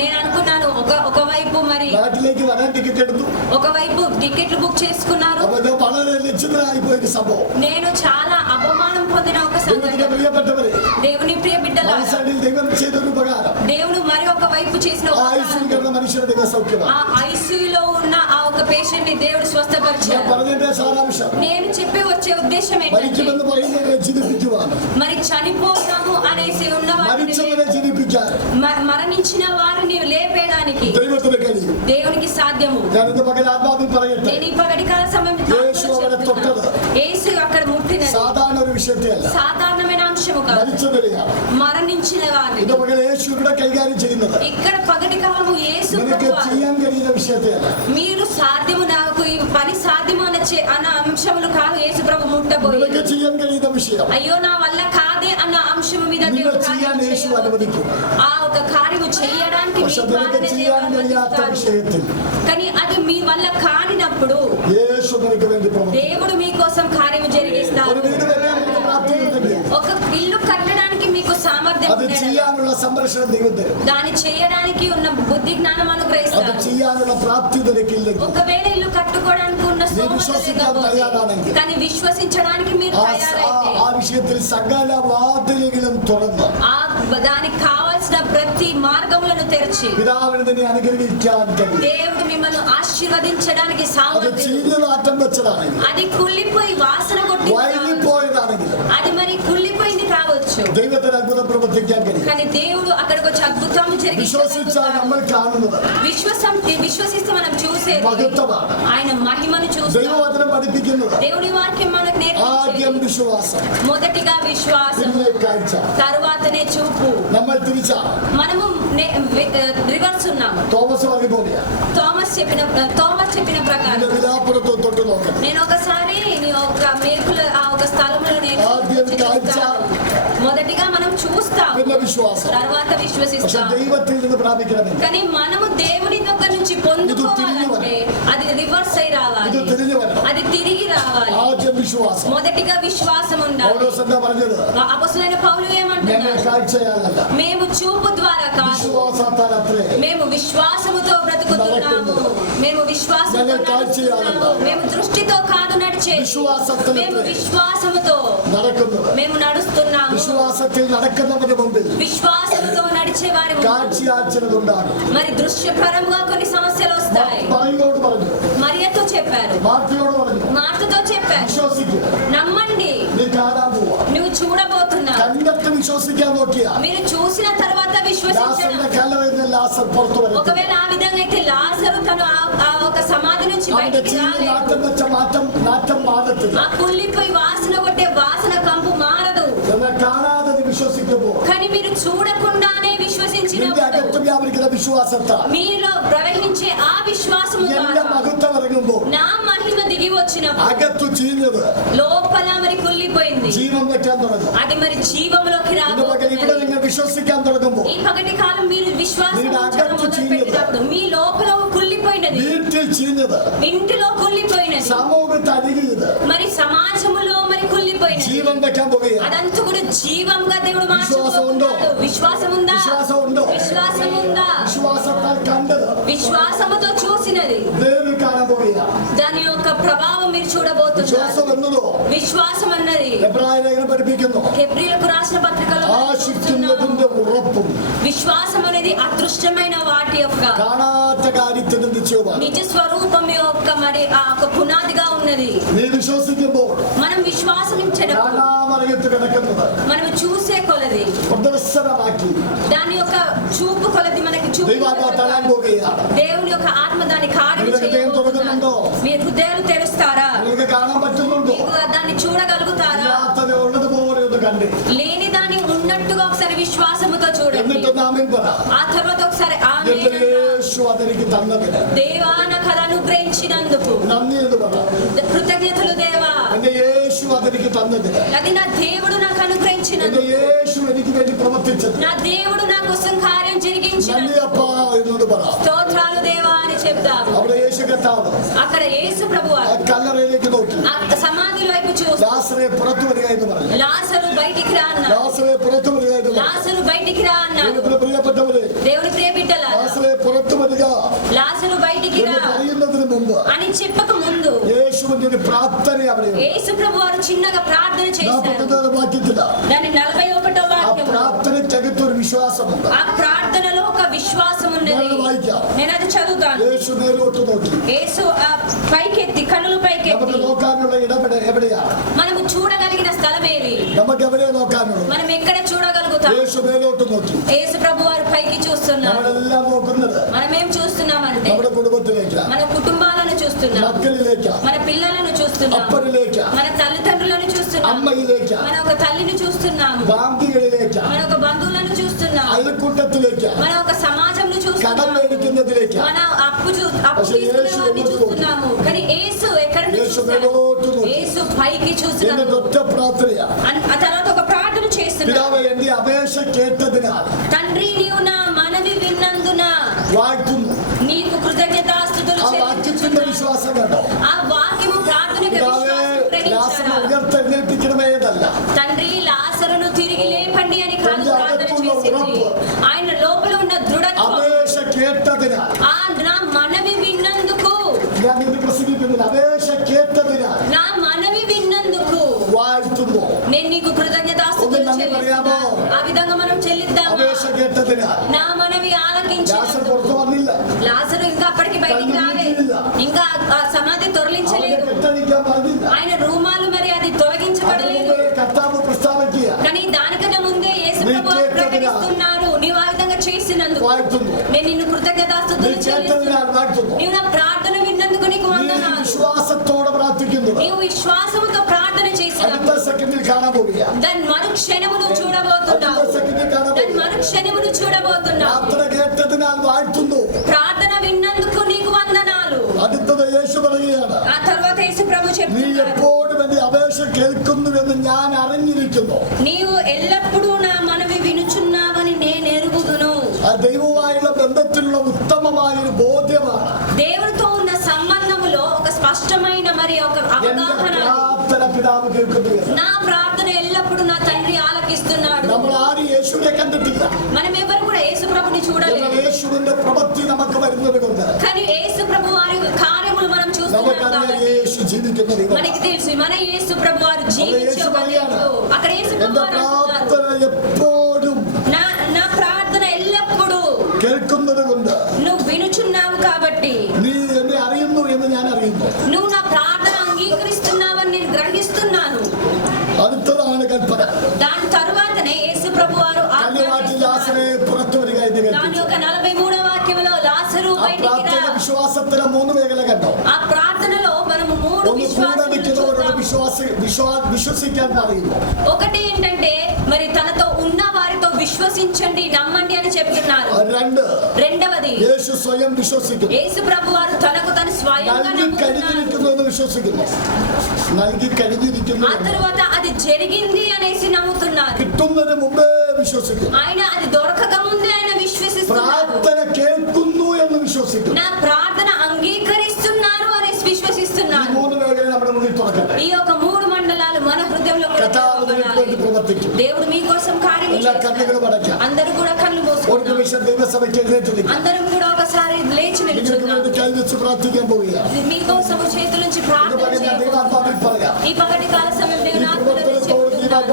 నేను అనుకున్నాను, ఒకవైపు మరి നാട്ടിലേക്ക് വരാൻ ടിക്കറ്റ് എടുത്തു. ఒకవైపు టికెట్లు బుక్ చేసుకున్నారు. അപ്പൊ ഇത് വളരെ ലജ്ജിതനായി പോയൊരു സംഭവം. నేను చాలా అవమానం పొందిన ఒక ദൈവത്തിന്റെ సంఘటన. പ്രിയപ്പെട്ടവരെ, దేవుని ప్రియ బిడ్డలారా, മനസ്സടിയിൽ ദൈവം ചെയ്തൊരു ഉപകാരം, దేవుడు మరి ఒక వైపు చేసిన ആ ఉపకారం. ഐസിയിൽ കിടന്ന മനുഷ്യരുടെ ദൈവ സൗഖ്യമാണ്. ఆ ఐసీయూలో ఉన్న ఆ ఒక పేషెంట్ ని దేవుడు ഞാൻ స్వస్థపరిచారు. പറഞ്ഞതിന്റെ സാരാംശം, నేను చెప్పి వచ్చే ఉద్దేశం ఏంటంటే, മരിക്കുമെന്ന് പറയുന്നവരെ ജീവിപ്പിക്കുവാൻ, మరి చనిపోతాము అనేసి ఉన్న వారిని മരിച്ചവരെ ജീവിപ്പിക്കാൻ మరణించిన వారిని లేపేయడానికి ദൈവത്തിന് കഴിയും. దేవునికి సాధ్యము. ഞാനിന്ന് പകൽ ആത്മാവിൽ പറയട്ടെ, నేను ఈ పగటికాల సమయం యేసు അവരെ തൊട്ടത് యేసు అక్కడ ముట్టినది സാധാരണ ഒരു വിഷയത്തെ അല്ല, సాధారణమైన అంశము కాదు, മരിച്ചവരെയാണ്. మరణించిన వారిని. ഇത് പകൽ యేసు ഇവിടെ കൈകാര്യം ചെയ്യുന്നത് ఇక్కడ పగటి కాలము యేసు നിനക്ക് ప్రభువు ചെയ്യാൻ കഴിയുന്ന വിഷയത്തെ അല്ല. మీరు సాధ్యము, నాకు ఈ పని సాధ్యము అన్న అంశములు కాదు యేసు ప్రభు ముట్టబోయేది. നിനക്ക് ചെയ്യാൻ കഴിയുന്ന വിഷയം అయ్యో నా వల్ల కాదే అన్న అంశము మీద നിങ്ങൾ దేవుడు ചെയ്യാൻ కార్యం యేసు చేయబోతున్నాడు. അനുവദിക്കും. ఆ ఒక కార్యము చేయడానికి പക്ഷെ మీ നിനക്ക് ద్వారానే ചെയ്യാൻ దేవుడు കഴിയാത്ത అనుమతిస్తాడు. വിഷയത്തിൽ కానీ అది మీ వల్ల కానినప్పుడు యేసు നിനക്ക് വേണ്ടി പ്രവർത്തിക്കും. దేవుడు మీకోసం కార్యము జరిగిస్తాడు. ഒരു വീട് വെക്കാൻ നിനക്ക് പ്രാപ്തിയുണ്ടെങ്കിൽ ఒక ఇల్లు కట్టడానికి మీకు సామర్థ్యం അത് ఉండేది. ചെയ്യാനുള്ള സംരക്ഷണം ദൈവം തരും. దాన్ని చేయడానికి ఉన్న బుద్ధి జ్ఞానం അത് అనుగ్రహిస్తాడు. ചെയ്യാനുള്ള പ്രാപ്തി നിനക്കില്ലെങ്കിൽ ఒకవేళ ఇల్లు కట్టుకోవడానికి ఉన్న స్తోమత విశ్వసించడానికి లేకపోతే, తయారాണെങ്കിൽ, కానీ విశ్వసించడానికి మీరు తయారైతే ആ విషയത്തിൽ സകല വാതിലുകളും തുറന്ന് దానికి కావాల్సిన ప్రతి మార్గములను తెరిచి പിതാവിനെ തന്നെ അനുഗ്രഹിക്കാൻ കഴിയും. దేవుడు మిమ్మల్ని ఆశీర్వదించడానికి അത് సామర్థ్యం. ചീഞ്ഞനാറ്റം വെച്ചതാണെങ്കിൽ, అది కుళ్ళిపోయి వాసన కొట్టి വൈകിപ്പോയതാണെങ്കിലും అది మరి కుళ్ళిపోయింది కావచ్చు, ദൈവത്തിന് അത്ഭുതം പ്രവർത്തിക്കാൻ കഴിയും. కానీ దేవుడు అక్కడికి వచ్చి అద్భుతం വിശ്വസിച്ചാൽ നമ്മൾ കാണുന്നത് విశ్వసిస్తే మనం చూసేది മഹത്വമാണ്. ఆయన మహిమను చూస్తాం. ദൈവവചനം പഠിപ്പിക്കുന്നത് దేవుడి వాక్యం మనకు ആദ്യം నేర్పించేది വിശ്വാസം, మొదటిగా విశ్వాసం, പിന്നെ കാഴ്ച. తరువాతనే చూపు. നമ്മൾ తిరిచాണ്. మనము రివర్స్ ఉన్నాము. തോമസ് പറഞ്ഞ പോലെയാ. థామస్ చెప్పిన ప్రకారం ഇതിന്റെ വിലാപ്പുറത്ത് തൊട്ട് നോക്കണം. నేను ఒకసారి నీ ఒక మేకుల ఆ ఒక స్థలంలో నేను ఆద్యం కాഴ്చ. మొదటిగా మనం చూస్తాం, പിന്നെ വിശ്വാസം. తర్వాత പക്ഷെ విశ్వసిస్తాం. దైవത്തിൽ നിന്ന് ప్రాപിക്കണമെങ്കിൽ కానీ మనము దేవుని దగ్గర నుంచి పొందుకోవాలంటే అది రివర్స్ అయి రావాలి, ഇത് തിരിഞ്ഞു വരണം. అది తిరిగి రావాలి. ആദ്യം വിശ്വാസം. మొదటిగా విశ్వాసం ఉండాలి. പൗലോസ് എന്താ പറഞ്ഞത്? అపొస్తలుడైన పౌలు ഞങ്ങൾ ఏమంటున్నారు? കാഴ്ചയാലല്ല మేము చూపు ద్వారా కాదు, വിശ്വാസത്താൽ അത്രേ. మేము విశ్వాసముతో బ్రతుకుతున్నాము. మేము విశ్వాసంతో ഞങ്ങൾ കാഴ്ചയാലല്ല నడుస్తున్నాము. మేము దృష్టితో కాదు నడిచేది, വിശ്വാസത്തിൽ మేము విశ్వాసముతో നടക്കുന്നത്. మేము నడుస్తున్నాము. വിശ്വാസത്തിൽ നടക്കുന്നവന് മുമ്പിൽ విశ్వాసముతో నడిచే వారి കാഴ്ചയാച്ചതുണ്ടാകും. మరి దృశ్యపరంగా కొన్ని సమస్యలు వస్తాయి. മറിയോട് പറഞ്ഞു, మరియతో చెప్పారు, മാർത്തയോട് പറഞ്ഞു, మార్తతో చెప్పారు, വിശ്വസിക്കുക, నమ్మండి, നീ കാണാൻ പോവാ. నువ్వు చూడబోతున్నావు. കണ്ടിട്ട് വിശ്വസിക്കാൻ നോക്കിയാ మీరు చూసిన తర్వాత విశ్వసించడం. ലാസറിന്റെ കല്ലറയിൽ നിന്ന് ലാസർ പുറത്തു വരും. ఒకవేళ ఆ విధంగా అయితే లాజరు తను ఆ ఒక సమాధి నుంచి അവന്റെ బయటికి ചീഞ്ഞ రాలేదు. നാട്ടം വെച്ച നാറ്റം മാറത്തില്ല. ఆ కుళ్ళిపోయి వాసన కొట్టే వాసన కంపు మారదు. എന്നാൽ കാണാതെ നീ വിശ്വസിക്കുമ്പോൾ కానీ మీరు చూడకుండానే നിന്റെ విశ్వసించినప్పుడు അകത്ത് വ്യാപരിക്കുന്ന വിശ്വാസത്താൽ మీలో ప్రవహించే ఆ విశ్వాసము എന്റെ ద్వారా മഹത്വം ഇറങ്ങുമ്പോൾ నా మహిమ దిగి వచ్చినప్పుడు അകത്തു ചീഞ്ഞത് లోపల మరి కుళ్ళిపోయింది, ജീവൻ വെക്കാൻ തുടങ്ങും. అది మరి జీవంలోకి ഇന്ന് പകൽ ഇവിടെ రాబోతున్నది. നിങ്ങൾ വിശ്വസിക്കാൻ തുടങ്ങുമ്പോൾ ఈ పగటి కాలం మీరు విశ్వాసం మీరు ఉంచడం అగత్తు మొదలుపెట్టినప్పుడు మీ లోపల కుళ్ళిపోయినది, വീട്ടിൽ ചീഞ്ഞത്, ఇంటిలో కుళ్ళిపోయినది, സമൂഹത്ത് അഴുകിയത് మరి సమాజములో మరి కుళ్ళిపోయినది, ജീവൻ വെക്കാൻ പോകുകയാണ്. అదంతా కూడా జీవంగా దేవుడు విశ్వాసం ఉందో? మార్చబోతున్నాడు. విశ్వాసం ఉందా? വിശ്വാസം ഉണ്ടോ? విశ్వాసం ఉందా? വിശ്വാസത്താൽ കണ്ടത് విశ్వాసముతో చూసినది നേരിൽ കാണാൻ പോകുകയാണ്. దాని యొక్క ప్రభావం మీరు చూడబోతున్నారు. വിശ്വാസം എന്നതോ విశ్వాసం అన్నది എബ്രായ ലേഖനം പഠിപ്പിക്കുന്നു, హెబ్రీయులకు రాసిన పత్రికలో ആശിക്കുന്നതിന്റെ ഉറപ്പും విశ్వాసం అనేది అదృష్టమైన వాటి యొక్క കാണാത്ത കാര്യത്തിന്റെ നിശ്ചയമാണ്. నిజ స్వరూపం యొక్క మరి ఆ ఒక పునాదిగా ఉన్నది. നീ വിശ്വസിക്കുമ്പോൾ మనం విశ్వాసించడం, കാണാമറിയത്ത് കിടക്കുന്നത് మనం చూసే కొలది, പ്രദർശനമാക്കി దాని యొక్క చూపు కొలది మనకి ദൈവാത്മാ തരാൻ പോകുകയാണ്. దేవుని యొక్క ఆత్మ దాని కార్యం നിങ്ങളുടെ ഹൃദയം చేయబోతున్నాడు. തുറക്കുന്നുണ്ടോ? మీ హృదయాలు తెరుస్తారా? നിങ്ങൾക്ക് കാണാൻ പറ്റുന്നുണ്ടോ? మీకు దాన్ని చూడగలుగుతారా? ഇല്ലാത്തത് ഉള്ളതുപോലെ ഒന്ന് കണ്ടേ. లేని దాన్ని ఉన్నట్టుగా ఒకసారి విశ్వాసముతో చూడండి. എന്നിട്ട് ആമേൻ പറ. ఆ తర్వాత ఒకసారి എന്റെ ఆమేన్. యేసు అతనికి തന്നതിന് దేవా నాకు అది అనుగ్రహించినందుకు നന്ദി എന്ന് പറ. కృతజ్ఞతలు దేవా. എന്റെ యేసు అతనికి തന്നതിന്, అది నా దేవుడు నాకు എന്റെ అనుగ్రహించినందుకు, యేసు എനിക്ക് വേണ്ടി പ്രവർത്തിച്ചത് నా దేవుడు నా కోసం కార్యం നന്ദി జరిగించినందుకు അപ്പാ എന്നോട് പറ. స్తోత్రాలు దేవా అని చెప్తాము. അവിടെ യേശു കർത്താവ് అక్కడ యేసు ప్రభువు ആ കല്ലറയിലേക്ക് നോക്കി ఆ సమాధి వైపు చూసి ലാസറെ പുറത്തു വരിക എന്ന് പറഞ്ഞു. లాజరు బయటికి రా అన్నాడు. ലാസറെ പുറത്തു വരിക എന്ന് പറഞ്ഞു. లాజరు బయటికి రా అన్నాడు. ദൈവത്തിന്റെ പ്രിയപ്പെട്ടവരെ, దేవుని ప్రియ బిడ్డలారా, ലാസറെ പുറത്തു വരിക లాజరు బయటికి എന്ന് రా പറയുന്നതിന് മുമ്പ് అని చెప్పక ముందు യേശുവിന്റെ ഒരു പ്രാർത്ഥന അവിടെ యేసు ప్రభు వారు చిన్నగా ప్రార్థన చేశారు. വാക്യത്തില്ല. దాని 41వ ആ వాక్యం. പ്രാർത്ഥനയ്ക്കകത്ത് ഒരു വിശ്വാസമുണ്ട്. ఆ ప్రార్థనలో ఒక విశ్వాసం ఉన్నది. ഞാൻ വായിക്കാം. నేను అది చదువుతాను. യേശു മേലോട്ട് നോക്കി. యేసు ఆ పైకెత్తి కన్నులు നമുക്ക് పైకెత్తి നോക്കാനുള്ള ഇടം എവിടെയാണ്? మనము చూడగలిగిన స్థలం ఏది? നമുക്ക് എവിടെയാ നോക്കാനുള്ളത്? మనం ఎక్కడ చూడగలుగుతాం? యేసు മേലോട്ട് നോക്കി. యేసు ప్రభు వారు పైకి చూస్తున్నారు. നമ്മളെല്ലാം നോക്കുന്നത് మనం ఏం చూస్తున్నామంటే നമ്മുടെ കുടുംബത്തിലേക്കാണ്, మన కుటుంబాలను చూస్తున్నాం, മക്കളിലേക്കാണ്, మన పిల్లలను చూస్తున్నాం, അപ്പനിലേക്കാണ്, మన తల్లిదండ్రులను చూస్తున్నాం, അമ്മയിലേക്കാണ്, మన ఒక తల్లిని చూస్తున్నాము, ബാങ്കികളിലേക്കാണ്, మన ఒక బంధువులను చూస్తున్నాం, അയൽക്കൂട്ടത്തിലേക്കാണ്, మన ఒక సమాజంను കടം చూస్తున్నాం, മേടിക്കുന്നതിലേക്കാണ്. మన అప్పు പക്ഷേ తీసుకునే యేసు వారిని ఎదురు చూస్తున్నాము. కానీ యేసు ఎక్కడ నుంచి యేసు చూస్తున్నాడు? మేలోട്ട് നോക്കി. యేసు పైకి എന്നിട്ട് చూస్తున్నాడు. ഒറ്റ പ്രാർത്ഥനയാ. ఆ తర్వాత ఒక ప్రార్థన చేస్తున్నాడు. പിതാവേ, എന്റെ അപേക്ഷ കേട്ടതിനാൽ తండ్రి నీవు నా మనవి విన్నందున വാഴ്ത്തുന്നു. నీకు కృతజ్ఞతాస్తుతులు ആ വാക്യത്തിന്റെ చెల్లించుచున్నాను. വിശ്വാസം കേട്ടോ. ఆ వాక్యము ప్రార్థనకు പിതാവേ, విశ్వాసం ലാസറിനെ గ్రహించారా? ഉയർത്തെഴുന്നേൽപ്പിക്കണമേ എന്നല്ല, తండ్రి లాజరును తిరిగి లేపండి అని కాదు తండ్రి ప్రార్థన అగత్తున్న చేసింది. ఉరప్పు. ఆయన లోపల ఉన్న దృఢత్వం, അപേക്ഷ കേട്ടതിനാൽ. ఆ నా మనవి విన్నందుకు, ഞാൻ ഇത് പ്രസംഗിക്കുന്നില്ല. അപേക്ഷ കേട്ടതിനാൽ నా మనవి విన్నందుకు വാഴ്ത്തുന്നു. నేను నీకు కృతజ్ఞతాస్తుతులు ഒന്ന് നന്ദി చెల్లిస్తాను. പറയാമോ? ఆ విధంగా మనం చెల్లిద్దాం. അപേക്ഷ കേട്ടതിനാൽ నా మనవి ലാസർ ఆలకించినందుకు. പുറത്തു വന്നില്ല. లాజరు ఇంకా అప్పటికి బయటికి రాలేదు, ఇంకా ఆ సమాధి അവനെ తొలగించలేదు, കെട്ടടിക്കാൻ പറഞ്ഞില്ല. ఆయన రూమాలు మరి అది അതിന് తొలగించబడలేదు. മുമ്പേ കർത്താവ് പ്രസ്താവിക്കുക, కానీ దానికన్నా ముందే యేసు ప్రభు నీ ప్రకటిస్తున్నారు, నీవు ఆ విధంగా చేసినందుకు വാഴ്ത്തുന്നു. నేను నిన్ను നീ కృతజ్ఞతాస్తుతులు చెల్లిస్తున్నాను. കേട്ടതിനാൽ വാഴ്ത്തുന്നു. నీవు నా ప్రార్థన విన్నందుకు నీకు നീ వందనాలు. വിശ്വാസത്തോടെ പ്രാർത്ഥിക്കുന്നത് నీవు విశ్వాసముతో ప్రార్థన చేసినప్పుడు അടുത്ത സെക്കൻഡിൽ കാണാൻ പോവുക. దాని మరుక్షణము నువ్వు చూడబోతున్నావు. അടുത്ത സെക്കൻഡിൽ കാണാൻ దాని പോവുക. మరుక్షణము నువ్వు చూడబోతున్నావు. പ്രാർത്ഥന കേട്ടതിനാൽ വാഴ്ത്തുന്നു. ప్రార్థన విన్నందుకు నీకు వందనాలు. അടുത്തത് യേശു പറയുകയാണ്, ఆ తర్వాత యేసు ప్రభు നീ చెప్తున్నారు, എപ്പോഴും എന്റെ അപേക്ഷ കേൾക്കുന്നുവെന്ന് ഞാൻ അറിഞ്ഞിരിക്കുന്നു. నీవు ఎల్లప్పుడూ నా మనవి వినుచున్నావని ആ ദൈവവുമായുള്ള ബന്ധത്തിലുള്ള ഉത്തമമായൊരു ബോധ്യമാണ് దేవుడితో ఉన్న సంబంధములో ఒక స్పష్టమైన మరి ఒక అవగాహన. പ്രാർത്ഥന പിതാവ് കേൾക്കുന്നു. నా ప్రార్థన ఎల్లప్పుడూ నా తండ్రి ఆలకిస్తున్నాడు. നമ്മൾ ആരും യേശുവിനെ കണ്ടിട്ടില്ല. మనం ఎవరు కూడా యేసు ప్రభుని చూడలేదు. యేసుവിന്റെ പ്രവൃത്തി നമുക്ക് വരുന്നത് കൊണ്ട് కానీ యేసు ప్రభు వారి కార్యములు మనం చూస్తున్నాం కాబట్టి యేసు జీవిക്കുന്ന ദൈവം. మనకి తెలుసు మన యేసు ప్రభు వారు జీవించే ఒక దేవుడు. అక్కడ యేసు ప్రభు వారు ఎప్పుడూ నా ప్రార్థన ఎల్లప్పుడూ കേൾക്കുന്നത് കൊണ്ട് నువ్వు వినుచున్నావు కాబట్టి നീ എന്നെ അറിയുന്നു എന്ന് ഞാൻ അറിയുന്നു. నువ్వు నా ప్రార్థన అంగీకరిస్తున్నావని నేను గ్రహిస్తున్నాను. അടുത്തതാണ് കൽപ്പന. దాని తరువాతనే యేసు ప్రభు వారు പുറത്തു വരിക എന്ന് దాని యొక్క 43వ వాక్యంలో లాజరు బయటికి రా. വിശ്വാസത്തിന് 3 മേഖല കണ്ടോ? ఆ ప్రార్థనలో మనము 3 విశ్వసిക്കാൻ പറയുന്നു. ఒకటి ఏంటంటే మరి తనతో ఉన్న వారితో విశ్వసించండి, నమ్మండి అని చెప్తున్నారు. రెండవది యేసు స్వయం విశ్వసిക്കുന്നു. యేసు ప్రభు వారు తనకు తను స్వయంగా విశ్వసిക്കുന്നു. ఆ తర్వాత అది జరిగింది అనేసి నమ్ముతున్నారు. കിട്ടുന്നതിന് മുമ്പേ വിശ്വസിക്കുന്നു. ఆయన అది దొరకక ముందే ఆయన విశ్వసిస్తున్నారు. ప్రార్థన കേൾക്കുന്നു എന്ന് വിശ്വസിക്കുന്നു. నా ప్రార్థన అంగీకరిస్తున్నారు అనేసి విశ్వసిస్తున్నారు. ఈ యొక్క 3 మండలాలు మన హృదయంలో దేవుడు మీకోసం కార్యం చేస్తారు. అందరూ కూడా కళ్ళు మూసుకుంటారు. అందరం కూడా ఒకసారి లేచి నిల్చున్నాం. మీకోసం చేతుల నుంచి ప్రార్థన చేయాలి. ఈ పగటి కాల సమయం దేవుని ఆత్మలో చెప్తున్నారు.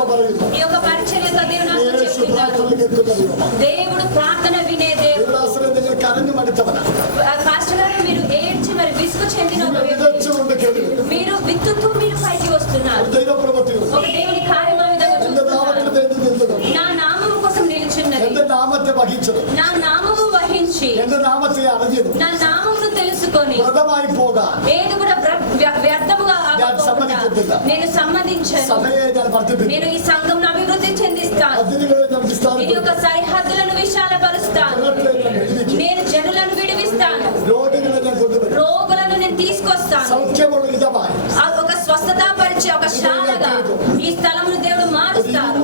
ఈ యొక్క పరిచర్యతో దేవుని ఆత్మ చెప్తున్నారు. దేవుడు ప్రార్థన వినే దేవుడు. పాస్టర్ గారు మీరు ఏడ్చి మరి విసుగు చెందిన మీరు విత్తుతూ మీరు పైకి వస్తున్నారు. ఒక దేవుని కార్యం ఆ విధంగా చూస్తున్నారు. నా నామము కోసం నిలిచున్నది. నా నామము వహించి నా నామమును తెలుసుకొని ఏది కూడా వ్యర్థముగా నేను సమ్మతించను. నేను ఈ సంఘం అభివృద్ధి చెందిస్తాను. ఇది ఒక సరిహద్దులను విశాలపరుస్తాను. నేను జనులను విడివిస్తాను. రోగులను నేను తీసుకొస్తాను. ఒక స్వస్థత పరిచే ఒక శాలగా ఈ స్థలమును దేవుడు మారుస్తాడు.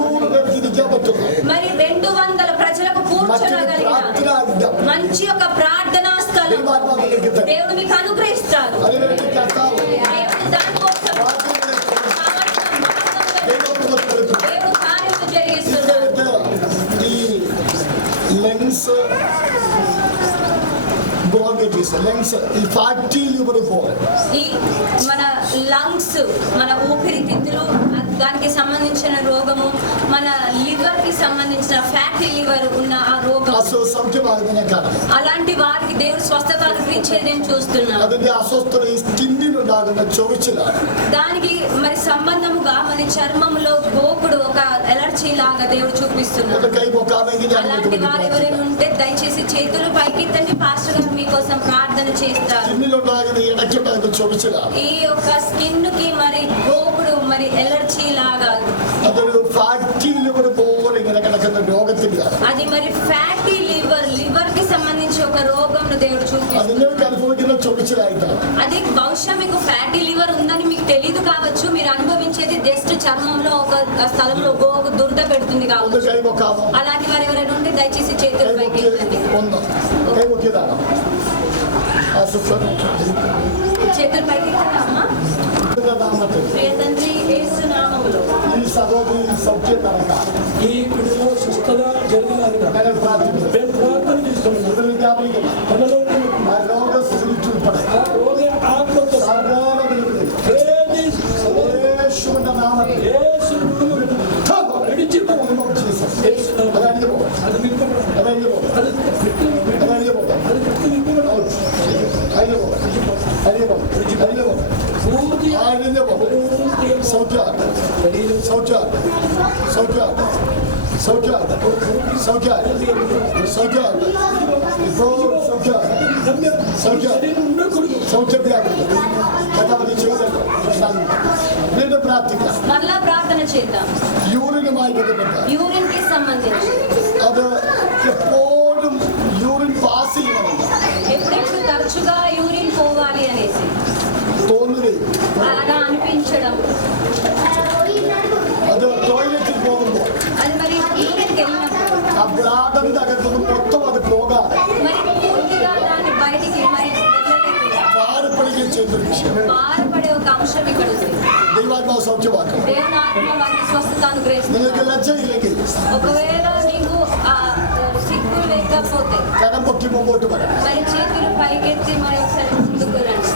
మరి 200 ప్రజలకు కూర్చోగలిగిన మంచి ఒక ప్రార్థనా స్థలం దేవుడు మీకు అనుగ్రహిస్తాడు. దానికోసం దేవుడు కార్యము జరిగిస్తున్నాడు. ఈ మన లంగ్స్, మన ఊపిరితిత్తులు, దానికి సంబంధించిన రోగము, మన లివర్ కి సంబంధించిన ఫ్యాటీ లివర్ ఉన్న ఆ రోగం, అలాంటి వారికి దేవుడు స్వస్థత అనుగ్రహించేది నేను చూస్తున్నాను. దానికి మరి సంబంధముగా మన చర్మంలో గోకుడు ఒక ఎలర్జీ లాగా దేవుడు చూపిస్తున్నాడు. అలాంటి వారు ఎవరైనా ఉంటే దయచేసి చేతులు పైకెత్తండి. పాస్టర్ గారు మీకోసం ప్రార్థన చేస్తారు. ఈ యొక్క స్కిన్ కి మరి గోకుడు మరి ఎలర్జీ లాగా అది మరి ఫ్యాటీ లివర్ కి సంబంధించి ఒక రోగం దేవుడు చూపిస్తున్నాడు. అది బహుశా మీకు ఫ్యాటీ లివర్ ఉందని మీకు తెలీదు కావచ్చు. మీరు అనుభవించేది జస్ట్ చర్మంలో ఒక స్థలంలో గోగు దురద పెడుతుంది కావచ్చు. అలాంటి వారు ఎవరైనా ఉంటే దయచేసి చేతులు పైకి చేతులు పైకి అమ్మా. తండ్రి యేసు నామములో ఈ సహోదరి సౌఖ్యం ఈ పిడుగులో స్వస్థత జరిగినదిగా మేము ప్రార్థన చేస్తున్నాము. మరలా ప్రార్థన చేద్దాం. యూరిన్ కి సంబంధించి അത് എപ്പോഴും യൂറിൻ പാസ് ചെയ്യണം. ఎప్పుడెప్పుడు తరచుగా యూరిన్ పోవాలి అనేసి തോന്നുകയും అలాగా అనిపించడం. അത് ടോയ്ലറ്റിൽ പോകുമ്പോൾ అది మరి యూరిన్కి వెళ్ళినప్పుడు ആ ബ്ലാഡറിന്റെ അകത്തുനിന്ന് മൊത്തം അത് అంశం ఇక్కడ ఉంది. దైవాత్మ సౌఖ్యవాక్యం. దేవుని ఆత్మ వారికి స్వస్థత అనుగ్రహిస్తుంది. നിങ്ങൾക്ക് ലജ്ജയില്ലെങ്കിൽ ఒకవేళ నీకు ఆ సిగ్గు లేకపోతే കരം പൊക്കി മുമ്പോട്ട് വരാം. మరి చేతులు పైకెత్తి మరి ఒకసారి ముందుకు రండి.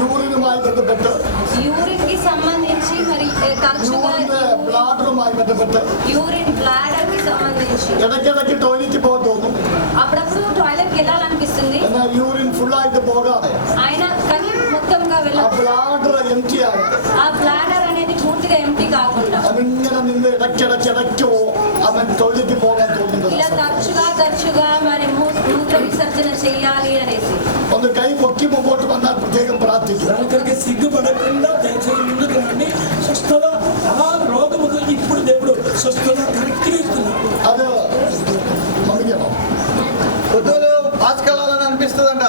യൂറിനുമായി ബന്ധപ്പെട്ട് యూరిన్ కి సంబంధించి మరి తరచుగా ബ്ലാഡറുമായി ബന്ധപ്പെട്ട് యూరిన్ బ్లాడర్ కి సంబంధించి ഇടയ്ക്കിടയ്ക്ക് ടോയ്ലറ്റിൽ പോകാൻ തോന്നും. అప్పుడప్పుడు టాయిలెట్ కి వెళ్ళాలనిపిస్తుంది. എന്നാൽ യൂറിൻ ഫുള്ളായിട്ട് പോകാതെ ఆయన కానీ మొత్తంగా ആ వెళ్ళదు. ബ്ലാഡർ എംറ്റി ആകും. ఆ బ్లాడర్ అనేది పూర్తిగా ఎంటీ కాకుండా അതിങ്ങനെ നിന്ന് ഇടയ്ക്കിടയ്ക്ക് അവൻ ടോയ്ലറ്റിൽ പോകാൻ തോന്നുന്നത്. ఇలా తరచుగా మరి మూత్ర విసర్జన చేయాలి అనేసి ഒന്ന് കൈ പൊക്കി മുമ്പോട്ട് വന്നാൽ പ്രത്യേകം പ്രാർത്ഥിക്കും. దానికి సిగ్గుపడకుండా దయచేసి ముందుకు రండి. స్వస్థత ఆ రోగముకు ఇప్పుడు దేవుడు స్వస్థత కరెక్ట్గా ఇస్తున్నాడు. അത് മറിക്കണം. పొద్దులు పాసుకెళ్ళాలని అనిపిస్తుందంట.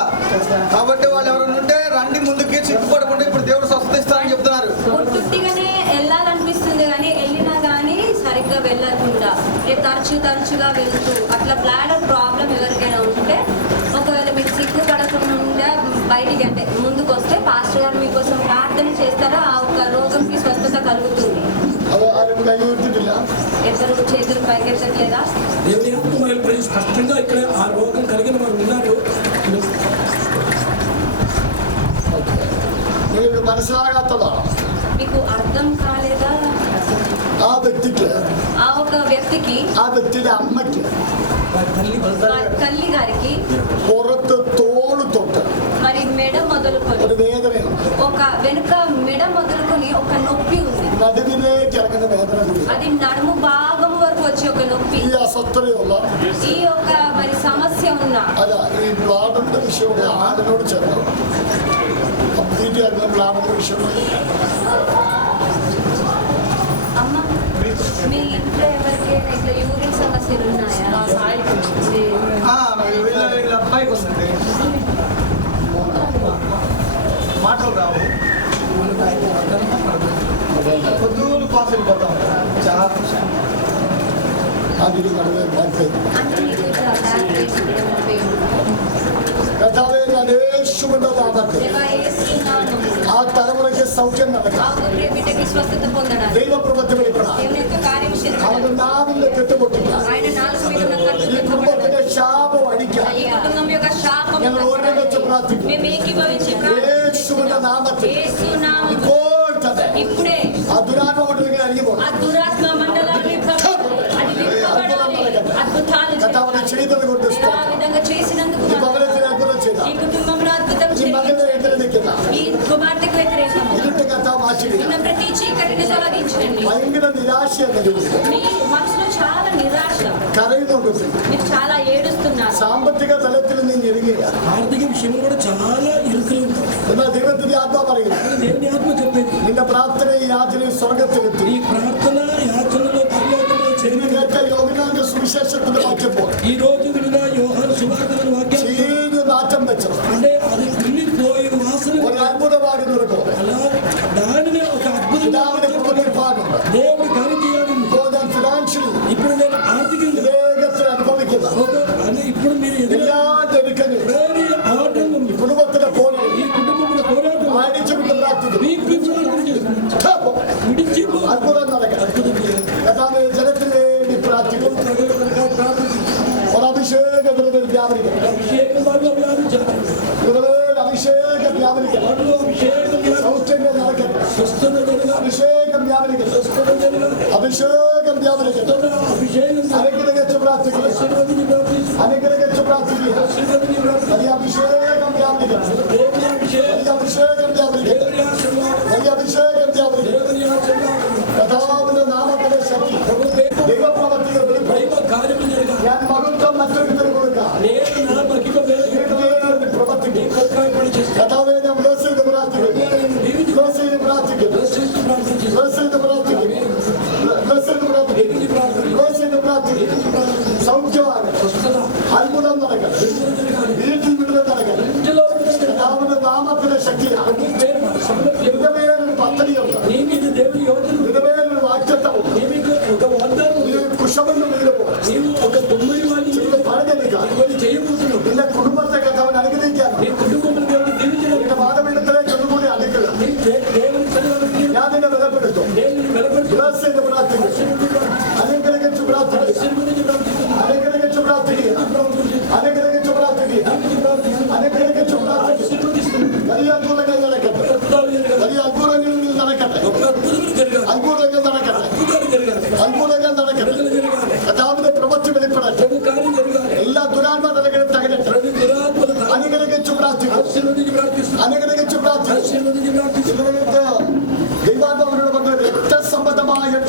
కాబట్టి వాళ్ళు ఎవరైనా ఉంటే రండి ముందుకి, సిగ్గుపడకుండా ఇప్పుడు దేవుడు స్వస్థత ఇస్తారని చెప్తున్నారు. పుట్టుగానే వెళ్ళాలనిపిస్తుంది కానీ వెళ్ళినా కానీ సరిగ్గా వెళ్ళకుండా తరచుగా వెళ్తూ అట్లా బ్లాడర్ ప్రాబ్లం ఎవరికైనా ఉంటే ఒకవేళ మీరు సిగ్గుపడకుండా బయటికి అంటే ముందుకు వస్తే పాస్టర్ గారు మీకోసం ప్రార్థన చేస్తారో ఆ ఒక రోగంకి స్వస్థత కలుగుతుంది. അത് ആരും കൈ ഉയർത്തിട്ടില്ല. ఎవరు చేతులు పైకెత్తట్లేదా? దేవుని ఆత్మ మరి స్పష్టంగా ఇక్కడ ఆ రోగం కలిగిన వారు ఉన్నారు. നിങ്ങൾക്ക് മനസ്സിലാകാത്തതാണ്. మీకు అర్థం కాలేదా? ആ വ്യക്തിക്ക്, ఆ ఒక వ్యక్తికి ആ വ്യക്തിയുടെ അമ്മയ്ക്ക് తల్లి గారికి പുറത്ത് തോള് തൊട്ട് మరి మెడ మొదలుకొని ഒരു വേദനയുണ്ട്. ఒక వెనుక మెడ మొదలుకొని ఒక నొప్పి ఉంది. നടുവിലേക്ക് ഇറങ്ങുന്ന വേദന കൂടി. అది నడుము భాగం వరకు వచ్చే ఒక నొప్పి. ഈ അസ്വസ്ഥതയുള്ള ఈ యొక్క మరి సమస్య ఉన్న അല്ല ഈ ബ്ലാഡറിന്റെ വിഷയമുള്ള ആടിനോട് ചേർന്ന് കംപ്ലീറ്റ് ആയിരുന്ന ബ്ലാഡറിന്റെ വിഷയമുണ്ട്. అమ్మ మీ ఇంట్లో ఎవరికైనా ఇట్లా యూరిన్ సమస్యలు ఉన్నాయా? వీళ్ళ అబ్బాయికి ఉందండి, మాటలు రావు, పొద్దులు పాస్ వెళ్ళిపోతాం. చాలా അതിന് നടുവേ മാറ്റി అంటే మీకు ఇట్లా బ్యాక్ పెయిన్స్ ఏమైనా పెయిన్ കർത്താവേ, ഞാൻ യേശുവിന്റെ നാമത്തിൽ దేవా యేసు నామములో ആ തലമുറയ്ക്ക് സൗഖ്യം ఆ നടക്കാം. పుట్టే బిడ్డకి స్వస్థత పొందడానికి ദൈവപ്രവൃത്തി വെളിപ്പെടാം. దేవుని యొక్క కార్యం അവന്റെ చేస్తాడు. നാവിലെ കെട്ടുപൊട്ടിക്കാം. ఆయన నాలుగు మీద ఉన్న కట్టు ഈ తెప్పబడదు. കുടുംബത്തിന്റെ ശാപം അടിക്കാം. ఈ కుటుంబం యొక్క శాపం ഞങ്ങൾ ഓരോരുത്തർ പ്രാർത്ഥിക്കും. మేము ఏకీభవించి യേശുവിന്റെ നാമത്തിൽ యేసు నామములో ഇപ്പോൾ തന്നെ ఇప్పుడే ആ ദുരാത്മ കൊണ്ടിരിക്കുന്ന അരിയുമ്പോൾ ఆ దురాత్మ మండలాన్ని అది విప్పబడాలి. అద్భుతాలు കർത്താവിനെ ചെയ്തത് കൊണ്ട് ఆ విధంగా చేసినందుకు ഈ ഭവനത്തിൽ അത്ഭുതം ചെയ്ത ఈ కుటుంబంలో అద్భుతం ഈ മകന്റെ എതിരെ നിൽക്കുന്ന ఈ కుమార్తెకు వ్యతిరేకంగా ഇരുട്ട് കർത്താവ് മാറ്റുകയാണ്. ఉన్న ప్రతి చీకటిని తొలగించండి. ഭയങ്കര നിരാശയെന്ന ജീവിതം మీ మనసులో చాలా నిరాశ, കരയുന്നുണ്ട്. మీరు చాలా ఏడుస్తున్నారు. സാമ്പത്തിക തലത്തിൽ നീ ഞെരുകയാണ്. ఆర్థిక విషయం కూడా చాలా ఇరుకులు ఉంటాయి. എന്നാൽ ദൈവത്തിന്റെ ആത്മാ പറയുന്നത് దేవుని ఆత్మ చెప్పేది നിന്റെ പ്രാർത്ഥനയും യാചനയും സ്വർഗത്തിലെത്തി. ఈ ప్రార్థన యాచనలో పరలోకంలో നീ చేరి കേട്ട യോഗ്യനാന്റെ സുവിശേഷത്തിന്റെ വാക്യപ്പോൾ ఈ రోజు విన్న యోహాను సువార్తల వాక్యం ചെയ്ത് നാറ്റം വെച്ചത് అంటే అది కుళ్ళిపోయి వాసన ഒരു അത്ഭുതമായി നിൽക്കും. అలా దానిని ఒక అద్భుతం പിതാവിനെ പ്രവർത്തിപ്പാനുണ്ട്. దేవుడు కార్యం చేయాలని ഇപ്പോൾ ഞാൻ ഫിനാൻഷ്യലി ఇప్పుడు నేను ఆర్థికంగా വേഗത്തിൽ അനുഭവിക്കുന്ന అని ఇప్పుడు మీరు ఎదురు എല്ലാ ജനിക്കലും వేరే ఆటంకం കുടുംബത്തിലെ പോലെ ఈ కుటుంబంలో పోరాటం അടിച്ചു വിട്ട് പ്രാർത്ഥിക്കും. విడిచిపో അത്ഭുതം നടക്കണം. കർത്താവേ, ജനത്തിന് വേണ്ടി പ്രാർത്ഥിക്കും. ഒരു അഭിഷേകത്തിന് വേണ്ടി വ്യാപരിക്കണം. అభిషేకం వాళ్ళు వ్యాపించాలి ഇവരുടെ അഭിഷേകം വ്യാപരിക്കണം. వాళ్ళు అభిషేకం സൗഖ്യങ്ങൾ നടക്കട്ടെ. స్వస్థత జరగాలి അഭിഷേകം വ്യാപരിക്കണം. స్వస్థత జరగాలి അഭിഷേകം വ്യാപരിക്കണം. అభిషేకం അനുഗ്രഹിച്ച് പ്രാർത്ഥിക്കുക. ఆశీర్వదించి ప్రార్థించు അനുഗ്രഹിച്ച് പ്രാർത്ഥിക്കുക. ఆశీర్వదించి ప్రార్థించు വലിയ അഭിഷേകം വ്യാപരിക്കണം. దేవుని అభిషేకం വലിയ അഭിഷേകം വ്യാപരിക്കണം. దేవుని ఆశీర్వాదం വലിയ അഭിഷേകം വ്യാപരിക്കണം. దేవుని ఆశీర్వాదం കർത്താവിന്റെ നാമത്തിലെ ശക്തി ప్రభు పేరు ദൈവപ്രവർത്തികൾ വെളിപ്പെടും. దైవ కార్యములు జరగాలి ഞാൻ മഹത്വം മറ്റൊരുത്തരും കൊടുക്കാം. నేను నా మహిమ వేరే വീണ്ടും പ്രവർത്തിക്കും. కొత్తగా చేస్తాను കർത്താവേ, ഞാൻ ബ്ലസ് ചെയ്ത് പ്രാർത്ഥിക്കുന്നു. ബ്ലസ് ചെയ്ത് പ്രാർത്ഥിക്കുന്നു. దర్శిస్తూ ప్రార్థించు ബ്ലസ് ചെയ്ത് പ്രാർത്ഥിക്കുന്നു. ബ്ലസ് ചെയ്ത് പ്രാർത്ഥിക്കുന്നു. ബ്ലസ് ചെയ്ത് പ്രാർത്ഥിക്കുന്നു. സൗഖ്യമാണ്. స్వస్థత അത്ഭുതം നടക്കണം. വീട്ടിൽ വിടുതൽ നടക്കണം. ఇంటిలో കർത്താവിന്റെ നാമത്തിലെ ശക്തിയാണ്. ഇതിന്റെ പേരൊരു പദ്ധതിയുണ്ട്. నీ మీద దేవుని యోజన ഇതിന്റെ പേരൊരു വാക്യത്വമുണ്ട്. నీ మీద ఒక వాగ్దానం ഈ കുശമെന്ന് വീടുമ്പോൾ నీవు ఒక బొమ్మని వాడిని ചിലത് പറഞ്ഞെടുക്കാം. చేయబోతున్నావు നിന്റെ കുടുംബത്തെ കർത്താവിന് അനുഗ്രഹിക്കാൻ నీ కుటుంబంలో దేవుడు దీవించడం നിന്റെ മാതപീഠത്തിലേക്ക് ഒന്നുകൂടി അടുക്കുക. నీ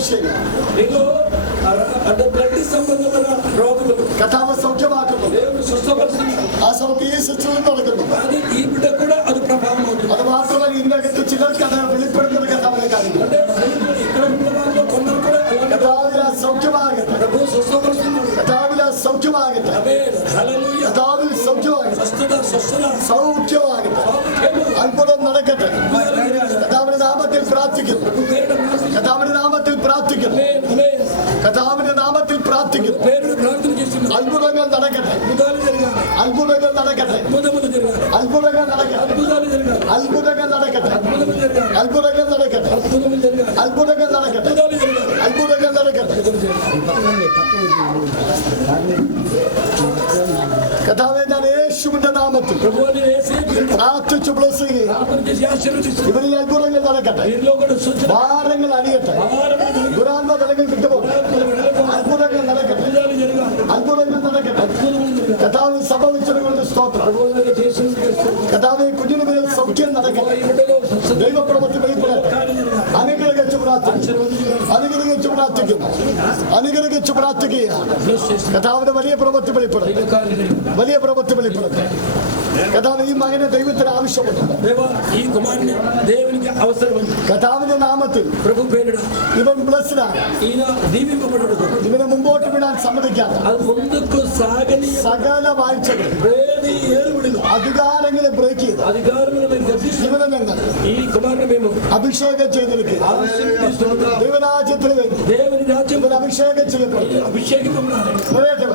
അഭിഷേകം నీకు అంటే బ్లడ్ సంబంధమైన రోగములు കഥാവ് സൗഖ്യമാക്കുന്നു. దేవుడు స్వస్థపరుస్తుంది. ആ സൗഖ്യം ഈ ശുശ്രൂഷ നടക്കുന്നു. అది ఈ బిడ్డ కూడా అది ప్రభావం అవుతుంది. അത് മാത്രമല്ല ഇതിനകത്ത് ചിലർക്ക് അത് വെളിപ്പെടുത്തുന്ന കഥാവിനെ കാണിക്കും. అంటే ఇక్కడ ఉన్న వాళ్ళు కొందరు కూడా అలాగే കഥാവിൽ ആ സൗഖ്യമാകട്ടെ. ప్రభు స్వస్థపరుస్తున్నాడు. കഥാവിൽ ఆ സൗഖ്യമാകട്ടെ. ఆమేన్ హల్లెలూయా. കഥാവിൽ സൗഖ്യമാകട്ടെ. స్వస్థత സൗഖ്യമാകട്ടെ. അത്ഭുതം നടക്കട്ടെ. കഥാവിന്റെ നാമത്തിൽ പ്രാർത്ഥിക്കുന്നു. കഥാവിന്റെ നാമത്തിൽ പ്രാർത്ഥിക്കുന്നു. കഥാവിന്റെ നാമത്തിൽ പ്രാർത്ഥിക്കുന്നു. పేరును ప్రార్థన చేస్తున్నాడు. അത്ഭുതങ്ങൾ നടക്കട്ടെ. అద్భుతాలు జరగాలి. അത്ഭുതങ്ങൾ നടക്കട്ടെ. అద్భుతములు జరగాలి. അത്ഭുതങ്ങൾ നടക്കട്ടെ. అద్భుతాలు జరగాలి. അത്ഭുതങ്ങൾ നടക്കട്ടെ. అద్భుతములు జరగాలి. അത്ഭുതങ്ങൾ നടക്കട്ടെ. అద్భుతములు జరగాలి. അത്ഭുതങ്ങൾ നടക്കട്ടെ. అద్భుతాలు జరగాలి. അത്ഭുതങ്ങൾ നടക്കട്ടെ. കഥാവേ ഞാൻ യേശുവിന്റെ നാമത്തിൽ ప్రభువుని యేసే పేరును പ്രാർത്ഥിച്ചു ബ്ലസ് ചെയ്യുക. ప్రార్థన చేసి ఆశీర్వదిస్తున్నాడు. ഇവരിൽ അത്ഭുതങ്ങൾ നടക്കട്ടെ. వీరిలో కూడా సూచన ഭാരങ്ങൾ അണിയട്ടെ. ఆహారములు ദുരാത്മ തലങ്ങൾ വിട്ടുപോകും. അത്ഭുതങ്ങൾ നടക്കട്ടെ. అద్భుతాలు జరగాలి. അത്ഭുതങ്ങൾ നടക്കട്ടെ. అద్భుతములు జరగాలి. കഥാവ് സംഭവിച്ചതുകൊണ്ട് സ്തോത്രം. ప్రభువుని చేసినందుకు స్తోత్రం. കഥാവ് കുഞ്ഞിന് മേൽ സൗഖ്യം നടക്കട്ടെ. ఈ బిడ్డలో స్వస్థత ദൈവപ്രവൃത്തി വെളിപ്പെടട്ടെ. కార్యం జరగాలి. അനുഗ്രഹിച്ചു പ്രാർത്ഥിക്കുന്നു. അനുഗ്രഹിച്ചു പ്രാർത്ഥിക്കുന്നു. അനുഗ്രഹിച്ചു പ്രാർത്ഥിക്കുക. കഥാവിന്റെ വലിയ പ്രവൃത്തി വെളിപ്പെടട്ടെ. വലിയ പ്രവൃത്തി വെളിപ്പെടട്ടെ. കഥാവ് ഈ മകനെ ദൈവത്തിന് ആവശ്യമുണ്ട്. దేవా ఈ కుమారుని దేవునికి అవసరం ఉంది. കഥാവിന്റെ നാമത്തിൽ ప్రభు పేరున ഇവൻ ബ്ലസ്ഡാണ്. ఈయన దీవింపబడును. ഇവനെ മുമ്പോട്ട് വിടാൻ സമ്മതിക്കാത്ത అది ముందుకు సాగని സകല വാഴ്ചകൾ ఏది ఏలుబడిను അധികാരങ്ങളെ ബ്രേക്ക് ചെയ്ത് అధికారములు మేము గర్జిస్తున్నాం. ഇവനെ ഞങ്ങൾ ఈ కుమారుని మేము അഭിഷേകം ചെയ്തിരിക്കുക. ఆశీర్వదిస్తున్నాం. ദൈവരാജ്യത്തിന് വേണ്ടി దేవుని రాజ్యం ഇവൻ അഭിഷേകം ചെയ്യപ്പെടും. అభిషేకింపబడాలి. നിറയട്ടെ.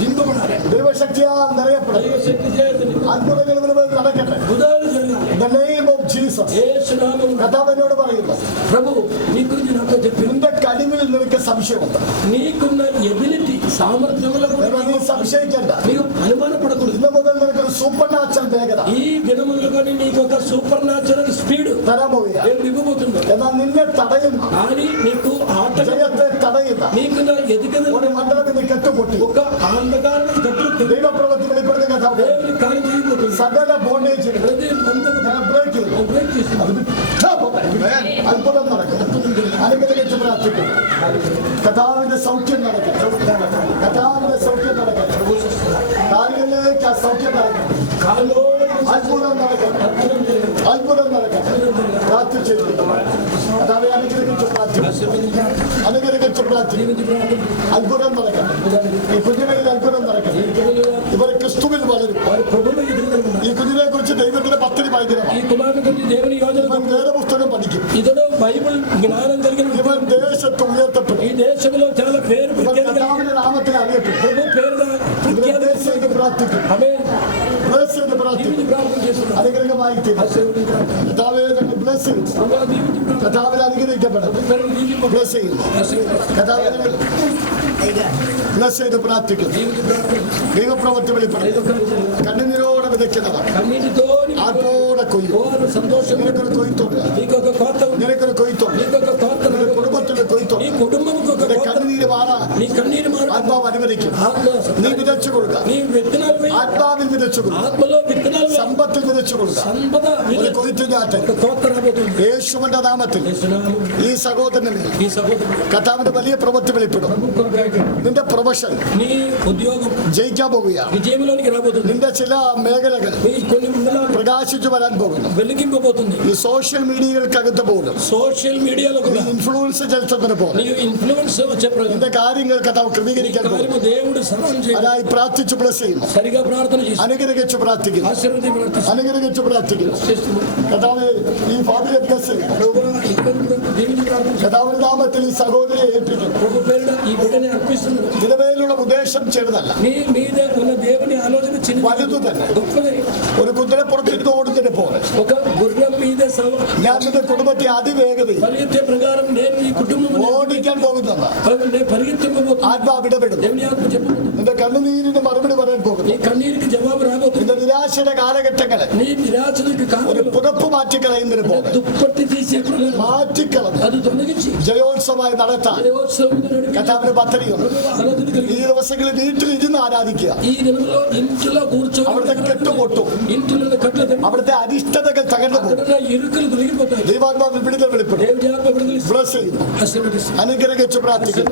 దింపబడాలి. ദൈവശക്തിയാൽ നിറയപ്പെടും. దైవశక్తి చేతని അത്ഭുതങ്ങൾ ഇവന് മേൽ നടക്കട്ടെ. ఉదాహరణ జరగాలి. In the name of Jesus. యేసు నామమున കഥാവ് എന്നോട് പറയുന്നു, ప్రభు నీ గురించి నాతో చెప్పింది. നിന്റെ കഴിവിൽ നിനക്ക് സംശയമുണ്ട്. నీకున్న ఎబిలిటీ సామర్థ్యముల എന്നാൽ നീ സംശയിക്കേണ്ട. నీకు అనుమానపడకూడదు. ഇന്ന് മുതൽ നിനക്കൊരു സൂപ്പർ നാച്ചുറൽ വേഗത ఈ దినములు కానీ నీకు ఒక సూపర్ న్యాచురల్ స్పీడ్ തരാൻ പോവുകയാണ്. దేవుడు ఇవ్వబోతుంది. എന്നാൽ നിന്നെ തടയുന്ന, కానీ నీకు ఆట ജയത്തെ തടയുന്ന నీకున్న ఎదుగుదల ഒരു മണ്ഡലം ഇന്ന് കെട്ടുപൊട്ടി. ఒక అంధకారం కట్టుతుంది. ദൈവപ്രവൃത്തി വെളിപ്പെടുന്ന കഥാവ് దేవుని కార్యం చేయబోతుంది. സകല ബോണ്ടേജുകൾ ప్రతి బంధము ഞാൻ ബ്രേക്ക് ചെയ്തു. బ్రేక్ చేస్తుంది. അത് വിട്ടാ പോട്ടെ. അത്ഭുതം നടക്കും. അനുഗ്രഹിച്ച് പ്രാർത്ഥിക്കും. കഥാവിന്റെ സൗഖ്യം നടക്കട്ടെ. കഥാവിന്റെ സൗഖ്യം നടക്കട്ടെ. കാലുകളിലേക്ക് ആ സൗഖ്യം നടക്കട്ടെ. కాలో അത്ഭുതം നടക്കട്ടെ. അത്ഭുതം നടക്കട്ടെ. പ്രാർത്ഥിച്ചിരിക്കുന്നു. കഥാവെ അനുഗ്രഹിച്ച് പ്രാർത്ഥിക്കും. അനുഗ്രഹിച്ച് പ്രാർത്ഥിക്കും. അത്ഭുതം നടക്കട്ടെ. ഈ കുഞ്ഞുങ്ങളിൽ അത്ഭുതം നടക്കട്ടെ. ഇവർ ക്രിസ്തുവിൽ വളരും. ప్రభువు ఎదుగుదల ഈ കുഞ്ഞിനെ കുറിച്ച് ദൈവത്തിന്റെ പദ്ധതി ഭയങ്കരമാണ്. ఈ కుమారుని గురించి దేవుని యోజన ഇവൻ വേദപുസ്തകം പഠിക്കും. ఇతడు బైబిల్ జ్ఞానం కలిగిన ഇവൻ ദേശത്ത് ഉയർത്തപ്പെടും. ఈ దేశంలో చాలా పేరు ഇവൻ ప్రఖ్యాతి కలిగిన കർത്താവിന്റെ നാമത്തിൽ അറിയപ്പെടും. ప్రభు పేరున ഇവരെ ప్రఖ్యాతి bless ചെയ്ത് പ്രാർത്ഥിക്കും. ఆమె Bless ചെയ്ത് പ്രാർത്ഥിക്കും. దీవించి ప్రార్థన చేస్తున్నాం. അനുഗ്രഹമായി തീരും. ఆశీర్వదించి ప్రార్థన. കർത്താവേ ഞങ്ങൾ bless ചെയ്യും. ప్రభు దీవించి ప్రార్థన. കർത്താവിൽ അനുഗ്രഹിക്കപ്പെടണം. పేరును దీవించి ప్రార్థన. Bless ചെയ്യും. ఆశీర్వదించి കർത്താവേ ഞങ്ങൾ bless ചെയ്ത് പ്രാർത്ഥിക്കും. దీవించి ప్రార్థన. ദൈവപ്രവൃത്തി വെളിപ്പെടും. കണ്ണുനീരോടെ വിതയ്ക്കുന്നവർ కన్నీటితో ആർപ്പോടെ കൊയ്യും. ఓరు సంతోషం. നിനക്കൊരു കൊയ്ത്തുണ്ട്. నీకు ఒక కోత ఉంది. നിനക്കൊരു കൊയ്ത്തുണ്ട്. నీకు ఒక కోత ఉంది. നിന്റെ കുടുംബത്തിന്റെ నీ കൊയ്ത്തുണ്ട്. కుటుంబంకు ఒక നിന്റെ కోత ఉంది. കണ്ണുനീര് മാറാൻ నీ కన్నీరు మారు. ആത്മാവ് അനുവദിക്കും. ఆత్మ നീ വിതച്ചു കൊടുക്കുക. నీ విత్తనాలు వేయి. ആത്മാവിൽ വിതച്ചു കൊടുക്കുക. ఆత్మలో విత్తనాలు వేయి. സമ്പത്തിൽ വിതച്ചു കൊടുക്കുക. సంపద ഒരു విత్తు. കൊയ്ത്തു ഞാറ്റൻ ఒక కోత రాబోతుంది. യേശുവിന്റെ നാമത്തിൽ యేసునామమున ഈ സഹോദരന് ఈ సహోదరుడు കർത്താവിന്റെ വലിയ പ്രവൃത്തി വെളിപ്പെടും. ప్రభు కొరకై നിന്റെ പ്രൊഫഷൻ నీ ఉద్యోగం ജയിക്കാൻ പോവുകയാണ്. విజయంలోనికి రాబోతుంది. നിന്റെ ചില മേഖലകൾ నీ కొన్ని మండలాలు പ്രകാശിച്ചു വരാൻ പോകുന്നു. వెలిగింపబోతుంది. ഈ സോഷ്യൽ മീഡിയകൾക്കകത്ത് പോകും. సోషల్ మీడియాలో നീ కూడా ഇൻഫ്ലുവൻസ് ചെലുത്തുന്നതിന് പോകും. నీ ఇన్ఫ్లుయెన్స్ వచ్చే ప్రజలు നിന്റെ കാര്യങ്ങൾ കർത്താവ് ക്രമീകരിക്കാൻ പോകും. కార్యము దేవుడు సహాయం చేయాలి. അതായി പ്രാർത്ഥിച്ചു ബ്ലസ് ചെയ്യുന്നു. సరిగా ప్రార్థన చేసి അനുഗ്രഹിച്ചു പ്രാർത്ഥിക്കുന്നു. ఆశీర్వది ప్రార్థిస్తూ അനുഗ്രഹിച്ചു പ്രാർത്ഥിക്കുന്നു. കർത്താവ് ഈ ഫാമിലിയെ ബ്ലസ് ചെയ്യും. ప్రభువా, ఇక్కడ కూడా దీవించి ప్రార్థన చేయి. കർത്താവിന്റെ നാമത്തിൽ ഈ സഹോദരിയെ ഏൽപ്പിക്കുന്നു. ప్రభు పేరున ఈ బిడ్డని అర్పిస్తున్నాడు. നിലവിലുള്ള ഉദ്ദേശം ചെറുതല്ല, నీ మీద ఉన్న దేవుని ఆలోచన చిన్న വലുതു തന്നെ. గొప్పది. ഒരു കുതിരപ്പുറത്തിരുന്ന് ഓടുന്നതിനെ പോലെ ఒక గుర్రం మీద ഞാൻ നിന്റെ കുടുംബത്തെ അതിവേഗതയിൽ పరిగెత్తే ప్రకారం నేను ఈ కుటుంబం ഓടിക്കാൻ പോകുന്നതാണ്. పరిగెత్తిపోతుంది. ആത്മാവ് ഇടപെടുന്നു. దేవుని ఆత్మ చెప్పబోతుంది. നിന്റെ കണ്ണുനീരിന് മറുപടി പറയാൻ പോകുന്നു. నీ కన్నీరికి జవాబు రాబోతుంది. നിന്റെ നിരാശയുടെ കാലഘട്ടങ്ങളെ నీ నిరాశలకు ഒരു కారణం പുതപ്പ് മാറ്റിക്കളയുന്നതിന് പോലെ దుప్పటి తీసే ప్రకారం മാറ്റിക്കളഞ്ഞ് అది తొలగించి ജയോത്സവമായി നടത്താൻ దేవోత్సవం నడిపి കർത്താവിന്റെ പദ്ധതിയുണ്ട്. ఆరాధన ഈ కలిగి ദിവസങ്ങളിൽ വീട്ടിൽ ഇരുന്ന് ആരാധിക്കുക. ఈ దినంలో ఇంట్లో కూర్చొని അവിടുത്തെ കെട്ടുപൊട്ടും. ఇంటిలో కట్ల దెబ్బ അവിടുത്തെ അരിഷ്ടതകൾ തകർന്നു പോകും. అక్కడ ఇరుకులు తొలగిపోతాయి. ദൈവാത്മാവിൽ വിടുതൽ വെളിപ്പെടും. దేవుని ఆత్మ విడుదల ബ്ലസ് ചെയ്യുന്നു. ఆశీర్వదిస్తుంది. അനുഗ്രഹിച്ച് പ്രാർത്ഥിക്കും.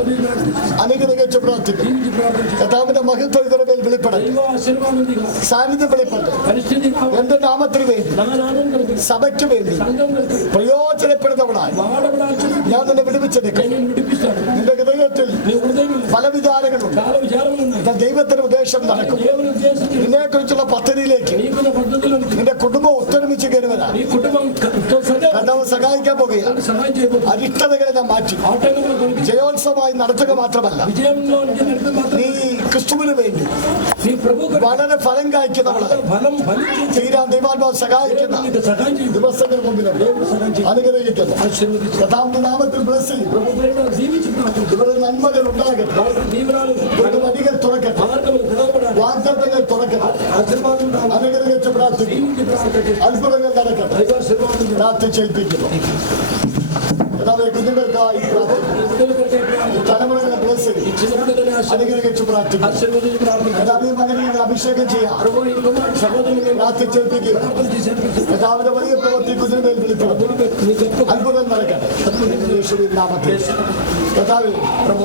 അനുഗ്രഹിച്ച് പ്രാർത്ഥിക്കും. దీనికి ప్రార్థించు. കർത്താവിന്റെ മഹത്വം ഇവരുടെ മേൽ വെളിപ്പെടട്ടെ. దైవ ఆశీర్వాదం దిగా. സാന്നിധ്യം വെളിപ്പെടട്ടെ. పరిస్థితి എന്റെ നാമത്തിന് വേണ്ടി, నా నామం కలిగి സഭയ്ക്ക് വേണ്ടി సంఘం కలిగి പ്രയോജനപ്പെടുന്നവളായി వాడబడాల్సిన ഞാൻ നിന്നെ വിടുവിച്ചെടുക്കും. నేను విడిపిస్తాను. നിന്റെ ഹൃദയത്തിൽ నీ హృదయం പല വിചാരങ്ങളുണ്ട്. చాలా విచారములు ఉన్నాయి. എന്നാൽ ദൈവത്തിന്റെ ഉദ്ദേശം നടക്കും. దేవుని ఉద్దేశించి നിന്നെ കുറിച്ചുള്ള പദ്ധതിയിലേക്ക് నీకున్న పద్ధతులను നിന്റെ കുടുംബം ഒത്തൊരുമിച്ച് കയറുവതാണ്. నీ కుటుంబంతో సహా കർത്താവ് സഹായിക്കാൻ പോകുകയാണ്. సహాయం చేయబోతుంది. അരിഷ്ടതകളെ നാം മാറ്റി ఆటంకములు తొలగించి ജയോത്സവമായി നടത്തുക മാത്രമല്ല, విజయంలో నడిపి మాత్రం നീ ക്രിസ്തുവിന് വേണ്ടി నీ ప్రభు വളരെ ഫലം കായ്ക്കുന്നവളായി ఫలం ఫలించి തീരാൻ ദൈവാത്മാവ് സഹായിക്കുന്ന నీకు సహాయం చేయబోతుంది. ദിവസങ്ങൾ മുമ്പിലുണ്ട്. അനുഗ്രഹിക്കുന്നു. ఆశీర్వదించు. കർത്താവിന്റെ നാമത്തിൽ ബ്ലസ് ചെയ്യും. ప్రభు ప్రేమ దీవించుకున్నాను. ഇവരുടെ നന്മകൾ ഉണ്ടാകട്ടെ. వారికి దీవెనలు ഇവരുടെ വഴികൾ തുറക്കട്ടെ. మార్గములు తెరవబడాలి. വാഗ്ദത്തങ്ങൾ തുറക്കട്ടെ. ఆశీర్వాదం ఉండాలి. അനുഗ്രഹിച്ച് പ്രാർത്ഥിക്കും. దీవించి ప్రార్థన അത്ഭുതങ്ങൾ നടക്കട്ടെ. దైవ ఆశీర్వాదం പ്രാർത്ഥിച്ചേൽപ്പിക്കുന്നു. കർത്താവേ, കുഞ്ഞുങ്ങൾക്കായി പ്രാർത്ഥിക്കുന്നു. బిడ్డల కొరకే ప్రార్థన. തലമുറകളെ ബ്ലസ് ചെയ്യും. ఈ చిన్న బిడ్డలని അനുഗ്രഹിച്ച് പ്രാർത്ഥിക്കുന്നു. ఆశీర్వదించి ప్రార్థన. കർത്താവേ, മകനെ അഭിഷേകം ചെയ്യാം. ప్రభు ఈ కుమారుడు సహోదరుని പ്രാർത്ഥിച്ചേൽപ്പിക്കുക. ప్రార్థన చేసేందుకు കർത്താവിന്റെ വലിയ പ്രവൃത്തി കുഞ്ഞുമേൽ വെളിപ്പെടും. నీ గొప్ప അത്ഭുതം നടക്കട്ടെ. യേശുവിൻ നാമത്തിൽ കർത്താവേ, ప్రభు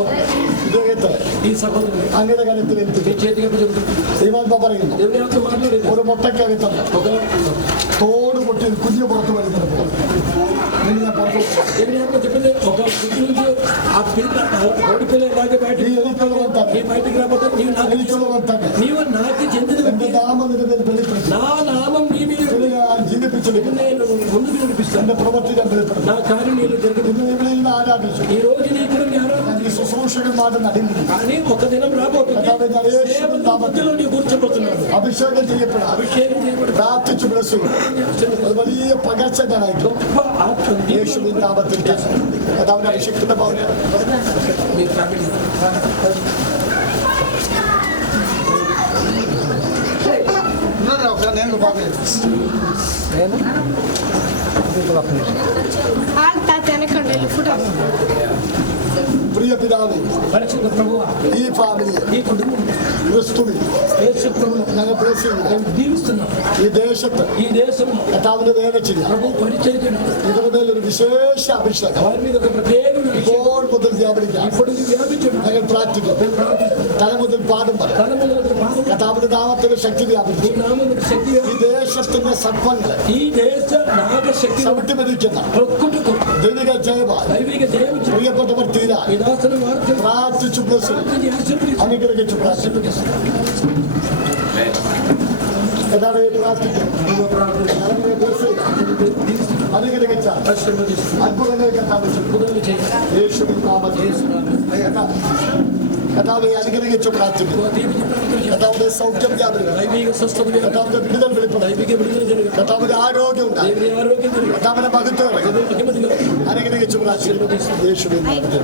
ഇദ്ദേഹത്തെ ఈ సహోదరుని അങ്ങയുടെ കരത്തിൽ మీ ഏൽപ്പിക്കും. చేతికి అప్పచెప్పు. ദൈവാത്മ പറയുന്നു, దేవుని ఆత్మ మాట్లాడేది ഒരു മുട്ടയ്ക്കകത്തുണ്ട് ఒక തോട് പൊട്ടി കുഞ്ഞു പുറത്ത് വരുന്നത് പോലെ നിന്നെ ഞാൻ പുറത്ത് വിടും. దేవుని ఆత్మ చెప్పింది ఒక గుడ్డు నుంచి ఆ పిల్ల కోడి పిల్ల ఎలాగే നീ బయటికి എനിക്കുള്ളവൻ തന്നെ. నీ బయటికి రాబోతే నీవు నాకు എനിക്കുള്ളവൻ തന്നെ. నీవు నాకు చెందిన എന്റെ നാമം നിന്റെ മേൽ വെളിപ്പെടുത്തും. నా నామం నీ మీద നിന്നെ ഞാൻ ജീവിപ്പിച്ചെടുക്കും. నేను ముందుకు నడిపిస్తాను. എന്റെ പ്രവൃത്തി ഞാൻ വെളിപ്പെടുത്തും. నా కార్యం నీలో జరుగుతుంది. ഇന്ന് ഇവിടെ നിന്ന് ആരാധിച്ചു. ఈ రోజు నీ ఇక్కడ ഞാൻ ഈ ശുശ്രൂഷകന്മാരുടെ നടുവിൽ కానీ ఒక దినం రాబోతుంది సేవల మధ్యలో నీ కూర్చోబోతున్నాడు. അഭിഷേകം ചെയ്യപ്പെടാം. అభిషేకం చేయబడి പ്രാർത്ഥിച്ചു ബ്ലസ് അത് വലിയ പകർച്ചനായിട്ടും గొప్ప ఆత్మ യേശുവിൻ നാമത്തിൽ കർത്താവിന്റെ അഭിഷേകത്തിന്റെ പൗര మీ ఫ్యామిలీ నేను బాగలేదు. പ്രിയ പിതാവേ, పరిశుద్ధ ప్రభువా ഈ ഫാമിലി ఈ కుటుంబం ക്രിസ്തുവിൽ యేసు ప్రభువు ഞങ്ങൾ ബ്ലസ് ചെയ്യുന്നു. మేము దీవిస్తున్నాం. ഈ ദേശത്ത് ఈ దేశంలో കർത്താവിന്റെ വേല ചെയ്യാം. ప్రభు పరిచయం చేయడం ഇവരുടെ മേൽ ഒരു വിശേഷ അഭിഷേകം వారి మీద ఒక ప్రత్యేకమైన అభిషేకం ഇപ്പോൾ മുതൽ വ്യാപരിക്കാം. ఇప్పుడు వ్యాపించడం ഞങ്ങൾ പ്രാർത്ഥിക്കും. തല മുതൽ പാദം വരെ తల మొదలు పాదం കർത്താവിന്റെ നാമത്തിന്റെ ശക്തി ఈ വ്യാപിക്കും. నామం శక్తి ഈ ദേശത്തിന്റെ സത്വങ്ങളെ ఈ దేశ నాగశక్తి ചവിട്ടിമരിക്കുന്ന ప్రొక్కుటకు ദൈവിക ജയമായി దైవిక జయం പ്രിയപ്പെട്ടവർ തീരാൻ ఈ దాసను వార్త പ്രാർത്ഥിച്ചു ബ്ലസ് അനുഗ്രഹിച്ചു പ്രാർത്ഥിക്കും. കർത്താവേ, പ്രാർത്ഥിക്കും. ഞങ്ങളെ bless ചെയ്യുക. അനുഗ്രഹിച്ചാൽ അത്ഭുതങ്ങൾ കർത്താവ് ചെയ്യും. യേശുവിൻ നാമത്തിൽ കർത്താവെ അനുഗ്രഹിച്ചു പ്രാർത്ഥിക്കുന്നു. കർത്താവിന്റെ സൗഖ്യം വ്യാപരിക്കും. దైవిక స్వస్థత കർത്താവിന്റെ വിടുതൽ വെളിപ്പെടും. దైవిక విడుదల జరుగుతుంది. കർത്താവിന്റെ ആരോഗ്യം ഉണ്ടാകും. దేవుని ఆరోగ్యం జరుగుతుంది. കർത്താവിന്റെ മഹത്വം మహిమదిగా അനുഗ്രഹിച്ചു പ്രാർത്ഥിക്കുന്നു. യേശുവിൻ നാമത്തിൽ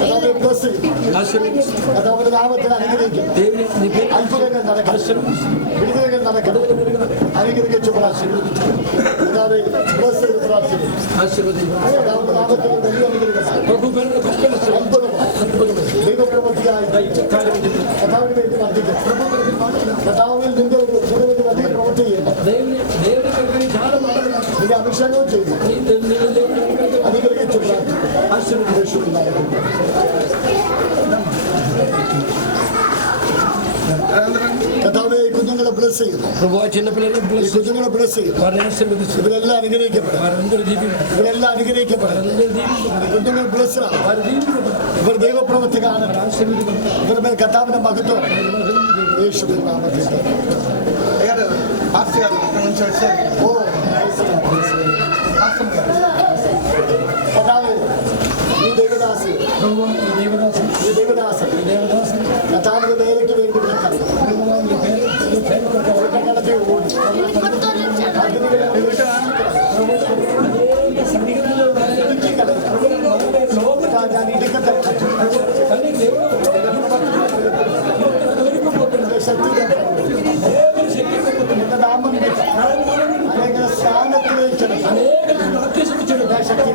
കർത്താവെ bless ചെയ്യും. ఆశీర్వదిస్తూ കർത്താവിന്റെ നാമത്തിൽ അനുഗ്രഹിക്കും. దేవుని నీ పేరు അത്ഭുതങ്ങൾ നടക്കണം. വിടുതലുകൾ നടക്കണം. അനുഗ്രഹിച്ചു പ്രാർത്ഥിക്കുന്നു. കർത്താവെ bless ചെയ്ത് പ്രാർത്ഥിക്കുന്നു. ఆశీర్వదించు. കർത്താവിന്റെ നാമത്തിൽ വലിയ അനുഗ്രഹമാണ്. ప్రభు పేరున గొప్ప അത്ഭുതമാണ്. ദൈവപ്രവൃത്തിയായി కార్యం జరుగుతుంది. കർത്താവിന് വേണ്ടി വർദ്ധിക്കും. കർത്താവിൽ നിന്റെ ഒരു വലിയ പ്രവൃത്തി ചെയ്യുന്നു. దేవుని కొరకు చాలా మాట్లాడాలి. നിന്റെ അഭിഷേകവും ചെയ്യുന്നു. അനുഗ്രഹിച്ചു പ്രാർത്ഥിക്കുന്നു. ఆశీర్వదించు. കർത്താവെ ഈ കുഞ്ഞുങ്ങളെ ബ്ലസ് ചെയ്യുന്നു. ప్రభు ఆ చిన్న పిల్లలు ഈ കുഞ്ഞുങ്ങളെ ബ്ലസ് ചെയ്യുന്നു. వారిని ఆశీర్వదిస్తూ ഇവരെല്ലാം അനുഗ്രഹിക്കപ്പെടും. వారందరూ దీవించు. ഇവരെല്ലാം അനുഗ്രഹിക്കപ്പെടും. వారందరూ దీవించు. ഈ കുഞ്ഞുങ്ങൾ ബ്ലസ് ആണ്. వారు దీవించు. ഇവർ ദൈവപ്രവൃത്തി കാണണം. ఆశీర్వదించు. ഇവരുടെ മേൽ കർത്താവിന്റെ മഹത്വം യേശുവിൻ നാമത്തിൽ అయ్యారు పాస్టర్ గారు ఇక్కడ నుంచి వచ్చారు. ഓ పాస్టర్ గారు കർത്താവേ, ഈ ദൈവദാസി ప్రభు ఈ దేవదాసు ഈ ദൈവദാസൻ ఈ దేవదాసు കർത്താവിന്റെ വേലയ്ക്ക് വേണ്ടി വിളിക്കണം. ఈ పేరు కొరకు കടത്തി ഓടി അതിനുവേണ്ടി అనేక సన్నిహితులు లోపల ഞാൻ ഇടുക്കട്ടെ కానీ దేవుడు എന്റെ ശക്തി దేవుని శక్తి എന്റെ നാമം അനേക സ്ഥാനത്തിലേക്ക് అనేక ఆదేశించాడు. ശക്തി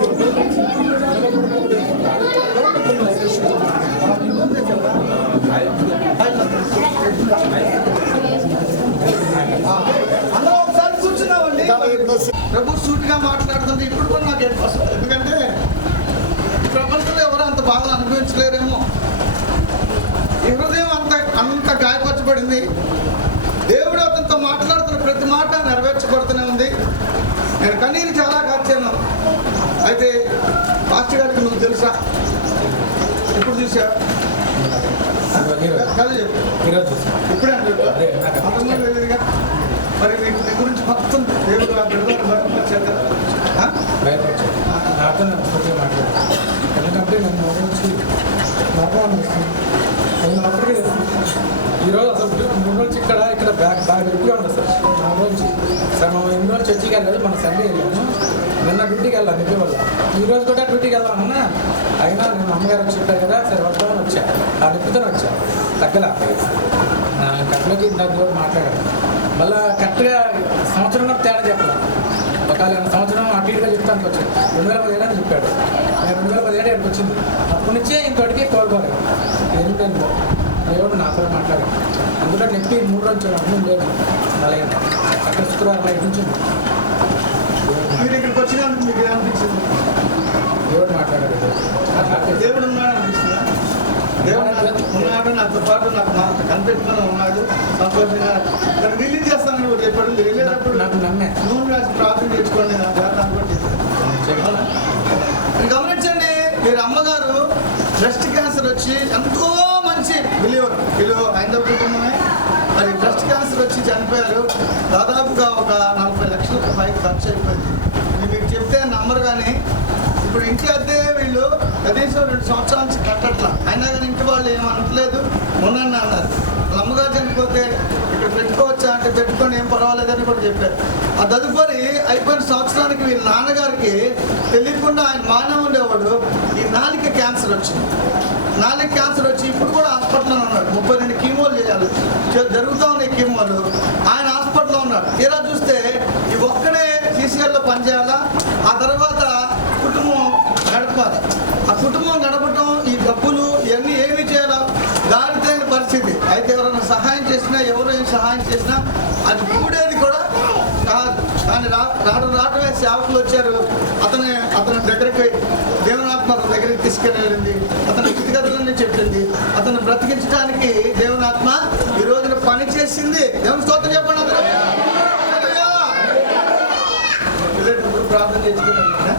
మాట్లాడుతుంటే ఇప్పుడు కూడా నాకు ఏడుపు వస్తుంది. ఎందుకంటే ఈ ప్రపంచంలో ఎవరు అంత బాధలు అనుభవించలేరేమో. ఈ హృదయం అంత గాయపరచబడింది. దేవుడు అతనితో మాట్లాడుతున్న ప్రతి మాట నెరవేర్చబడుతూనే ఉంది. నేను కన్నీరు చాలా కార్చాను. అయితే పాస్టర్ గారికి నువ్వు తెలుసా? ఎప్పుడు చూసా? ఇప్పుడే అంతకుముందు తెలియదుగా. మరి నీకు నీ గురించి మొత్తం దేవుడు ఆ బిడ్డలను బయటపరిచారు కదా? నాతో మాట్లాడారు. ఎందుకంటే నన్ను గురించి నమ్మకం అనిపిస్తుంది. నేను అప్పటికే ఈరోజు అసలు 3 రోజులు ఇక్కడ బాగా ఎక్కువగా ఉండదు సార్. 4 రోజు సార్ మనం 8 రోజులు చర్చికి వెళ్ళలేదు, మన సండే వెళ్ళాము. నిన్న డ్యూటీకి వెళ్ళాను నిద్ర వల్ల. ఈరోజు కూడా డ్యూటీకి వెళ్దామన్నా అయినా నేను అమ్మగారు చెప్పారు కదా, సరే వద్దామని వచ్చా. ఆ నిప్పుతో వచ్చా తగ్గల కట్టలోకి ఇందాక కూడా మాట్లాడాను. మళ్ళీ కరెక్ట్గా సంవత్సరం తేడా చెప్పాలి. ఒకవేళ సంవత్సరం అటు ఇటుగా చెప్తానికి వచ్చాను. 2017 అని చెప్పాడు. నేను 2017 ఇక్కడికి వచ్చింది. అప్పటి నుంచే ఇంతటికి కోలుకోలేదు. ఏంటంటే దేవుడు నాతో మాట్లాడాడు. అందులో నెప్పి 3 రోజులు అర్థం లేదు. అలాగే అక్కడ శుక్రవారం బయట నుంచి మీరు ఇక్కడికి వచ్చినందుకు మీకు ఏమనిపించింది? దేవుడు మాట్లాడాడు. దేవుడు ఉన్నాడు అనిపిస్తుందా? దేవుడు ఉన్నాడు, నాతో పాటు నాకు కనిపెట్టుకుని ఉన్నాడు. సంతోషంగా దాన్ని రిలీజ్ చేస్తానని కూడా చెప్పాడు. మీరు వెళ్ళేటప్పుడు నాకు నమ్మే నూనె రాసి ప్రార్థన చేసుకోండి, నా జాతర కూడా చెప్పాను. గమనించండి, మీరు అమ్మగారు బ్రెస్ట్ క్యాన్సర్ వచ్చి ఎంతో మంచి బిలీవర్ హైందవ కుటుంబమే. మరి బ్రెస్ట్ క్యాన్సర్ వచ్చి చనిపోయారు. దాదాపుగా ఒక 40 లక్షలకు పైకి ఖర్చు అయిపోయింది. మీకు చెప్తే నమ్మరు. కానీ ఇప్పుడు ఇంటి అద్దె వీళ్ళు కనీసం 2 సంవత్సరాల నుంచి కట్టట్లా. అయినా కానీ ఇంటి వాళ్ళు ఏమనట్లేదు, మొన్న అన్నారు. వాళ్ళ అమ్మగారు చనిపోతే ఇక్కడ పెట్టుకోవచ్చా అంటే పెట్టుకొని ఏం పర్వాలేదని కూడా చెప్పారు. ఆ తదుపరి అయిపోయిన సంవత్సరానికి వీళ్ళ నాన్నగారికి తెలియకుండా ఆయన మానే ఉండేవాడు. ఈ నాలుక క్యాన్సర్ వచ్చింది. నాలుక క్యాన్సర్ వచ్చి ఇప్పుడు కూడా హాస్పిటల్లో ఉన్నాడు. 32 కీమోలు చేయాలి, జరుగుతూ ఉన్నాయి కీమోలు. ఆయన హాస్పిటల్లో ఉన్నాడు. తీరా చూస్తే ఈ ఒక్కడే సీసీఎల్లో పనిచేయాలా, ఆ తర్వాత కుటుంబం గడపాలి. ఆ కుటుంబం గడపటం, ఈ డబ్బులు ఇవన్నీ ఏమి చేయాలో దారితైన పరిస్థితి. అయితే ఎవరైనా సహాయం చేసినా, ఎవరు ఏం సహాయం చేసినా అది కూడేది కూడా కాదు. కానీ రావడమే సేవకులు వచ్చారు. అతని దగ్గరికి దేవునాత్మ దగ్గరికి తీసుకెళ్ళింది. అతని స్థితిగతులన్నీ చెప్పింది. అతను బ్రతికించడానికి దేవునాత్మ ఈ రోజున పని చేసింది. దేవుని స్తోత్రం చెప్పండి అందరూ. వెళ్ళేటప్పుడు ప్రార్థన చేసుకుంటాను.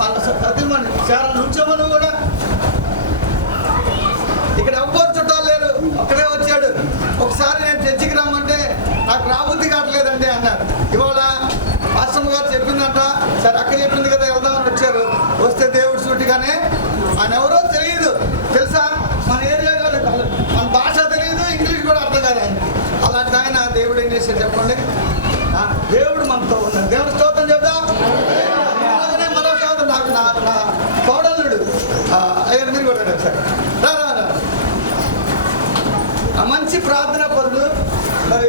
వాళ్ళు సత్యమని చాలా నుంచోమని కూడా ఇక్కడ ఎవ్వరు చుట్టాలు లేరు, ఒక్కడే వచ్చాడు. ఒకసారి నేను చర్చికి రమ్మంటే నాకు రాబుద్ధి కావట్లేదండి అన్నారు. ఇవాళ పాస్టమ్మ గారు చెప్పిందంట, సరే అక్క చెప్పింది కదా వెళ్దామని వచ్చారు. వస్తే దేవుడు సూటిగానే ఆయన ఎవరో తెలియదు, తెలుసా? మన ఏరియాలో మన భాష తెలియదు, ఇంగ్లీష్ కూడా అర్థం కాదు ఆయన. అలాంటి ఆయన దేవుడు ఏం చేశాడు చెప్పండి? దేవుడు మనతో ఉన్నాడు. దేవుడు స్తోత్రం చెప్దాం. అలాగనే మరో కాదు, నాకు నా కోడలుడు అయ్యారు. మీరు కూడా సార్ మంచి ప్రార్థనా పరుడు. మరి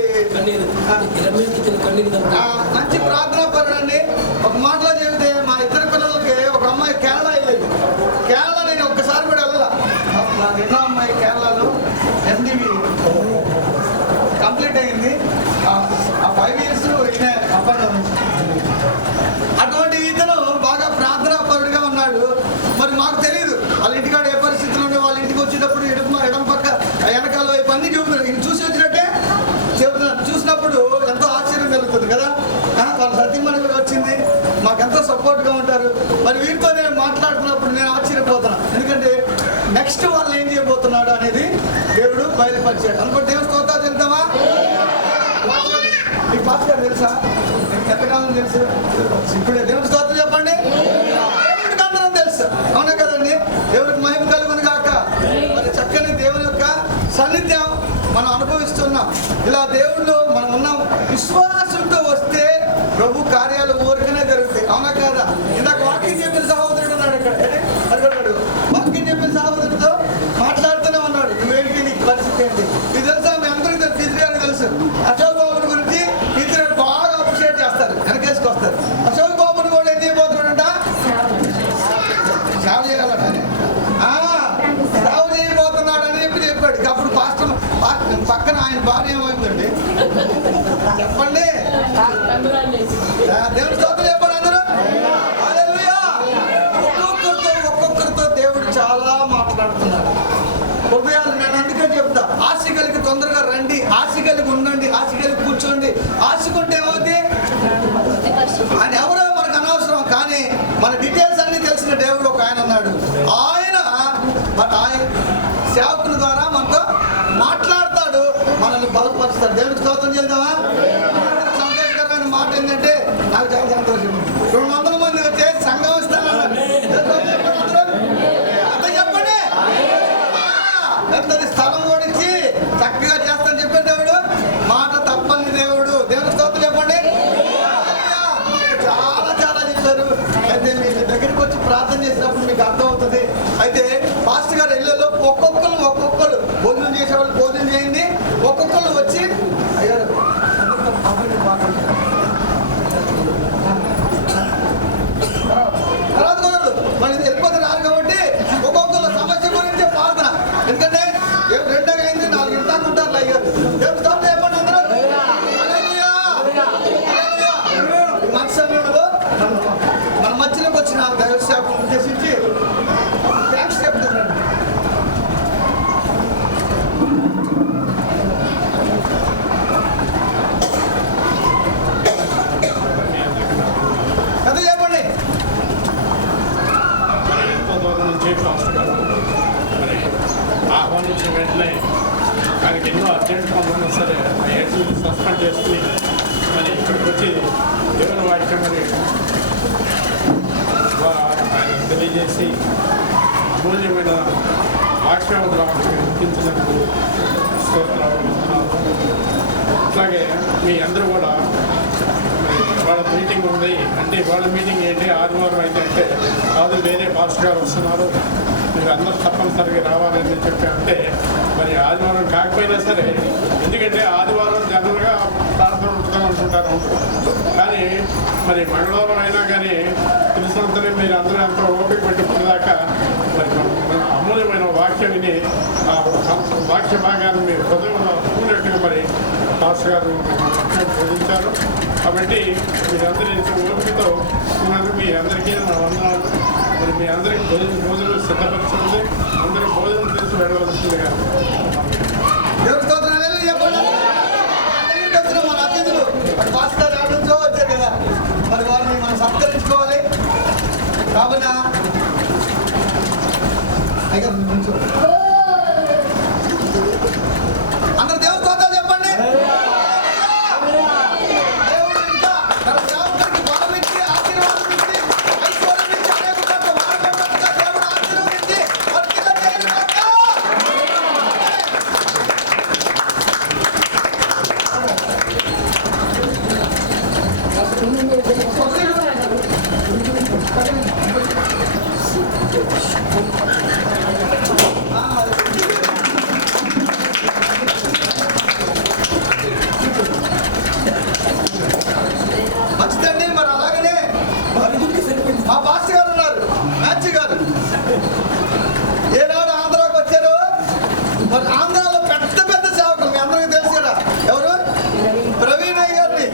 మంచి ప్రార్థనా పరుడు అండి. ఒక మాటలో చెబితే మా ఇద్దరు పిల్లలకి ఒక అమ్మాయి కేరళ వెళ్ళేది. కేరళ నేను ఒక్కసారి కూడా వెళ్ళాల. నాకు ఎన్నో అమ్మాయి కేరళలో MDB కంప్లీట్ అయింది. ఆ 5 years ఈయన అబ్బాయి. అటువంటి ఇతను బాగా ప్రార్థనా పరుడుగా ఉన్నాడు. మరి మాకు తెలియదు వాళ్ళ ఇంటికాడ ఏ పరిస్థితులు ఉండే. వాళ్ళ ఇంటికి వచ్చేటప్పుడు ఎడం పక్క వెనకాల వైపు అన్ని చెబుతున్నారు. ఇంక చూసి వచ్చినట్టే చెబుతున్నారు. చూసినప్పుడు ఎంతో ఆశ్చర్యం కలుగుతుంది కదా. వాళ్ళ సత్యమణి కూడా వచ్చింది, మాకెంతో సపోర్ట్గా ఉంటారు. మరి వీరితో నేను మాట్లాడుతున్నప్పుడు నేను ఆశ్చర్యపోతున్నాను. ఎందుకంటే నెక్స్ట్ వాళ్ళు ఏం చేయబోతున్నాడు అనేది దేవుడు బయలుపరిచాడు. అనుకుంటే దేవుడు స్తోత్రాలు చెప్తామా? మీకు పాస్ గారు తెలుసా? ఎంతకాలం తెలుసు? ఇప్పుడే దేవుడి స్తోత్రం చెప్పండి. దేవుడికి అందరం తెలుసు, అవునా కదండి? దేవుడికి మహిమ కలుగును గాక. మరి చక్కని దేవుని యొక్క సాన్నిధ్యం మనం అనుభవిస్తున్నాం. ఇలా దేవుళ్ళు మనం ఉన్నాం. విశ్వాసంతో వస్తే ప్రభు కార్యాలు ఊరికనే జరుగుతాయి, అవునా కాదా? ఇందాక వాక్యం చెప్పిన సహోదరుడు ఉన్నాడు ఇక్కడ. అడుగున్నాడు వాక్యం చెప్పిన సహోదరుడితో మాట్లాడుతూనే ఉన్నాడు. నువ్వేంటి, నీకు పరిస్థితి ఏంటి? ఇది తెలుసా? మీ అందరికీ తెలుసు, ఇజ్రాయల్ తెలుసు. అశోక్ బాబుని గురించి ఇతరులు బాగా అప్రిషియేట్ చేస్తారు, వెనకేసుకొస్తారు. అశోక్ బాబుని కూడా ఏం చేయబోతున్నాడంట? సేవ చేయాలట. సేవ చేయబోతున్నాడు అని చెప్పాడు. అప్పుడు పాస్టర్ పక్కన ఆయన భార్య ఏమైందండి చెప్పండి. దేవుని స్తోత్రం చెప్పండి అందరూ. కలిగి ఉండండి, ఆశ కలిగి కూర్చోండి. ఆశకుంటే ఏమవుతుంది? ఆయన ఎవరో మనకు అనవసరం, కానీ మన డీటెయిల్స్ అన్ని తెలిసిన దేవుడు ఒక ఆయన ఉన్నాడు. ఆయన సేవకుల ద్వారా మనతో మాట్లాడతాడు, మనల్ని బలపరుస్తాడు. దేవుడికి స్తోత్రం చేద్దామా? సంతోషకరమైన మాట ఏంటంటే నాకు చాలా సంతోషం. 200 మంది వచ్చే సంఘం ఇస్తానన్నాడు. అంత చెప్పండి. పెద్దది స్థలం ఓడించి చక్కగా చేస్తానని చెప్పే దేవుడు, మాట తప్పని దేవుడు. దేవుడికి స్తోత్రం చెప్పండి. చాలా చాలా చెప్పారు. అయితే మీ దగ్గరికి వచ్చి ప్రార్థన చేసినప్పుడు మీకు అర్థమవుతుంది. అయితే పాస్టర్ గారు ఇళ్ళలో ఒక్కొక్కరు భోజనం చేసేవాళ్ళు భోజనం చేయండి. ఒక్కొక్కరు వచ్చి అయ్యారు తర్వాత కుదరదు, మళ్ళీ వెళ్ళిపోతే రారు. కాబట్టి ఒక్కొక్కరు సమస్య గురించి ప్రార్థన. ఎందుకంటే 2 అయింది, 4 ఇంటాకు ఉంటారు అయ్యారు. దేవుడు స్తోత్రం చెప్పండి అందరూ. మంచి సమయంలో మన మధ్యలోకి వచ్చిన దైవ సేవకులను ఉద్దేశించి థ్యాంక్స్ చెప్తున్నాను. కథ చెప్పండి. ఆహ్వానించిన వెంటనే ఆయనకి ఎన్నో అర్జెంట్ పనులు ఉన్నా సరే ఆ ఏడ్లు సస్పెండ్ చేసుకుని మరి ఇక్కడికి వచ్చి దేవుని వాక్యం మరి ఆయన తెలియజేసి అమూల్యమైన వాక్యం వినిపించినందుకు స్తోత్రాలు. అట్లాగే మీ అందరూ కూడా వాళ్ళ మీటింగ్ ఉంది అంటే వాళ్ళ మీటింగ్ ఏంటి ఆదివారం అయితే అంటే కాదు వేరే పాస్టర్ గారు వస్తున్నారు, మీరు అందరూ తప్పనిసరిగా రావాలని చెప్పి అంటే మరి ఆదివారం కాకపోయినా సరే, ఎందుకంటే ఆదివారం జనరల్గా ప్రార్థన ఉంటుందని అనుకుంటారు. కానీ మరి మంగళవారం అయినా కానీ తెలిసినంతనే మీరు అందరూ ఎంతో ఓపిక పెట్టుకునేదాకా మరి అమూల్యమైన వాక్యం విని ఆ వాక్య భాగాన్ని మీరు హృదయంలో ఉన్నట్టుగా మరి పాస్టర్ గారు బోధించారు. కాబట్టి మీరందరూ ఇంత ఓపికతో ఉన్నందుకు మీ అందరికీ నా వందనాలు. మరి మీ అందరికీ భోజనం సిద్ధపరచుకుంది, అందరూ భోజనం చేసి వెళ్ళవలసిందిగా. దేవుడి స్తోత్రాలు చెప్పండి. మన అతిథులు పాస్టర్ రావడంతో వచ్చారు కదా, మరి వారిని మనం సత్కరించుకోవాలి. కావున అందరు దేవుడి స్తోత్రాలు చెప్పండి. దేవుడు ఇంకా తన సేవకుడికి బలం ఇచ్చి, ఆశీర్వాదం ఇచ్చి, ఐశ్వర్యం ఇచ్చి, అనేక చోట్ల వాడబడినట్టుగా దేవుడు ఆశీర్వదించి వర్ధిల్ల చేయనుగాక. మంచిదండి. మరి అలాగనే మా పాస్టర్ గారు ఉన్నారు, మ్యాచ్ గారు. ఏనాడు ఆంధ్రాకి వచ్చారు, మరి ఆంధ్రాలో పెద్ద పెద్ద సేవకులు మీ అందరికీ తెలుసు కదా. ఎవరు? ప్రవీణ్ అయ్య గారిని.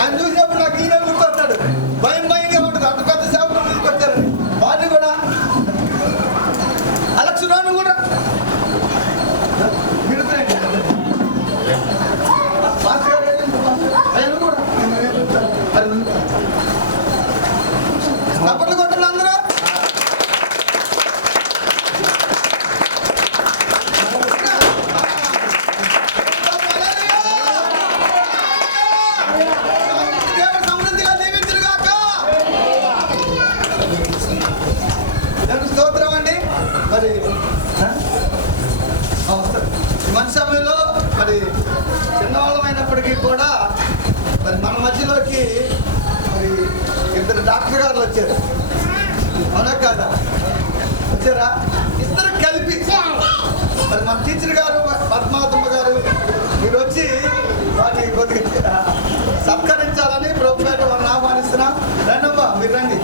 ఆయన చూసినప్పుడు నాకు ఈయన గుర్తొస్తాడు. భయంగా ఉంటుంది, అంత పెద్ద సేవకులు తీసుకొచ్చారని. వారిని కూడా అలక్షరాన్ని కూడా పాస్టర్ గారు ఆయన కూడా తప్పట్లు కొట్టండి అందరూ. సమృద్ధిగా దీవించుగాక. స్తోత్రం అండి. మరి మంచి సమయంలో మరి చిన్నవాళ్ళమైనప్పటికీ కూడా మరి మన మధ్యలోకి మరి 2 డాక్టర్ గారు వచ్చారు. అవునా కాదా? వచ్చారా? ఇద్దరు కలిపి మరి మన టీచర్ గారు పద్మావతమ్మ గారు మీరు వచ్చి వాటిని కొద్దిగా సత్కరించాలని ప్రభుత్వం వారిని ఆహ్వానిస్తున్నాం. రండమ్మా, మీరు రండి.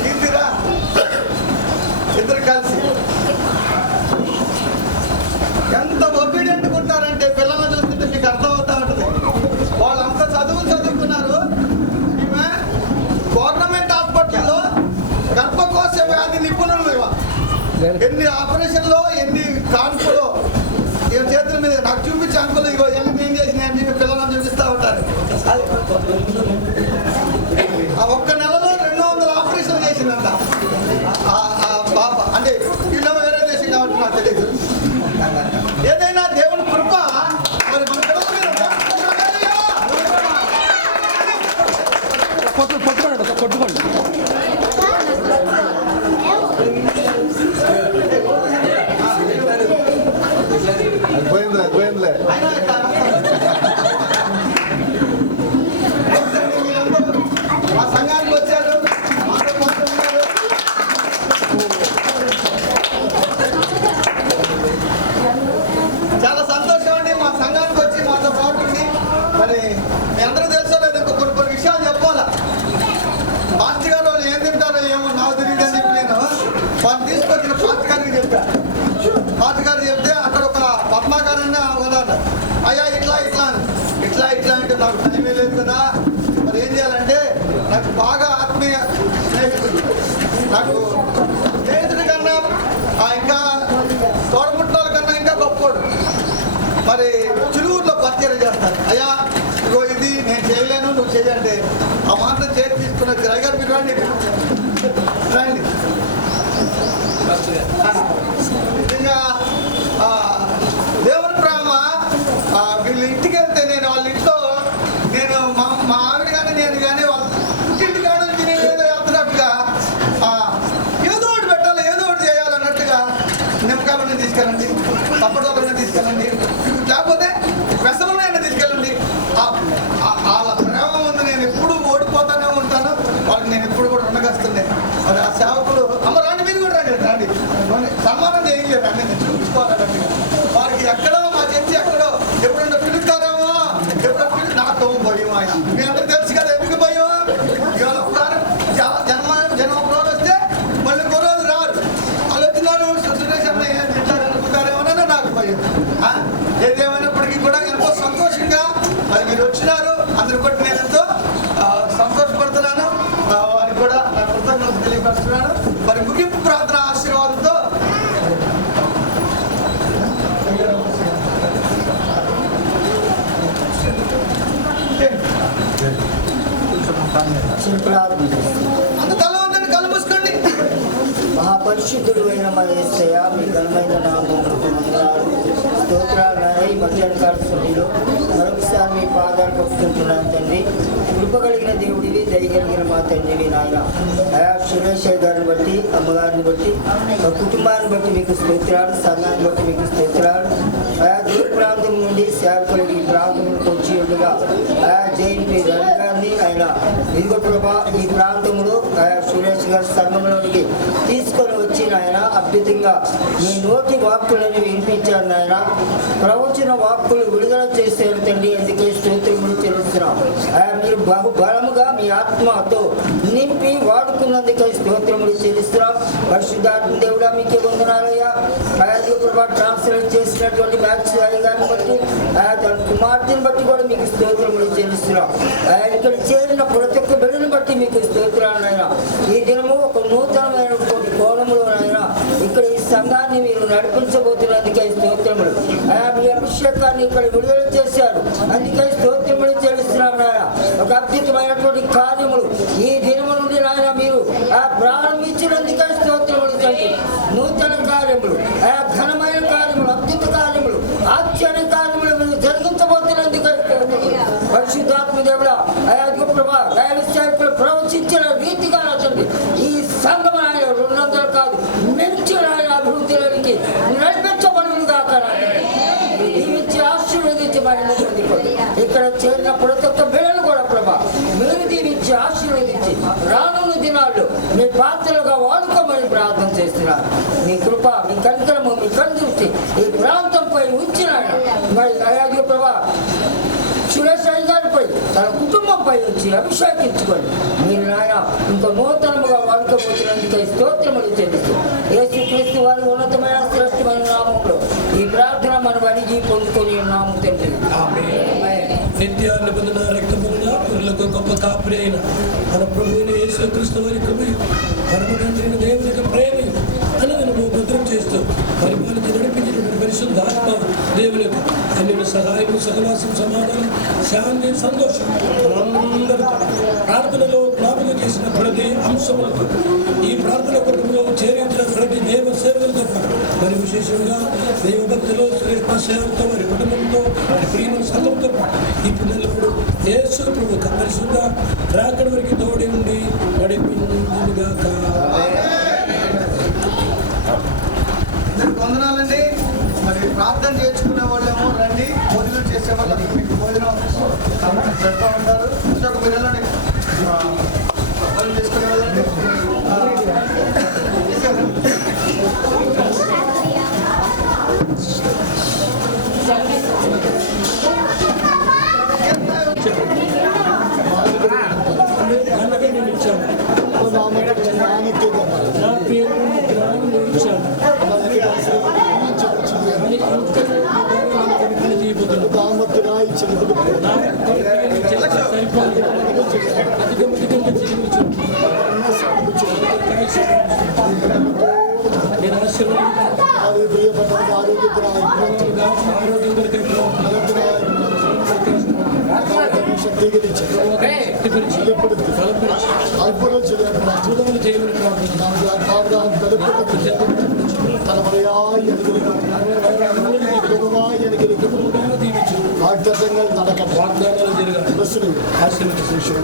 కీర్తిరా, ఇద్దరు కలిసి ఎంత ఒబీడియంట్ ఉంటారంటే పిల్లలను చూస్తుంటే మీకు అర్థమవుతా ఉంటుంది. వాళ్ళంతా చదువుకున్నారు. ఈమె గవర్నమెంట్ హాస్పిటల్లో గర్భకోశ వ్యాధి నిపుణులు. ఎన్ని ఆపరేషన్లో, ఎన్ని కాన్పులో చేతుల మీద నాకు చూపించే అంకులు ఇగో ఎన్ని ఏం చేసిన ఆ ఒక్క నెలలో 200 ఆపరేషన్ చేసిందంట పాప. అంటే వీళ్ళు వేరే దేశం కాబట్టి నాకు తెలియదు. ఏదైనా దేవుని కృప మరి మన పిల్లల మీద కొట్టుకోండి. పోయిందిలే. మా సంఘానికి వచ్చారు, మాతో పాటు ఉన్నారు. చాలా సంతోషం అండి మా సంఘానికి వచ్చి మాతో పాటు ఉంది. మరి మీ అందరూ తెలుసో లేదు, ఇంకా కొన్ని విషయాలు చెప్పాలా. పాస్టర్ గారు వాళ్ళు ఏం తింటారో ఏమో నాకు తెలియదు అని చెప్పి నేను వాళ్ళు తీసుకొచ్చిన పాస్టర్ గారికి చెప్పా. పాస్టర్ గారు చెప్తే అక్కడ ఒక పద్మాగారన్న ఉన్నాడు. అయ్యా ఇట్లా అంటే నాకు టైమే లేదు కదా, మరి ఏం చేయాలంటే నాకు బాగా ఆత్మీయ స్నేహితుడు, నాకు స్నేహితుడి కన్నా ఇంకా తోడముట్టాల కన్నా ఇంకా గొప్పోడు. మరి చిలువుర్లో పరిచయం చేస్తాను. అయ్యా ఇగో ఇది నేను చేయలేను, నువ్వు చేయంటే ఆ మాత్రం చేతి తీసుకున్న గారు మీరు రండి నిజంగా దేవుని ప్రేమ. వీళ్ళ ఇంటికి వెళ్తే నేను వాళ్ళ ఇంట్లో నేను మా ఆవిడ కానీ నేను కానీ వాళ్ళ ఇంటి కాడ నుంచి నేను ఏదో వెళ్తున్నట్టుగా ఏదో ఒకటి పెట్టాలి, ఏదో ఒకటి చేయాలన్నట్టుగా నిమ్మకాయలన్నీ తీసుకెళ్ళండి, తప్పటోళ్ళని తీసుకెళ్ళండి, లేకపోతే పెసలనైనా తీసుకెళ్ళండి. వాళ్ళ ప్రేమ ఉంది. నేను ఎప్పుడు ఓడిపోతానే ఉంటాను, వాళ్ళకి నేను ఎప్పుడు కూడా ఉండగస్తున్నాయి. మరి ఆ సేవకులు అమ్మ రాండి, మీరు కూడా రండి సన్మానం చేయలేదు అండి, నేను చూపించుకోవాలన్నట్టుగా. వారికి ఎక్కడో మా చర్చి ఎక్కడో ఎప్పుడైనా పిలుస్తారేమో, నాకు భయం. ఆయన మీ అందరూ తెలుసు కదా ఎందుకు భయం. ఇవాళ ఒకసారి జన్మ రోజు వస్తే మళ్ళీ ఇంకో రోజు రారు. వాళ్ళు వచ్చినారు సురేష్ అన్న ఏం తింటారనుకుంటారేమోనని నాకు భయం. ఏదేమైనప్పటికీ కూడా ఎంతో సంతోషంగా మరి మీరు వచ్చినారు. అందరి బట్టి నేను ఎంతో సంతోషపడుతున్నాను. వారికి కూడా నా కృతజ్ఞతలు తెలియపరుస్తున్నాను. మరి ముగింపు ప్రార్థన ఆశీర్వాదంతో అంత తలవంతని కళ్ళు మూసుకోండి. మహాపరిశుద్ధుడు అయిన మా యేసయ్య, మీ ఘనమైన నామమునకు వందనాలు, స్తోత్రాలు. ఈ మధ్యాహ్నకాల సమయంలో మరొకసారి మీ పాదాలు పట్టుకుంటున్నాను తండ్రి. కృప కలిగిన దేవుడివి, దయగలిగిన మా తండ్రివి నాయన. అయా సురేష్ గారిని బట్టి, అమ్మగారిని బట్టి, కుటుంబాన్ని బట్టి మీకు స్తోత్రాలు, సంఘాన్ని బట్టి మీకు స్తోత్రాలు. ఆయా దూర ప్రాంతం నుండి సేవకులకి ఈ ప్రాంతంలోకి వచ్చి ఉండగా ఆయా జయంతి రవి గారిని ఆయన ఇదిగో ప్రభా ఈ ప్రాంతంలో ఆయా సురేష్ గారి సంఘంలోనికి తీసుకొని వచ్చి నాయన అద్భుతంగా మీ నోటి వాక్కులను వినిపించారు నాయన. ప్రవచన వాక్కులు విడుదల చేశారు తండ్రి, అందుకే స్తోత్రములు చెల్లిస్తున్నాం. మీరు బహుబలముగా మీ ఆత్మతో నింపి వాడుకున్నందుకే స్తోత్రములు చెల్లిస్తున్నాం. పరిశుద్ధాత్మ దేవుడా మీకే వందనాలయ్యా. ప్రభా ట్రాన్స్లేట్ చేసినటువంటి మ్యాథ్స్ గారిని బట్టి తన కుమార్తెను బట్టి కూడా మీకు స్తోత్రములు చెల్లిస్తున్నాం. ఇక్కడ చేరిన ప్రతి ఒక్క బిడ్డను బట్టి మీకు స్తోత్రాలైనా. ఈ దినము ఒక నూతనమైనటువంటి కోణములోనైనా ఇక్కడ ఈ సంఘాన్ని మీరు నడిపించబోతున్నందుకే స్తోత్రములు. మీ అభిషేకాన్ని ఇక్కడ విడుదల చేశారు, అందుకే స్తోత్రములు చెల్లిస్తున్నాం నాయన. ఒక అద్భుతమైనటువంటి కార్యములు ఈ దినము నుండి నాయన మీరు ప్రారంభించినందుకే స్తోత్రములు తండ్రి. నూతన కార్యములు, ఘనమైన కార్యములు, అద్భుత కార్యములు, ఆశ్చర్య కార్యములు మీరు జరిగించబోతున్నందుకే పరిశుద్ధాత్మ దేవుడా ప్రభా దైవసేవకులు ప్రవచించిన రీతిగా తండ్రి ఈ సంఘం ఆయన 200 కాదు మించిన ఆయన అభివృద్ధిలోనికి నడిపించబడును కాక దీవించి ఆశీర్వదించి మహిళ ఇక్కడ చేరిన ప్రతి ఒక్క బిడ్డలు కూడా ప్రభా మీరు దీవించి ఆశీర్వదించి రానున్న దినాల్లో మీ పాత్రలుగా వాడుకోమని ప్రార్థన చేస్తున్నారు. మీ కృప, మీ కనికరము, మీ కనుదృష్టి ఈ ప్రాంతంపై ఉంచినాడు. మరి అలాగే ప్రభా సురేష్ గారిపై తన కుటుంబంపై వచ్చి అభిషేకించుకోండి. మీరు నాయన ఇంత నూతనముగా వాడుకోబోతున్నందుకే స్తోత్రములు చెల్లిస్తూ యేసుక్రీస్తు వారి ఉన్నతమైన శ్రేష్టమైన నామంలో ఈ ప్రార్థన మనం అడిగి పొందుకొని నామం తండ్రి. నిత్య నిబంధన రక్తమున పురులకు గొప్ప కాపురి అయిన మన ప్రభువుని యేసుక్రీస్తు వారి కృపయు పరమతండ్రైన దేవుని యొక్క ప్రేమయు అన్నదను భద్రం చేస్తూ పరిపాలించి నడిపించినటువంటి పరిశుద్ధాత్మ దేవులకు అన్ని సహాయం, సహవాసం, సమాధానం, శాంతి సంతోషం మనందరితో ప్రార్థనలో జ్ఞాపకం చేసిన ప్రతి అంశములతో ఈ ప్రార్థన కుటుంబంలో చేరించిన ప్రతి దేవ సేవలతో మరి విశేషంగా దైవభక్తిలో శ్రేష్ఠ సేవలతో మరి కుటుంబంతో మరి ప్రియమైన సంఘంతో ఈ పిల్లలప్పుడు యేసు ప్రభు పరిశుద్ధ రాకడ వరకు తోడి ఉండి నడిపించుగాక. వందనాలండి. మరి ప్రార్థన చేసుకునే వాళ్ళేమో రండి, భోజనం చేసే వాళ్ళు మీకు భోజనం పెడతా ఉంటారు. మీరు వెళ్ళండి, భోజనం చేసుకునే వాళ్ళండి. నా పేరు వాగ్దానాలు జరగాలి. భోజనం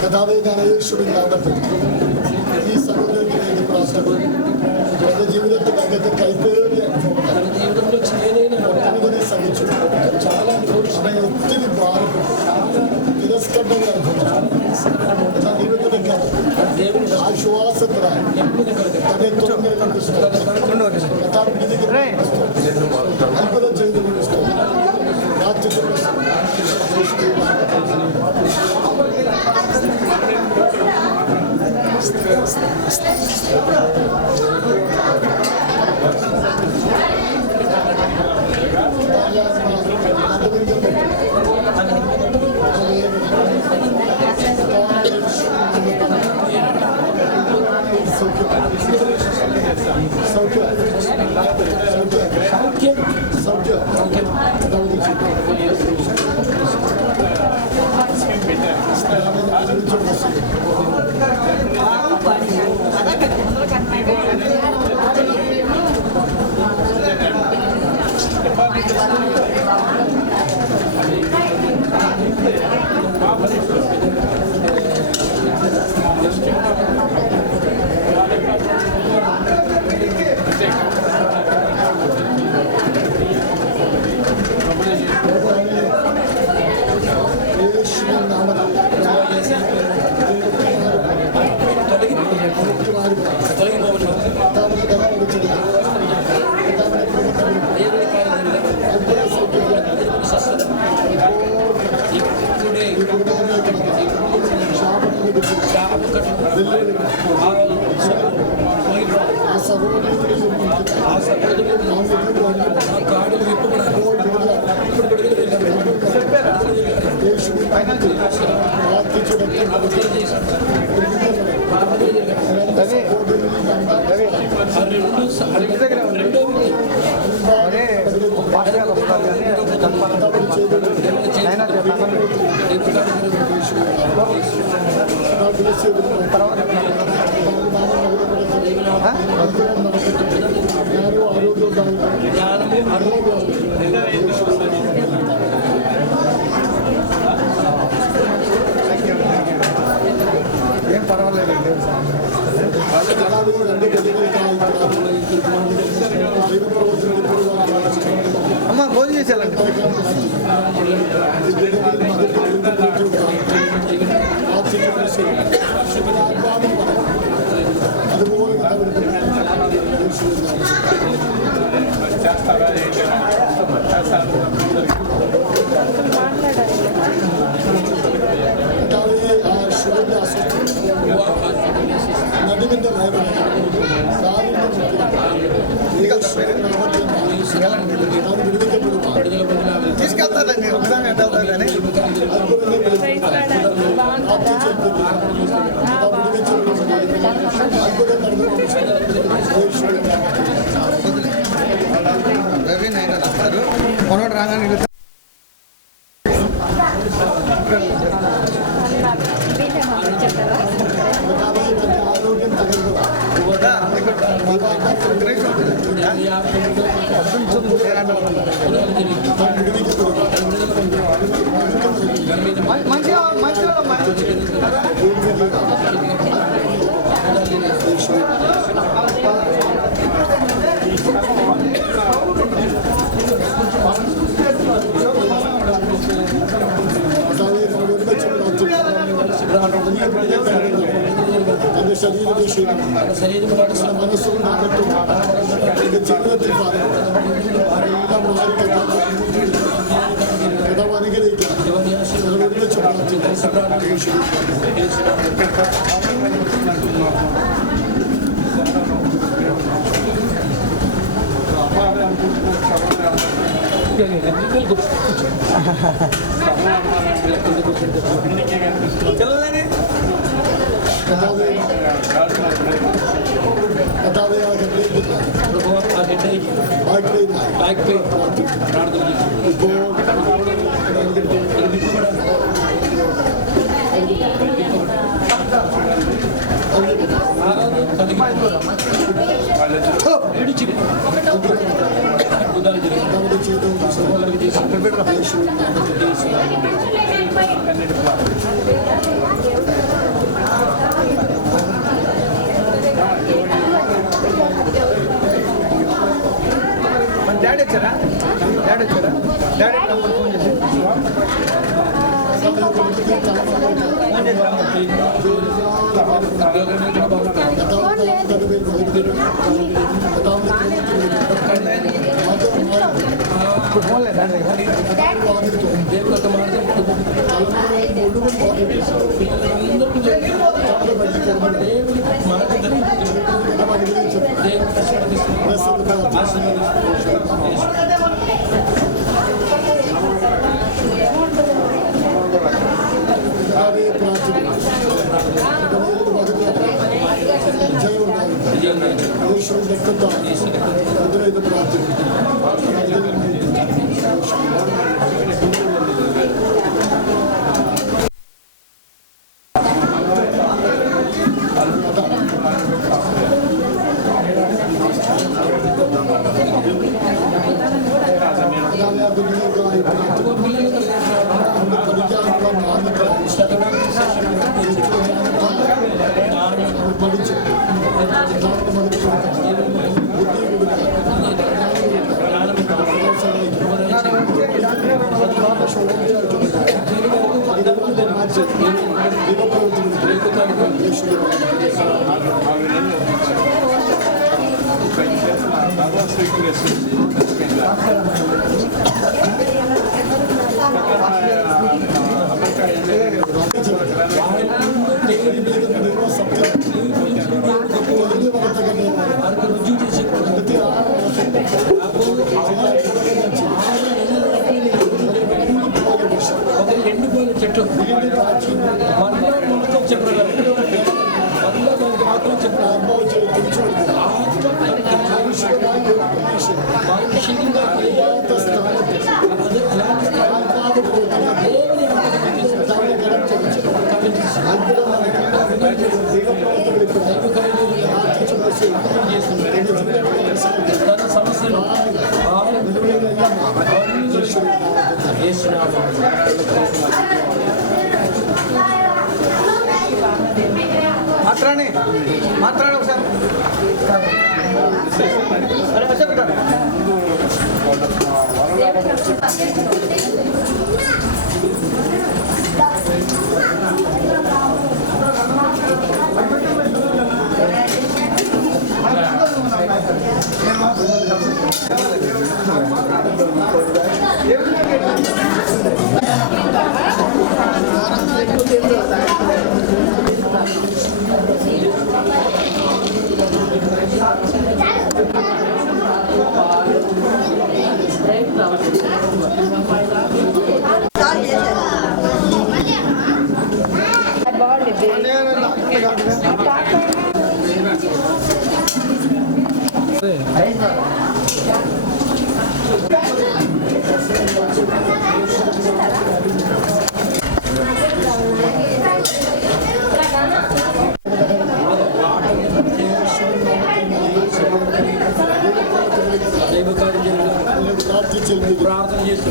കഥാവേ ഞാൻ യേശുവിൻ നാമത്തിൽ ഈ സഹോദരത്തിന് വേണ്ടി പ്രാർത്ഥന എൻ്റെ ജീവിതത്തിനകത്ത് കൈപ്പേറിയ ഒട്ടനവധി സഹിച്ചു చాలా അനുഭവിച്ചു ഒത്തിരി ഭാരപ്പെട്ടു തിരസ്കരണങ്ങൾ അനുഭവിച്ചു എന്നാൽ ദൈവത്തിനൊക്കെ ആശ്വാസത്തിനായി തന്നെ തുറന്നു അത്ഭുതം ചെയ്തു ఏం పర్వాలేదు అమ్మ భోజనం చేసేయాలండి తీసుకెళ్తారండి ఒకదాన్ని ఎట్ట అవుతారు కానీ రవి నాయన వస్తారు కొనోడు రాగానే మంచిగా మంచిగా తన శరీర విషయం తన మనస్సు కాబట్టి జీవితం డాడీ వచ్చారా డాడీ నంబర్ ఫోన్ చేసి ఫోన్ లేదా ఎండిపోయిన చెట్లు చెప్పారు సమస్యలు మాట్లాడే ఒకసారి ప్రార్థన చేసి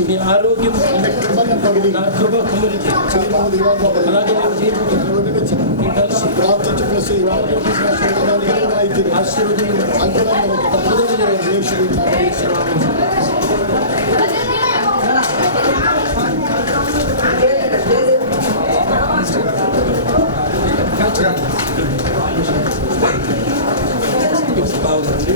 నీ ఆరోగ్యం నా కృప కుమరించి అలాగే నీ కలిసి బాగుంది.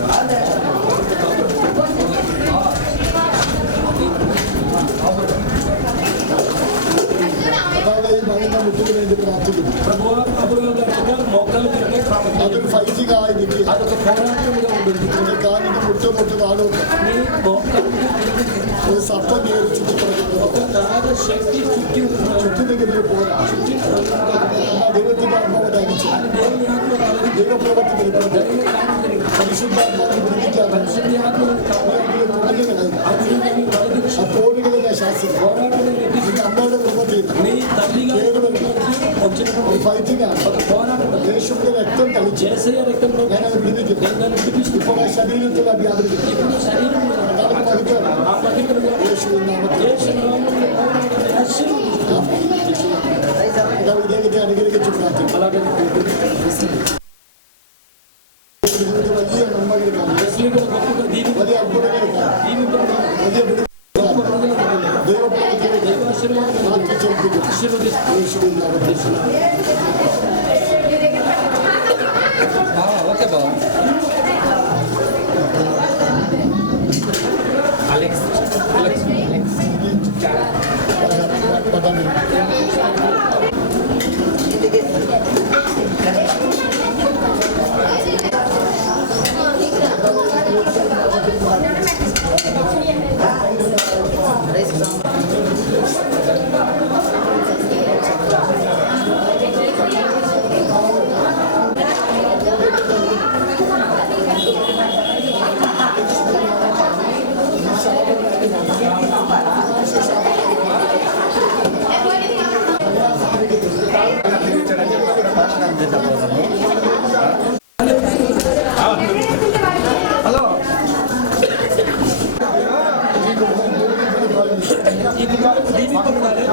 మొక్కలు అതൊരു ఫైటింగ్ ఇది అదొక పోరాటంగా ఉంటుంది. కానీ ముట్టముట్టు ఆలోచన ഒരു സത്തം ఒక శక్తి చుట్టి దగ్గర పోరా దైవത്തിന്റെ ఆత్మను తాగించి దైవ ప్రవర్తి పరిశుద్ధాత్మను ఆ పోలికలుగా శాస్త్రం అమ్మాయిల ప్రవర్తి ఫైటింగ్ దేశంలో రక్తం కలిసి రక్తంలో ఇప్పుడు శరీరంతో వ్యాధి അനുഗ്രഹിച്ചു വലിയ നന്മകൾ വലിയ അത്ഭുതങ്ങൾ ఓకే బాబా దీనికి